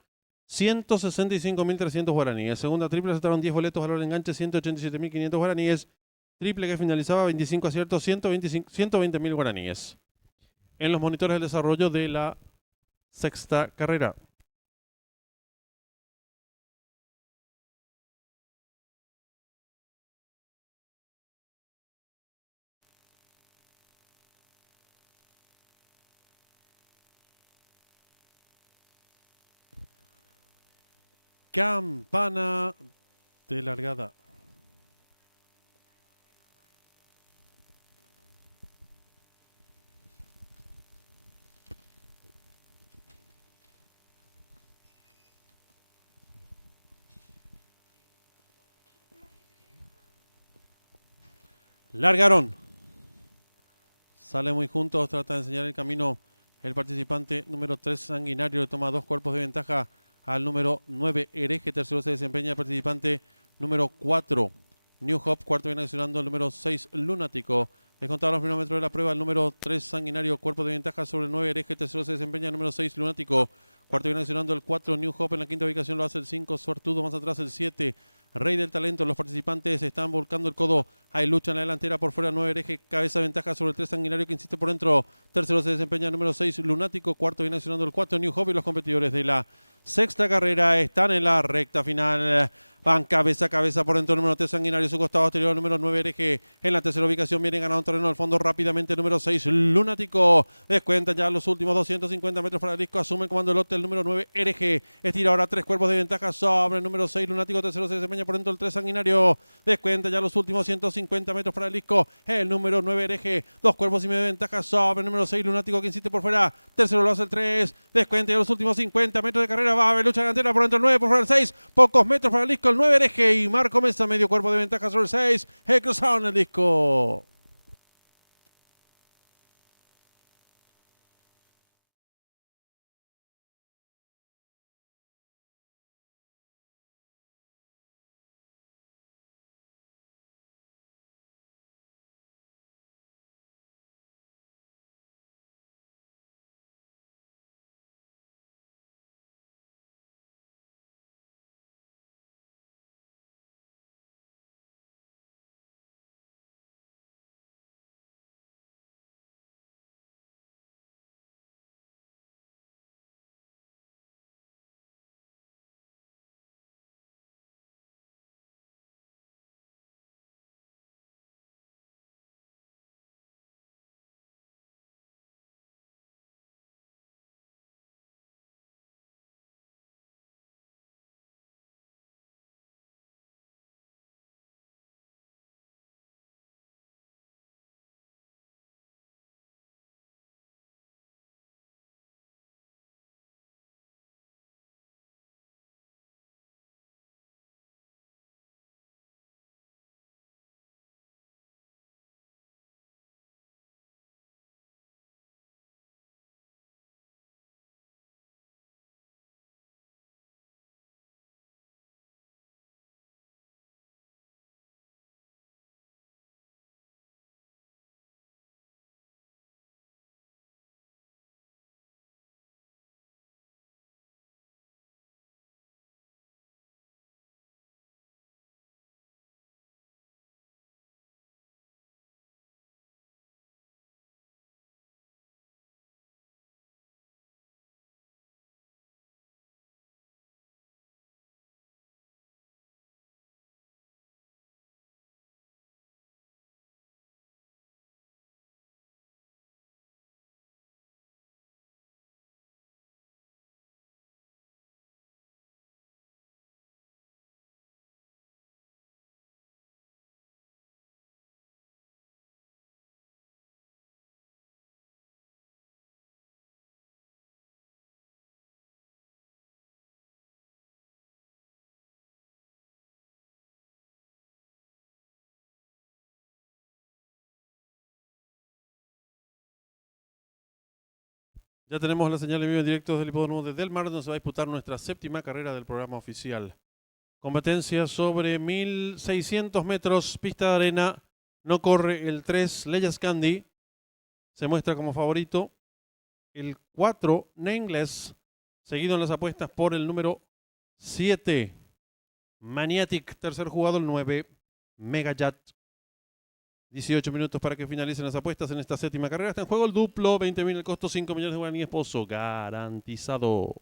165.300 guaraníes. Segunda triple aceptaron 10 boletos, valor enganche 187.500 guaraníes. Triple que finalizaba 25 aciertos, 120.000 guaraníes. En los monitores del desarrollo de la sexta carrera. Campana de largada. Largaron. Sale muy juntos, trata de enseñar el camino el participante número 3 Sanguinario, le toma 2 cuerpos de ventaja al número 9 Hereje, tercero se desempeña el participante número 4 New Hope, cuarto viene accionando el número 6 Lunático. Descontados los primeros metros de la prueba, el número 3 Sanguinario, cuerpo de ventaja sobre el 9 Hereje, tercero se desempeña el número 6 Lunático. Cuarto viene accionando el 4 New Hope, en la quinta ubicación lo hace el 5 Suertudo, más atrás el 7 Rey del Talento. Los participantes están volcando el codo. Hay lucha en la delantera por fuera. 9 Hereje, cabeza de ventaja sobre el 3 Sanguinario que insiste por dentro. Tercero se desempeña el número 6 Lunático. Cuarto viene accionando el 4 New Hope y los competidores de la sexta carrera están en la recta final. Van cabeza a cabeza por dentro el número 3 Sanguinario, su costado exterior, el número 9 Hereje. En la tercera ubicación viene ganando un terreno al fondo rápidamente el número 6 Lunático. Descuentan ya los últimos 250 metros para el disco. Asume el comando del lote el número 9 Hereje. Estira ahora 3 cuerpos de ventaja sobre el número 6 Lunático. Tercero se desempeña por dentro el 3 Sanguinario. Descuenta ya los últimos 150 metros para el disco. El número 9 Hereje. 2 cuerpos y medio de ventaja sobre el número 6 Lunático que insiste por fuera. Tercero lo hace el 3. Descuenta ya los últimos 50 metros de carrera. Va a haber lucha delantera por dentro el 9, por fuera el 6. Pocos metros para el disco el 9 Hereje. Y Marco Mesa medio cuerpo de ventaja sobre el 6. Cruzaron el disco. Ya tenemos la señal en vivo en directo desde el hipódromo de Del Mar, donde se va a disputar nuestra séptima carrera del programa oficial. Competencia sobre 1600 metros, pista de arena. No corre el 3, Leyes Candy. Se muestra como favorito. El 4, Nameless. Seguido en las apuestas por el número 7, Maniatic. Tercer jugado el 9, Megajet. 18 minutos para que finalicen las apuestas en esta séptima carrera. Está en juego el duplo, 20.000 el costo, 5 millones de guaraníes Pozo, garantizado.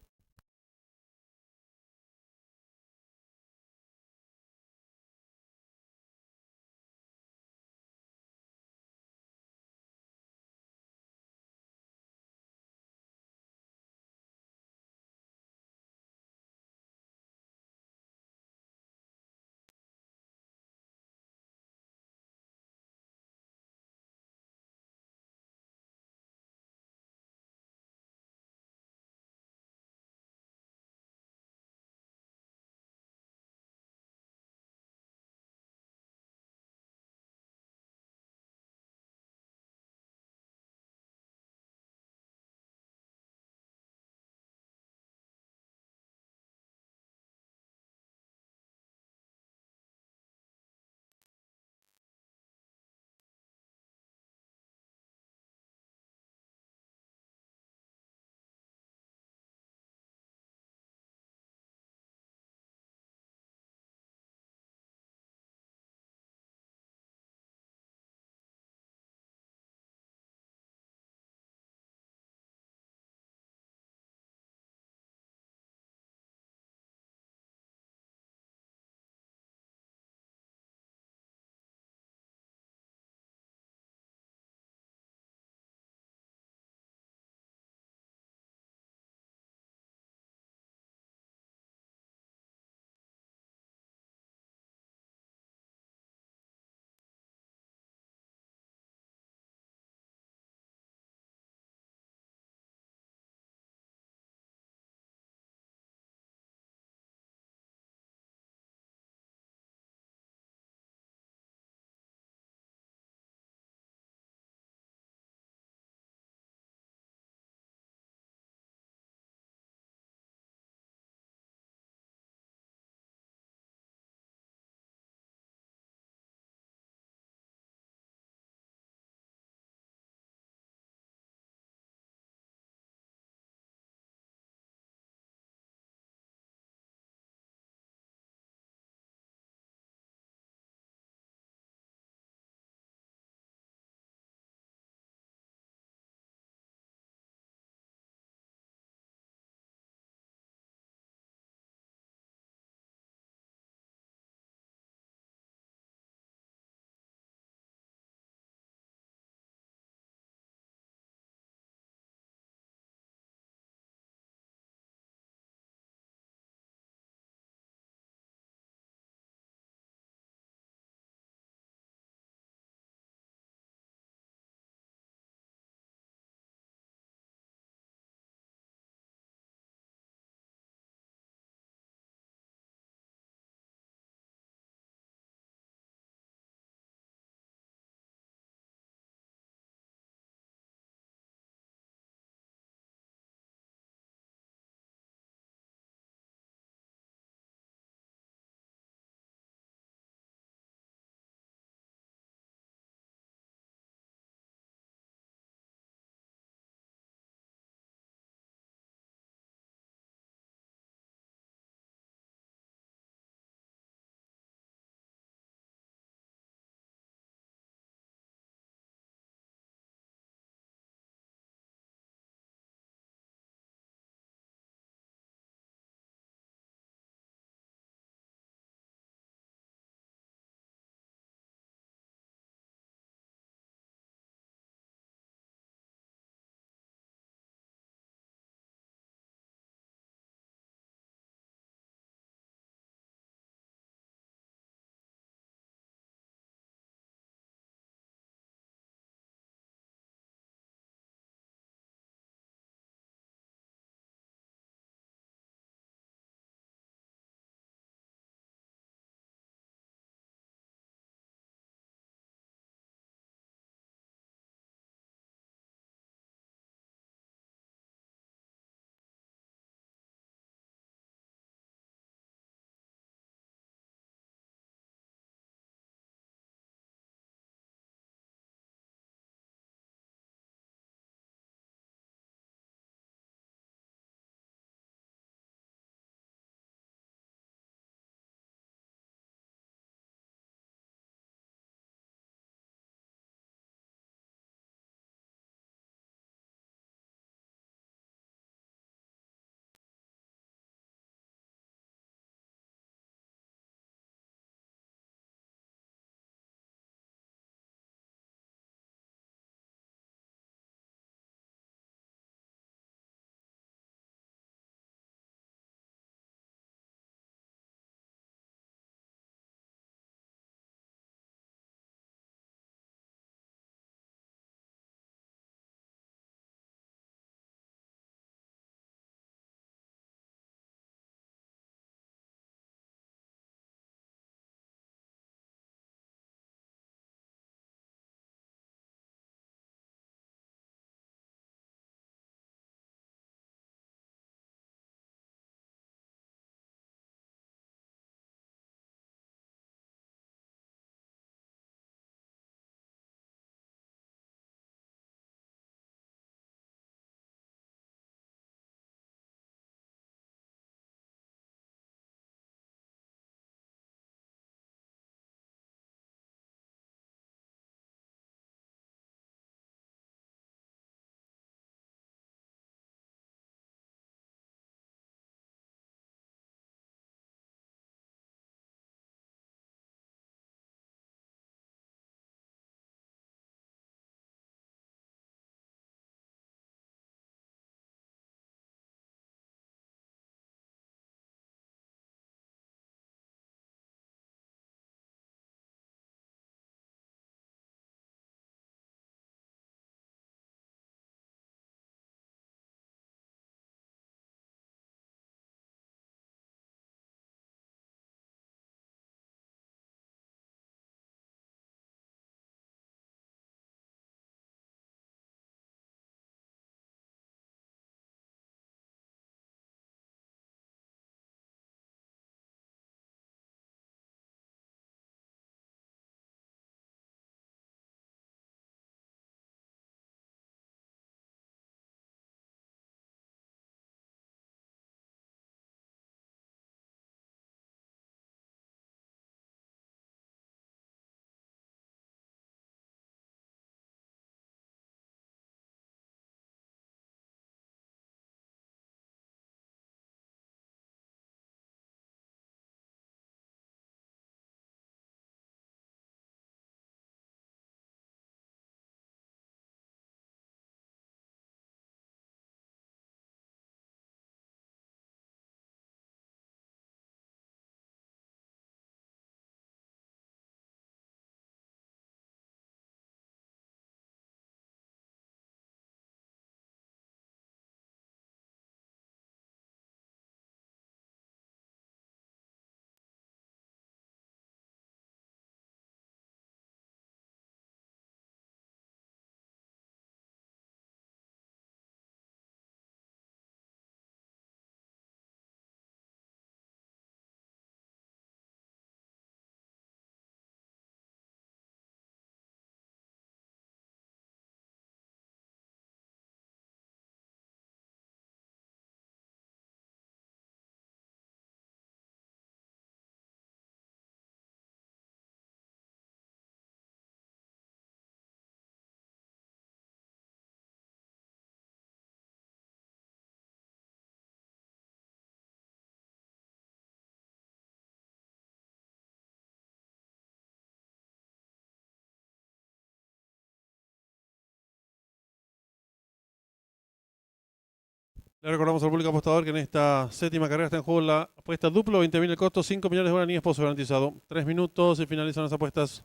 Le recordamos al público apostador que en esta séptima carrera está en juego la apuesta duplo, 20.000 el costo, 5 millones de guaraníes, pozo garantizado. 3 minutos y finalizan las apuestas.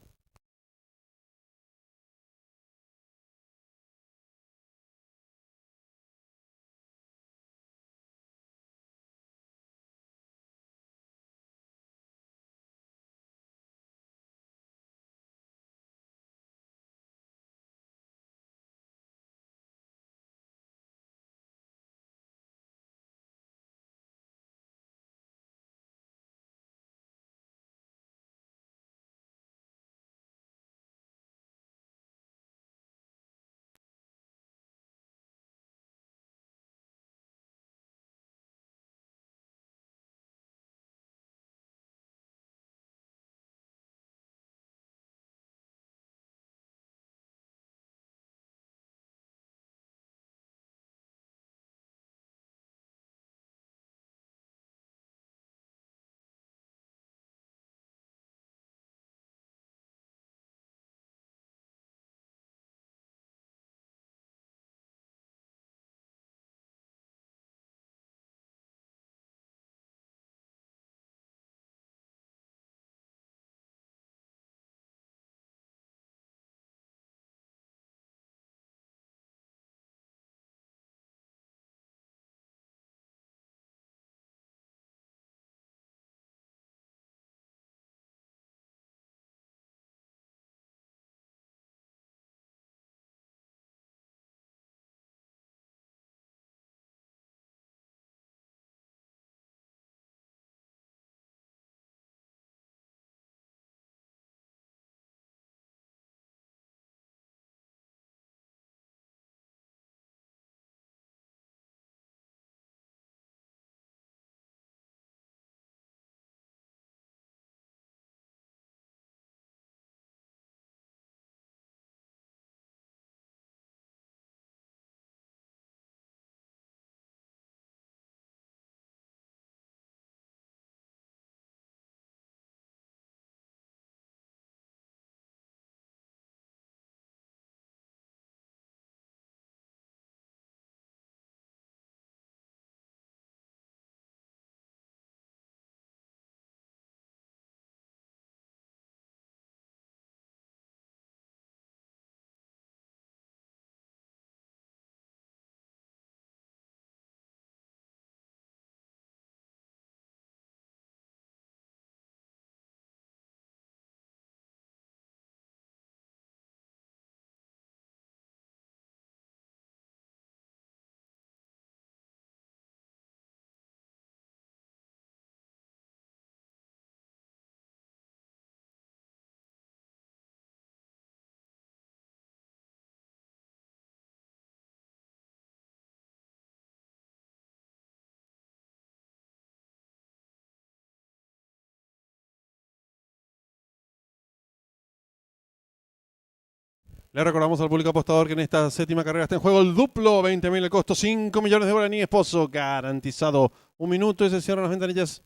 Le recordamos al público apostador que en esta séptima carrera está en juego el duplo, 20.000 el costo, 5 millones de guaraníes, pozo garantizado. 1 minuto y se cierran las ventanillas.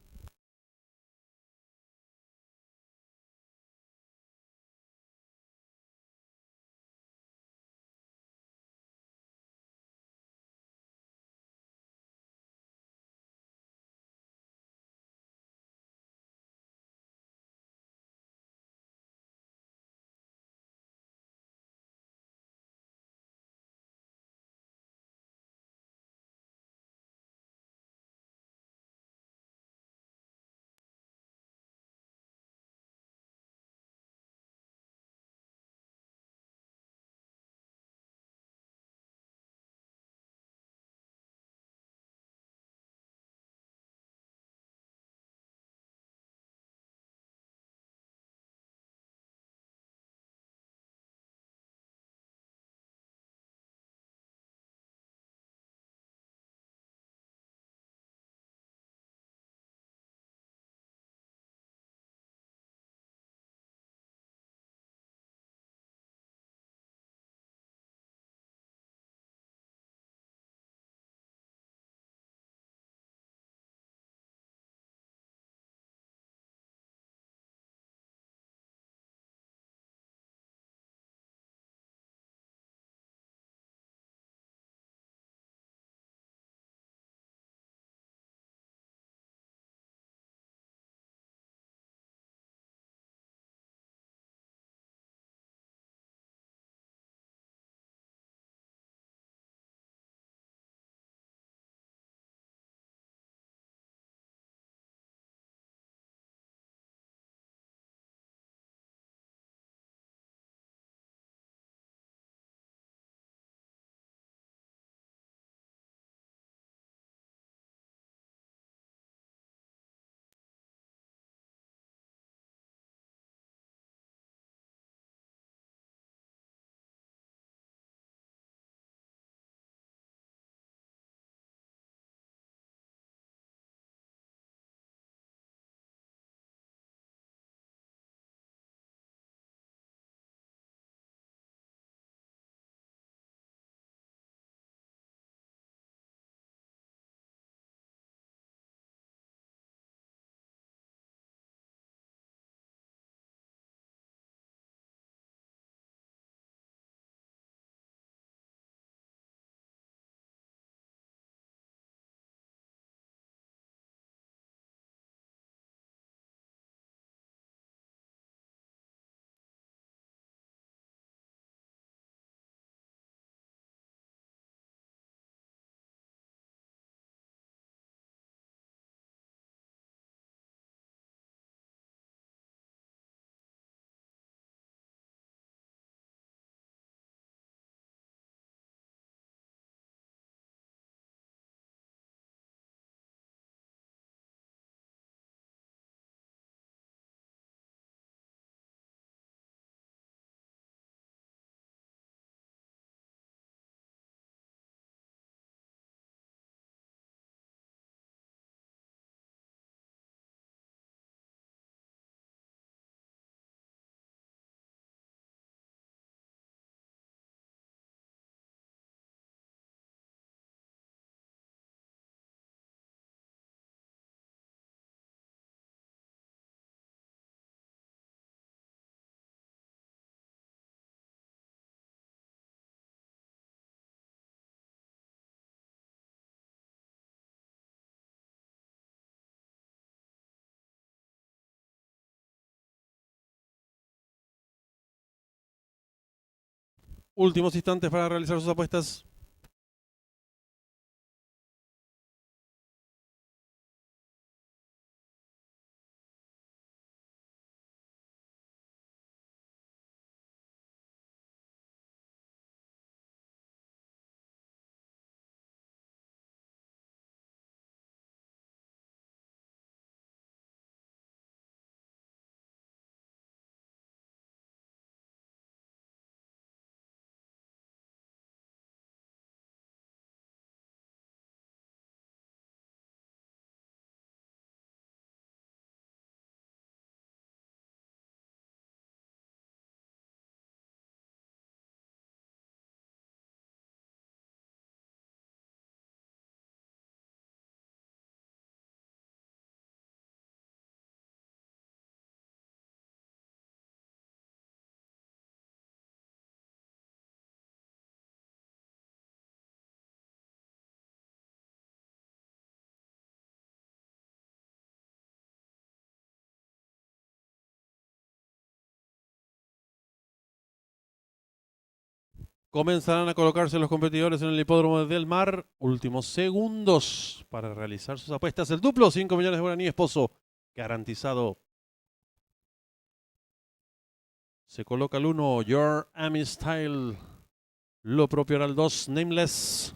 Últimos instantes para realizar sus apuestas. Comenzarán a colocarse los competidores en el hipódromo de Del Mar. Últimos segundos para realizar sus apuestas. El duplo, 5 millones de guaraníes, Pozo, garantizado. Se coloca el 1, Your Ami Style. Lo propio era el 2, Nameless.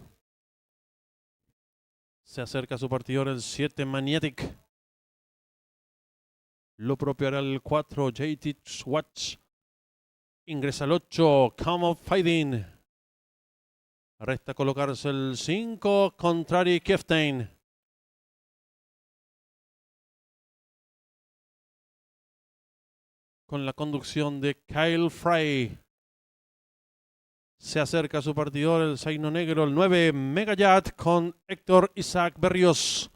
Se acerca a su partidor el 7, Magnetic. Lo propio era el 4, JT Swatch. Ingresa el 8, Come Out Fighting. Resta colocarse el 5, Contrary Keftain. Con la conducción de Kyle Fry. Se acerca a su partidor el Zaino Negro, el 9, Megayat, con Héctor Isaac Berrios.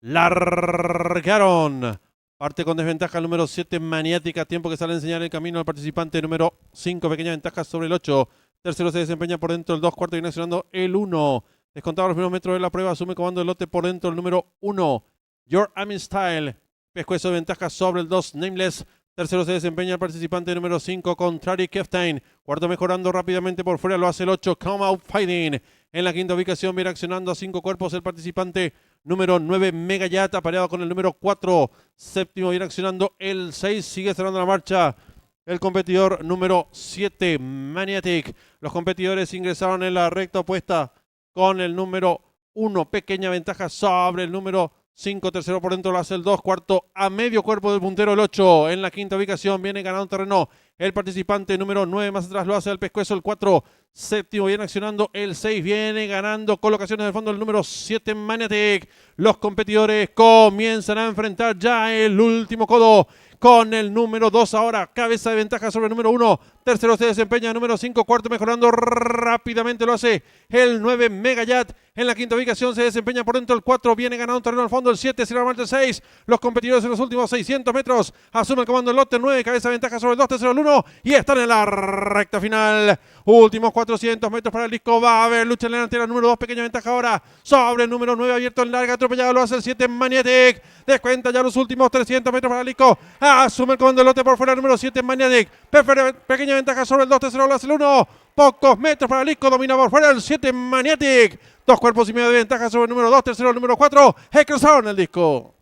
Largaron. Parte con desventaja el número 7, Maniática. Tiempo que sale a enseñar el camino al participante número 5. Pequeña ventaja sobre el 8. Tercero se desempeña por dentro el 2. Cuarto viene accionando el 1. Descontado los primeros metros de la prueba. Asume comando el lote por dentro el número 1. Your Ami Style. Pescuezo de ventaja sobre el 2. Nameless. Tercero se desempeña el participante número 5, Contrary Keftain. Cuarto mejorando rápidamente por fuera, lo hace el 8, Come Out Fighting. En la quinta ubicación viene accionando a 5 cuerpos el participante número 9, Megayat, apareado con el número 4. Séptimo viene accionando el 6, sigue cerrando la marcha el competidor número 7, Magnetic. Los competidores ingresaron en la recta opuesta con el número 1, pequeña ventaja sobre el número 5, tercero por dentro lo hace el 2, cuarto a medio cuerpo del puntero el 8. En la quinta ubicación viene ganando terreno el participante número 9, más atrás lo hace el pescuezo el 4. Séptimo viene accionando el 6, viene ganando colocaciones del fondo el número 7, Magnetic. Los competidores comienzan a enfrentar ya el último codo con el número 2 ahora, cabeza de ventaja sobre el número 1. Tercero se desempeña el número 5, cuarto mejorando rápidamente lo hace el 9, Megayat. En la quinta ubicación se desempeña por dentro el 4, viene ganando terreno al fondo el 7, cierra la marcha el 6. Los competidores en los últimos 600 metros asumen el comando el lote 9, cabeza de ventaja sobre el 2, tercero el 1 y están en la recta final. Últimos 400 metros para el disco, va a haber lucha en la delantera, número 2, pequeña ventaja ahora sobre el número 9, abierto en larga, atropellado lo hace el 7, Magnetic. Descuenta ya los últimos 300 metros para el disco, asume el comando del lote por fuera el número 7, Magnetic. Pequeña ventaja sobre el 2, tercero lo hace el 1. Pocos metros para el disco, domina por fuera el 7, Magnetic. 2 cuerpos y medio de ventaja sobre el número 2, tercero el número 4. Cruzaron el disco.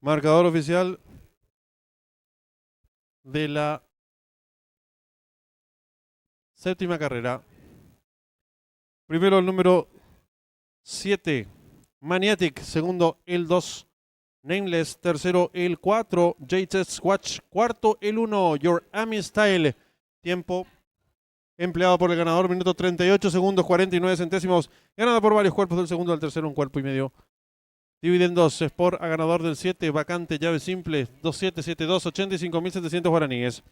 Marcador oficial de la séptima carrera. Primero el número 7, Maniatic. Segundo el 2, Nameless. Tercero el 4, JTest Watch. Cuarto el 1, Your Ami Style. Tiempo empleado por el ganador, minuto 38 segundos 49 centésimos. Ganado por varios cuerpos del segundo al tercero, un cuerpo y medio. Dividen 2, Sport a ganador del 7, vacante, llave simple, 2772, 85.700 guaraníes.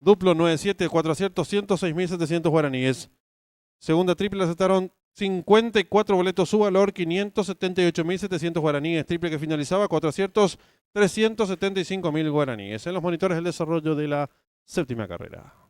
Duplo 97, 4 aciertos, 106.700 guaraníes. Segunda triple aceptaron 54 boletos, su valor 578.700 guaraníes. Triple que finalizaba, 4 aciertos, 375.000 guaraníes. En los monitores el desarrollo de la séptima carrera.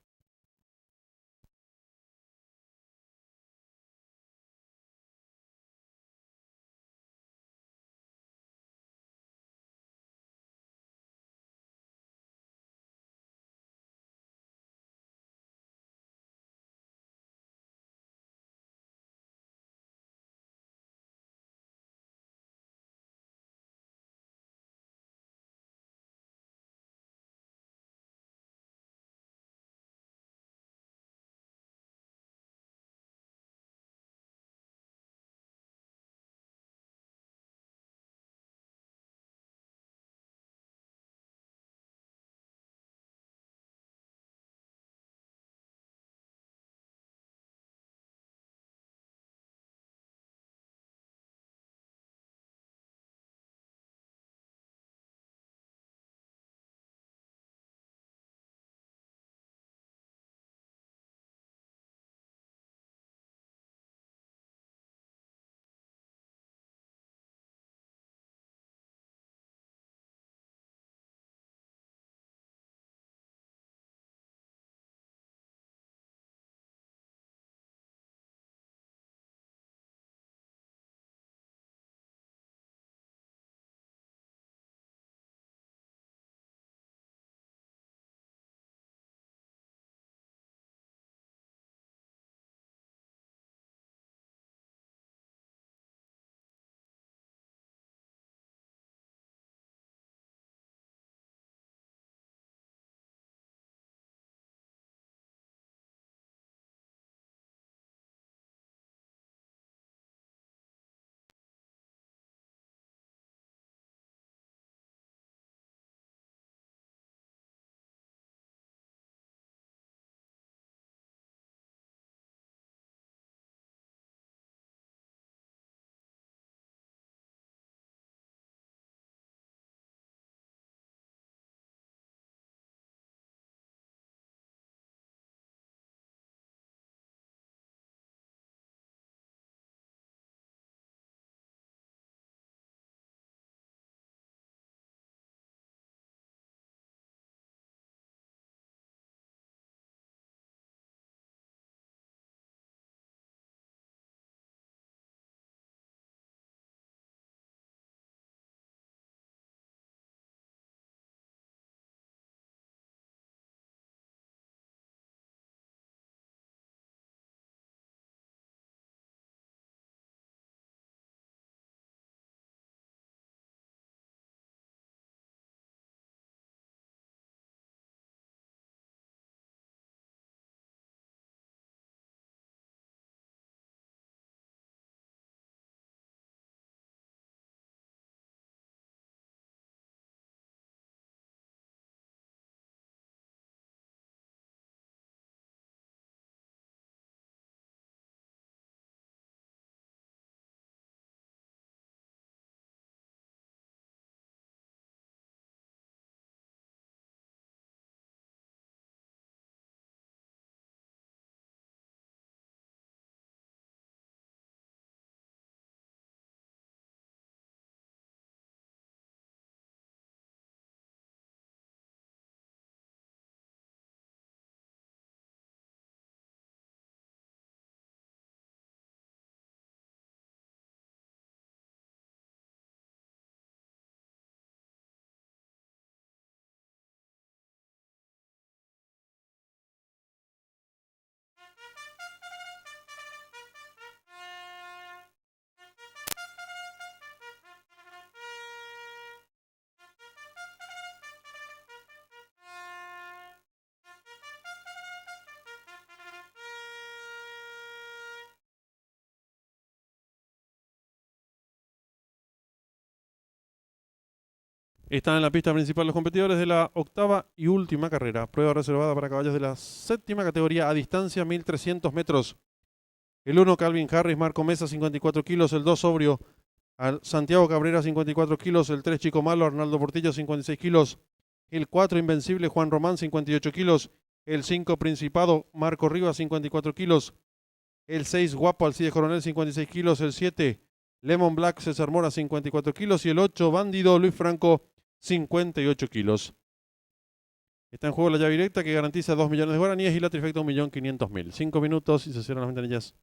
Están en la pista principal los competidores de la octava y última carrera. Prueba reservada para caballos de la séptima categoría a distancia 1300 metros. El 1 Calvin Harris, Marco Mesa 54 kilos. El 2 sobrio Santiago Cabrera 54 kilos. El 3 Chico Malo Arnaldo Portillo 56 kilos. El 4 Invencible Juan Román 58 kilos. El 5 Principado Marco Rivas 54 kilos. El 6 Guapo Alcides Coronel 56 kilos. El 7 Lemon Black César Mora 54 kilos. Y el 8 Bandido Luis Franco 58 kilos. Está en juego la llave directa que garantiza 2 millones de guaraníes y la trifecta 1.500.000. 5 minutos y se cierran las ventanillas.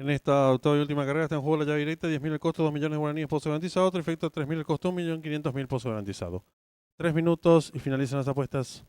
En esta octava y última carrera está en juego la llave directa, 10.000 el costo, 2 millones de guaraníes, pozo garantizado, trifecto 3.000 el costo, 1.500.000 pozo garantizado. 3 minutos y finalizan las apuestas.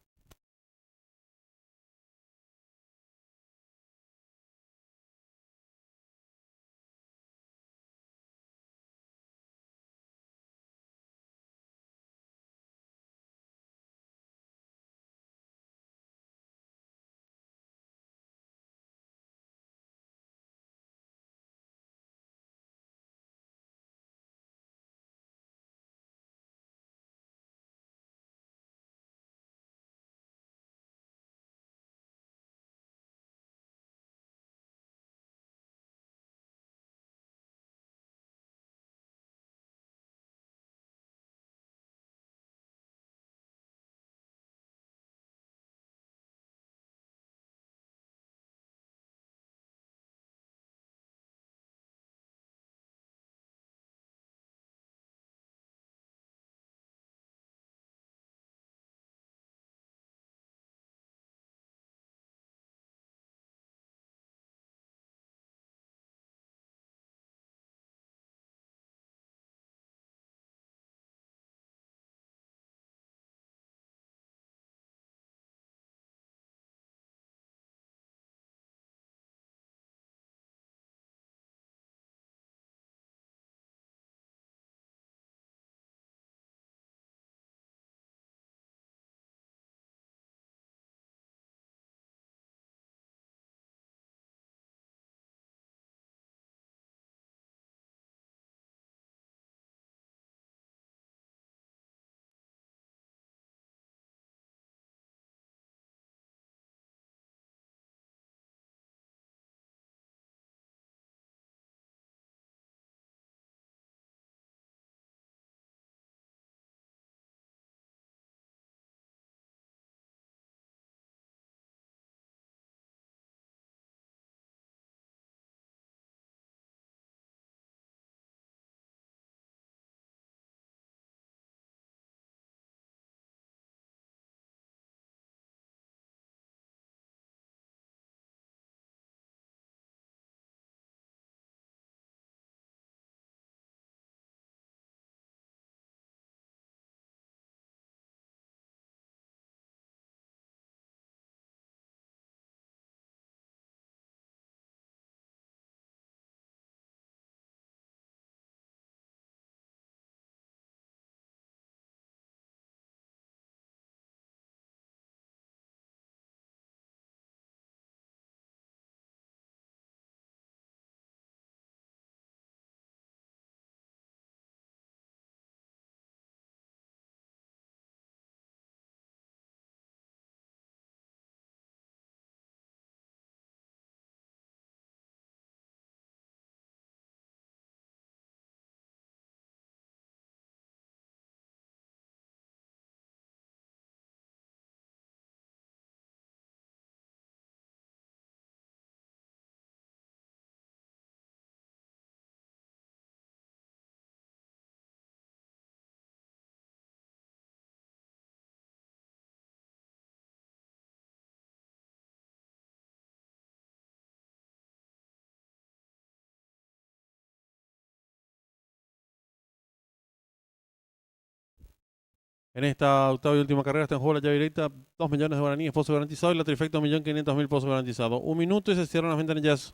En esta octava y última carrera está en juego la llave directa, 2 millones de guaraníes, pozo garantizado y la trifecta 1.500.000 pozo garantizado. 1 minuto y se cierran las ventanillas.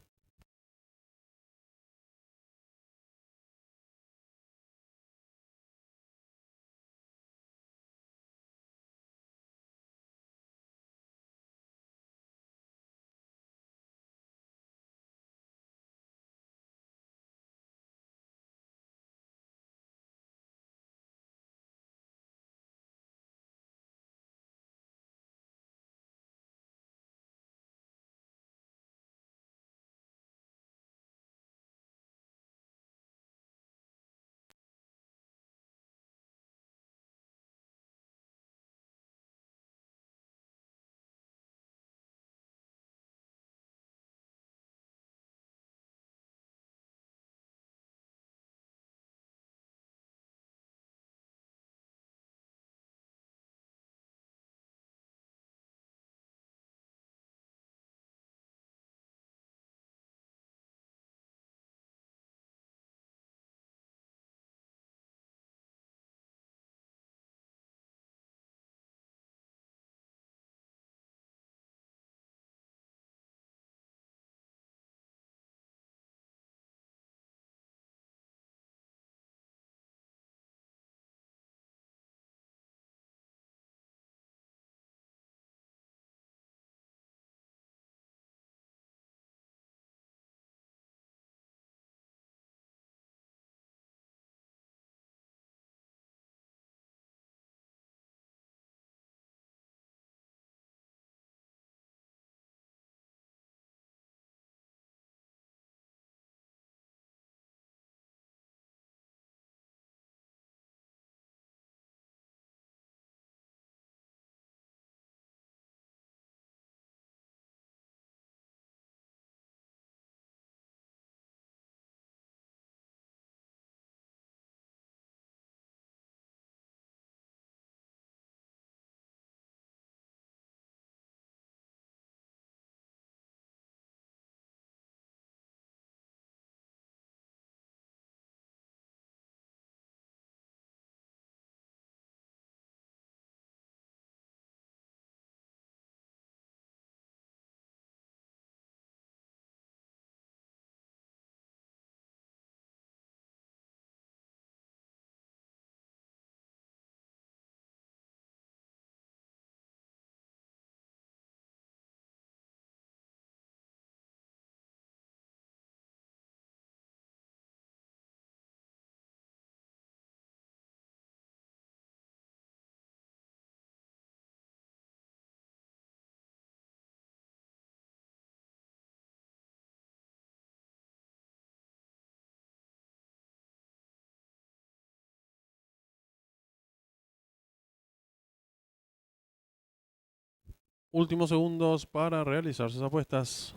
últimos segundos para realizar sus apuestas.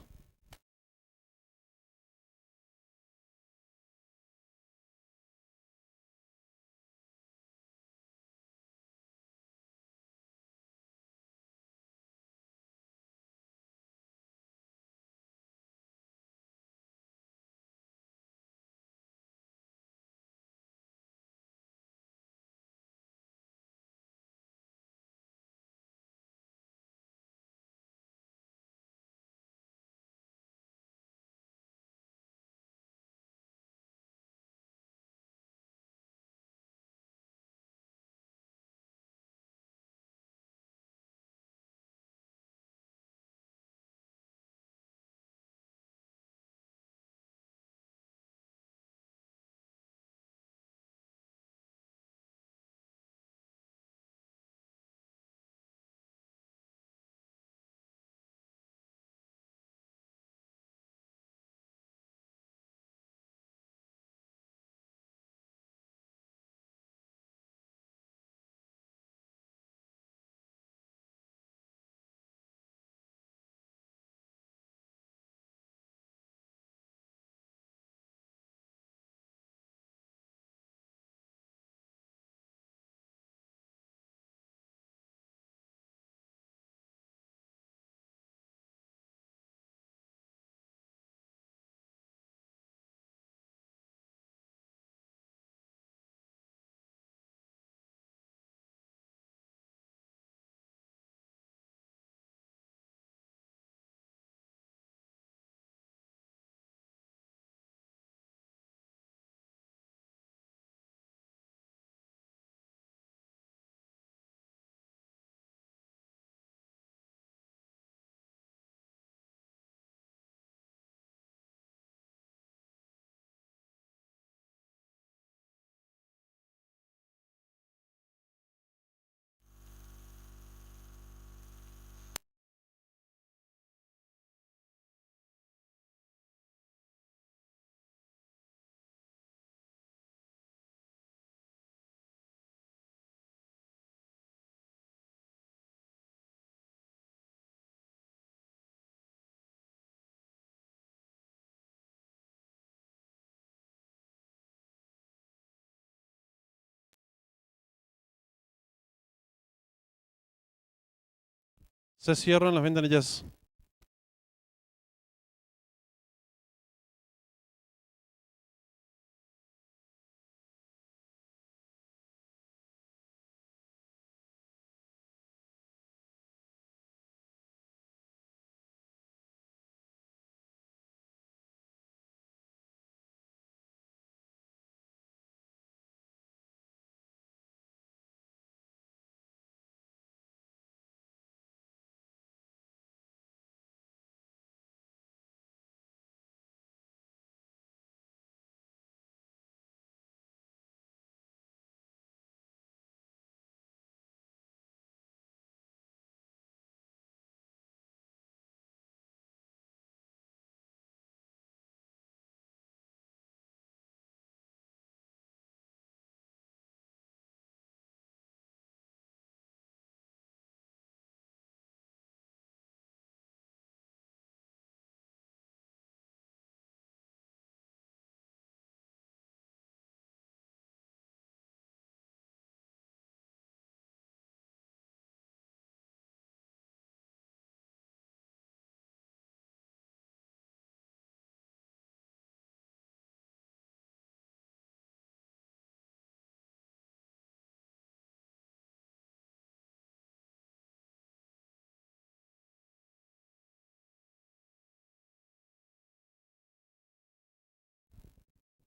Se cierran las ventanillas.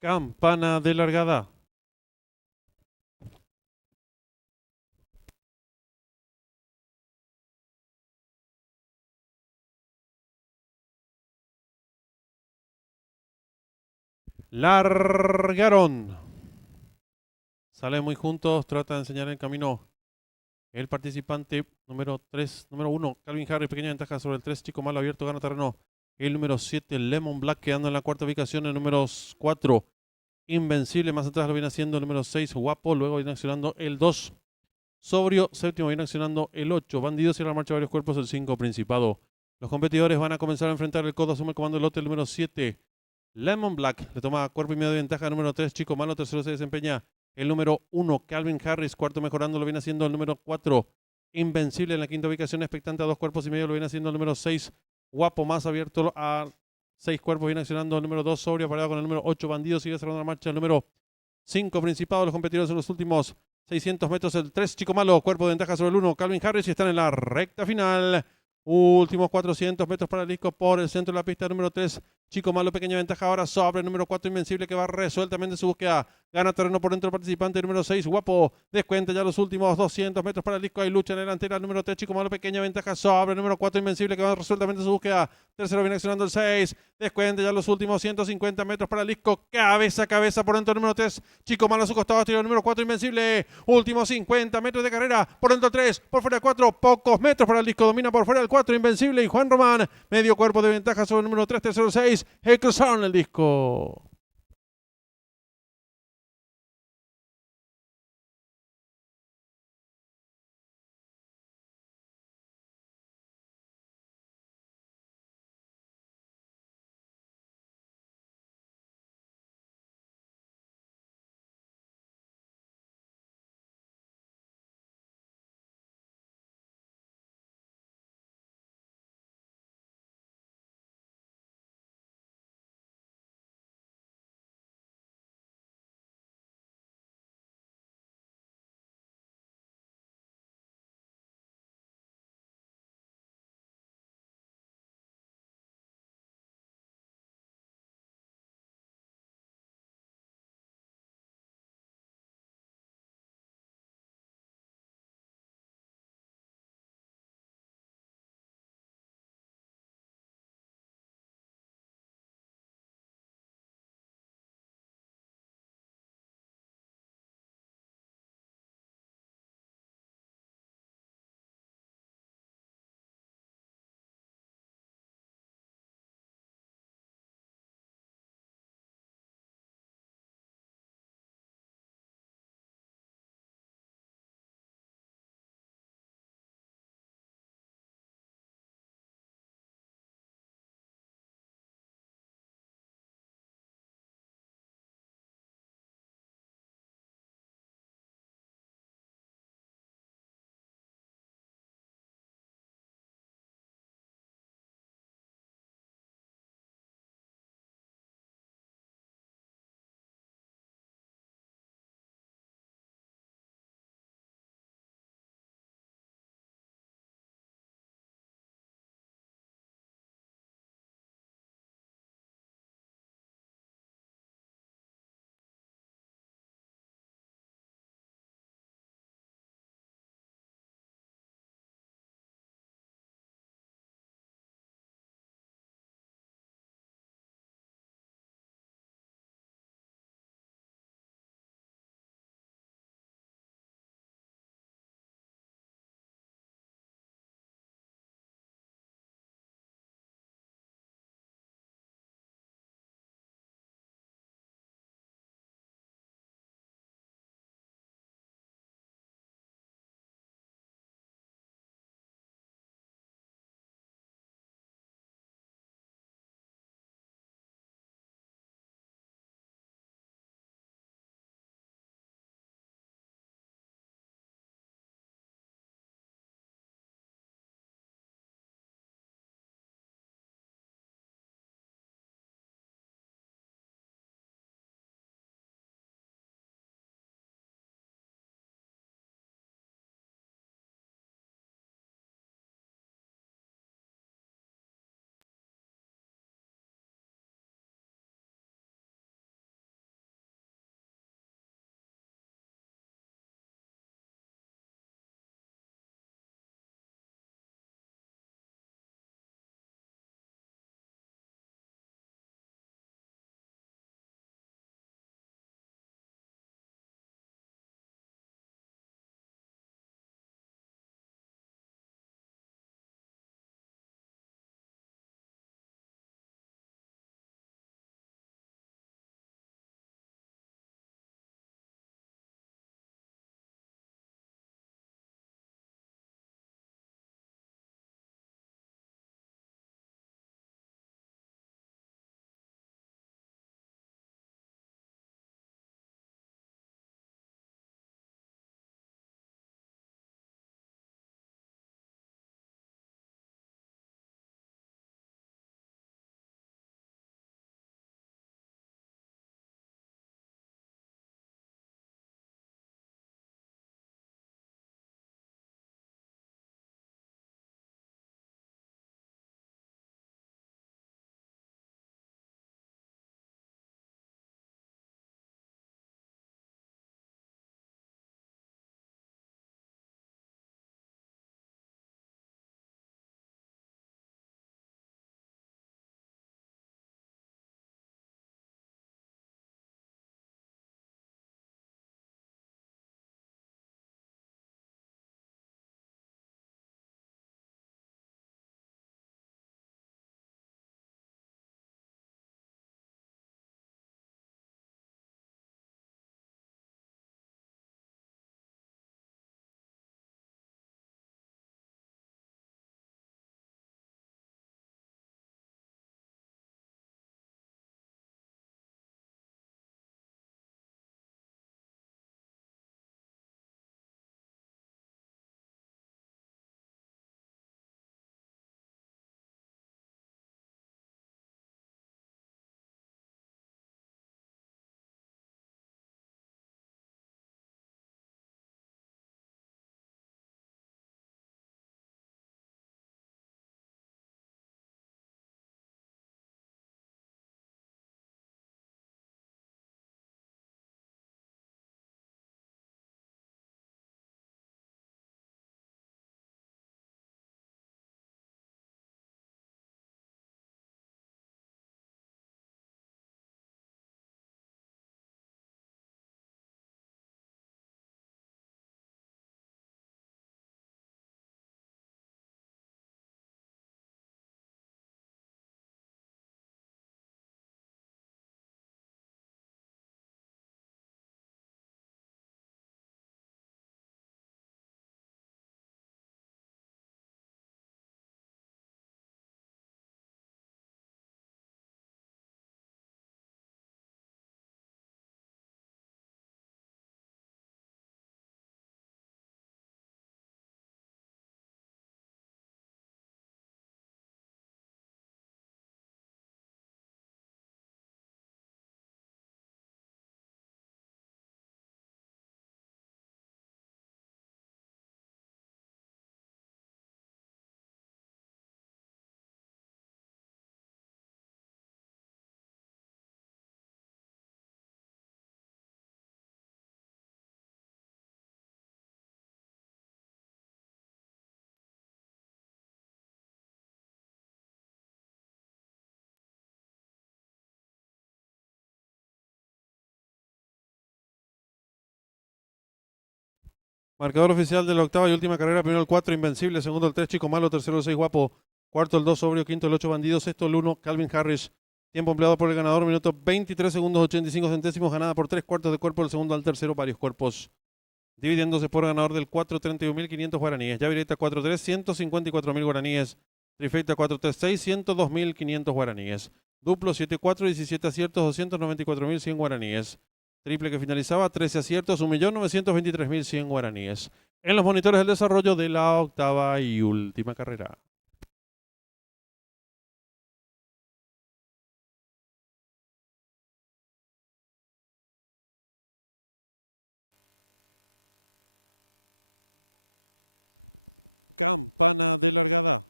Campana de largada. Largaron. Salen muy juntos, trata de enseñar el camino. El participante número 3, número 1, Calvin Harris, pequeña ventaja sobre el 3, Chico Malo Abierto, gana terreno. El número 7, Lemon Black, quedando en la cuarta ubicación. El número 4, Invencible, más atrás lo viene haciendo el número 6, Guapo. Luego viene accionando el 2, sobrio. Séptimo viene accionando el 8. Bandido cierra la marcha varios cuerpos, el 5. Principado. Los competidores van a comenzar a enfrentar el codo. Asume el comando del lote el número 7. Lemon Black le toma cuerpo y medio de ventaja. Número 3, Chico Malo. Tercero se desempeña el número 1, Calvin Harris. Cuarto mejorando lo viene haciendo el número 4, Invencible. En la quinta ubicación, expectante a 2 cuerpos y medio, lo viene haciendo el número 6, Guapo. Más abierto a 6 cuerpos, viene accionando el número 2, Sobrio, parado con el número 8, Bandido. Sigue cerrando la marcha el número 5, Principado. Los competidores en los últimos 600 metros. El 3, Chico Malo. Cuerpo de ventaja sobre el 1, Calvin Harris. Y están en la recta final. Últimos 400 metros para el disco por el centro de la pista. Número 3, Chico Malo. Pequeña ventaja ahora sobre el número 4, Invencible, que va resueltamente su búsqueda. Gana terreno por dentro el participante. Número 6, Guapo. Descuenta ya los últimos 200 metros para el disco. Hay lucha en la delantera. Número 3, Chico Malo. Pequeña ventaja sobre el número 4, Invencible, que va resueltamente su búsqueda. Tercero viene accionando el 6. Descuenta ya los últimos 150 metros para el disco. Cabeza a cabeza por dentro el número 3, Chico Malo a su costado. El número 4, Invencible. Últimos 50 metros de carrera. Por dentro 3, por fuera 4. Pocos metros para el disco. Domina por fuera el 4, Invencible. Y Juan Román, medio cuerpo de ventaja sobre el número 3, tercero 6. Cruzaron el disco. Marcador oficial de la octava y última carrera. Primero el 4, Invencible. Segundo el 3, Chico Malo. Tercero el 6, Guapo. Cuarto el 2, Sobrio. Quinto el 8, Bandido. Sexto el 1, Calvin Harris. Tiempo empleado por el ganador, minuto 23 segundos 85 centésimos. Ganada por 3 cuartos de cuerpo del segundo al tercero, varios cuerpos. Dividiéndose por ganador del 4, 31.500 guaraníes. Llavireta 4-3, 154.000 guaraníes. Trifecta 4-3-6, 102.500 guaraníes. Duplo 7-4, 17 aciertos, 294.100 guaraníes. Triple que finalizaba, 13 aciertos, 1.923.100 guaraníes. En los monitores del desarrollo de la octava y última carrera. Campana de largada.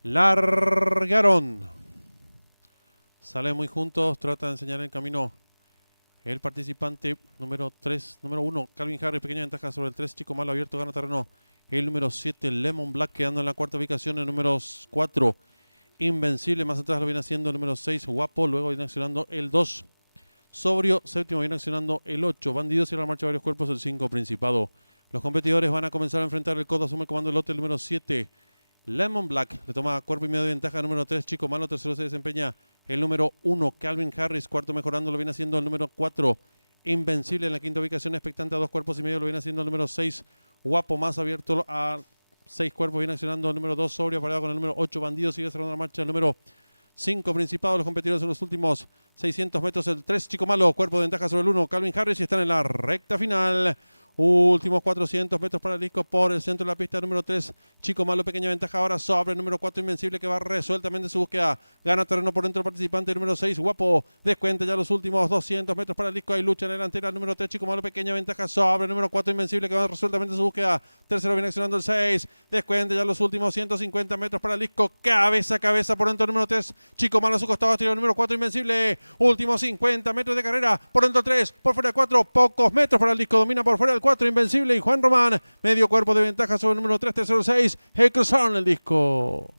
Largaron. Salen muy juntos, trata de enseñar el camino el participante número 1, Calvin Harris, pequeña ventaja sobre el 3, Chico Malo abierto, gana terreno. El número 7, Lemon Black, quedando en la cuarta ubicación. El número 4, Invencible, más atrás lo viene haciendo el número 6, Guapo. Luego viene accionando el 2, Sobrio. Séptimo viene accionando el 8, Bandido. Cierra la marcha varios cuerpos, el 5, Principado. Los competidores van a comenzar a enfrentar el codo. Asume el comando del lote el número 7, Lemon Black. Le toma cuerpo y medio de ventaja el número 3, Chico Malo. Tercero se desempeña el número 1, Calvin Harris. Cuarto mejorando lo viene haciendo el número 4, Invencible. En la quinta ubicación, expectante a 2 cuerpos y medio, lo viene haciendo el número 6, Guapo. Más abierto a 6 cuerpos viene accionando el número 2, Sobrio, apareado con el número 8, Bandido. Sigue cerrando la marcha el número 5, Principado. Los competidores en los últimos 600 metros. El 3, Chico Malo. Cuerpo de ventaja sobre el 1, Calvin Harris. Y están en la recta final. Últimos 400 metros para el disco por el centro de la pista. Número 3, Chico Malo, pequeña ventaja ahora sobre el número 4, Invencible, que va resueltamente su búsqueda. Gana terreno por dentro el participante número 6, Guapo. Descuenta ya los últimos 200 metros para el disco. Hay lucha en la delantera. Número 3, Chico Malo, pequeña ventaja sobre el número 4, Invencible, que va resueltamente su búsqueda. Tercero viene accionando el 6. Descuenta ya los últimos 150 metros para el disco. Cabeza a cabeza por dentro el número 3, Chico Malo a su costado. Tiro el número 4, Invencible. Últimos 50 metros de carrera. Por dentro 3, por fuera 4. Pocos metros para el disco. Domina por fuera el 4, Invencible, y Juan Román. Medio cuerpo de ventaja sobre el número 3, tercero 6. Cruzaron el disco.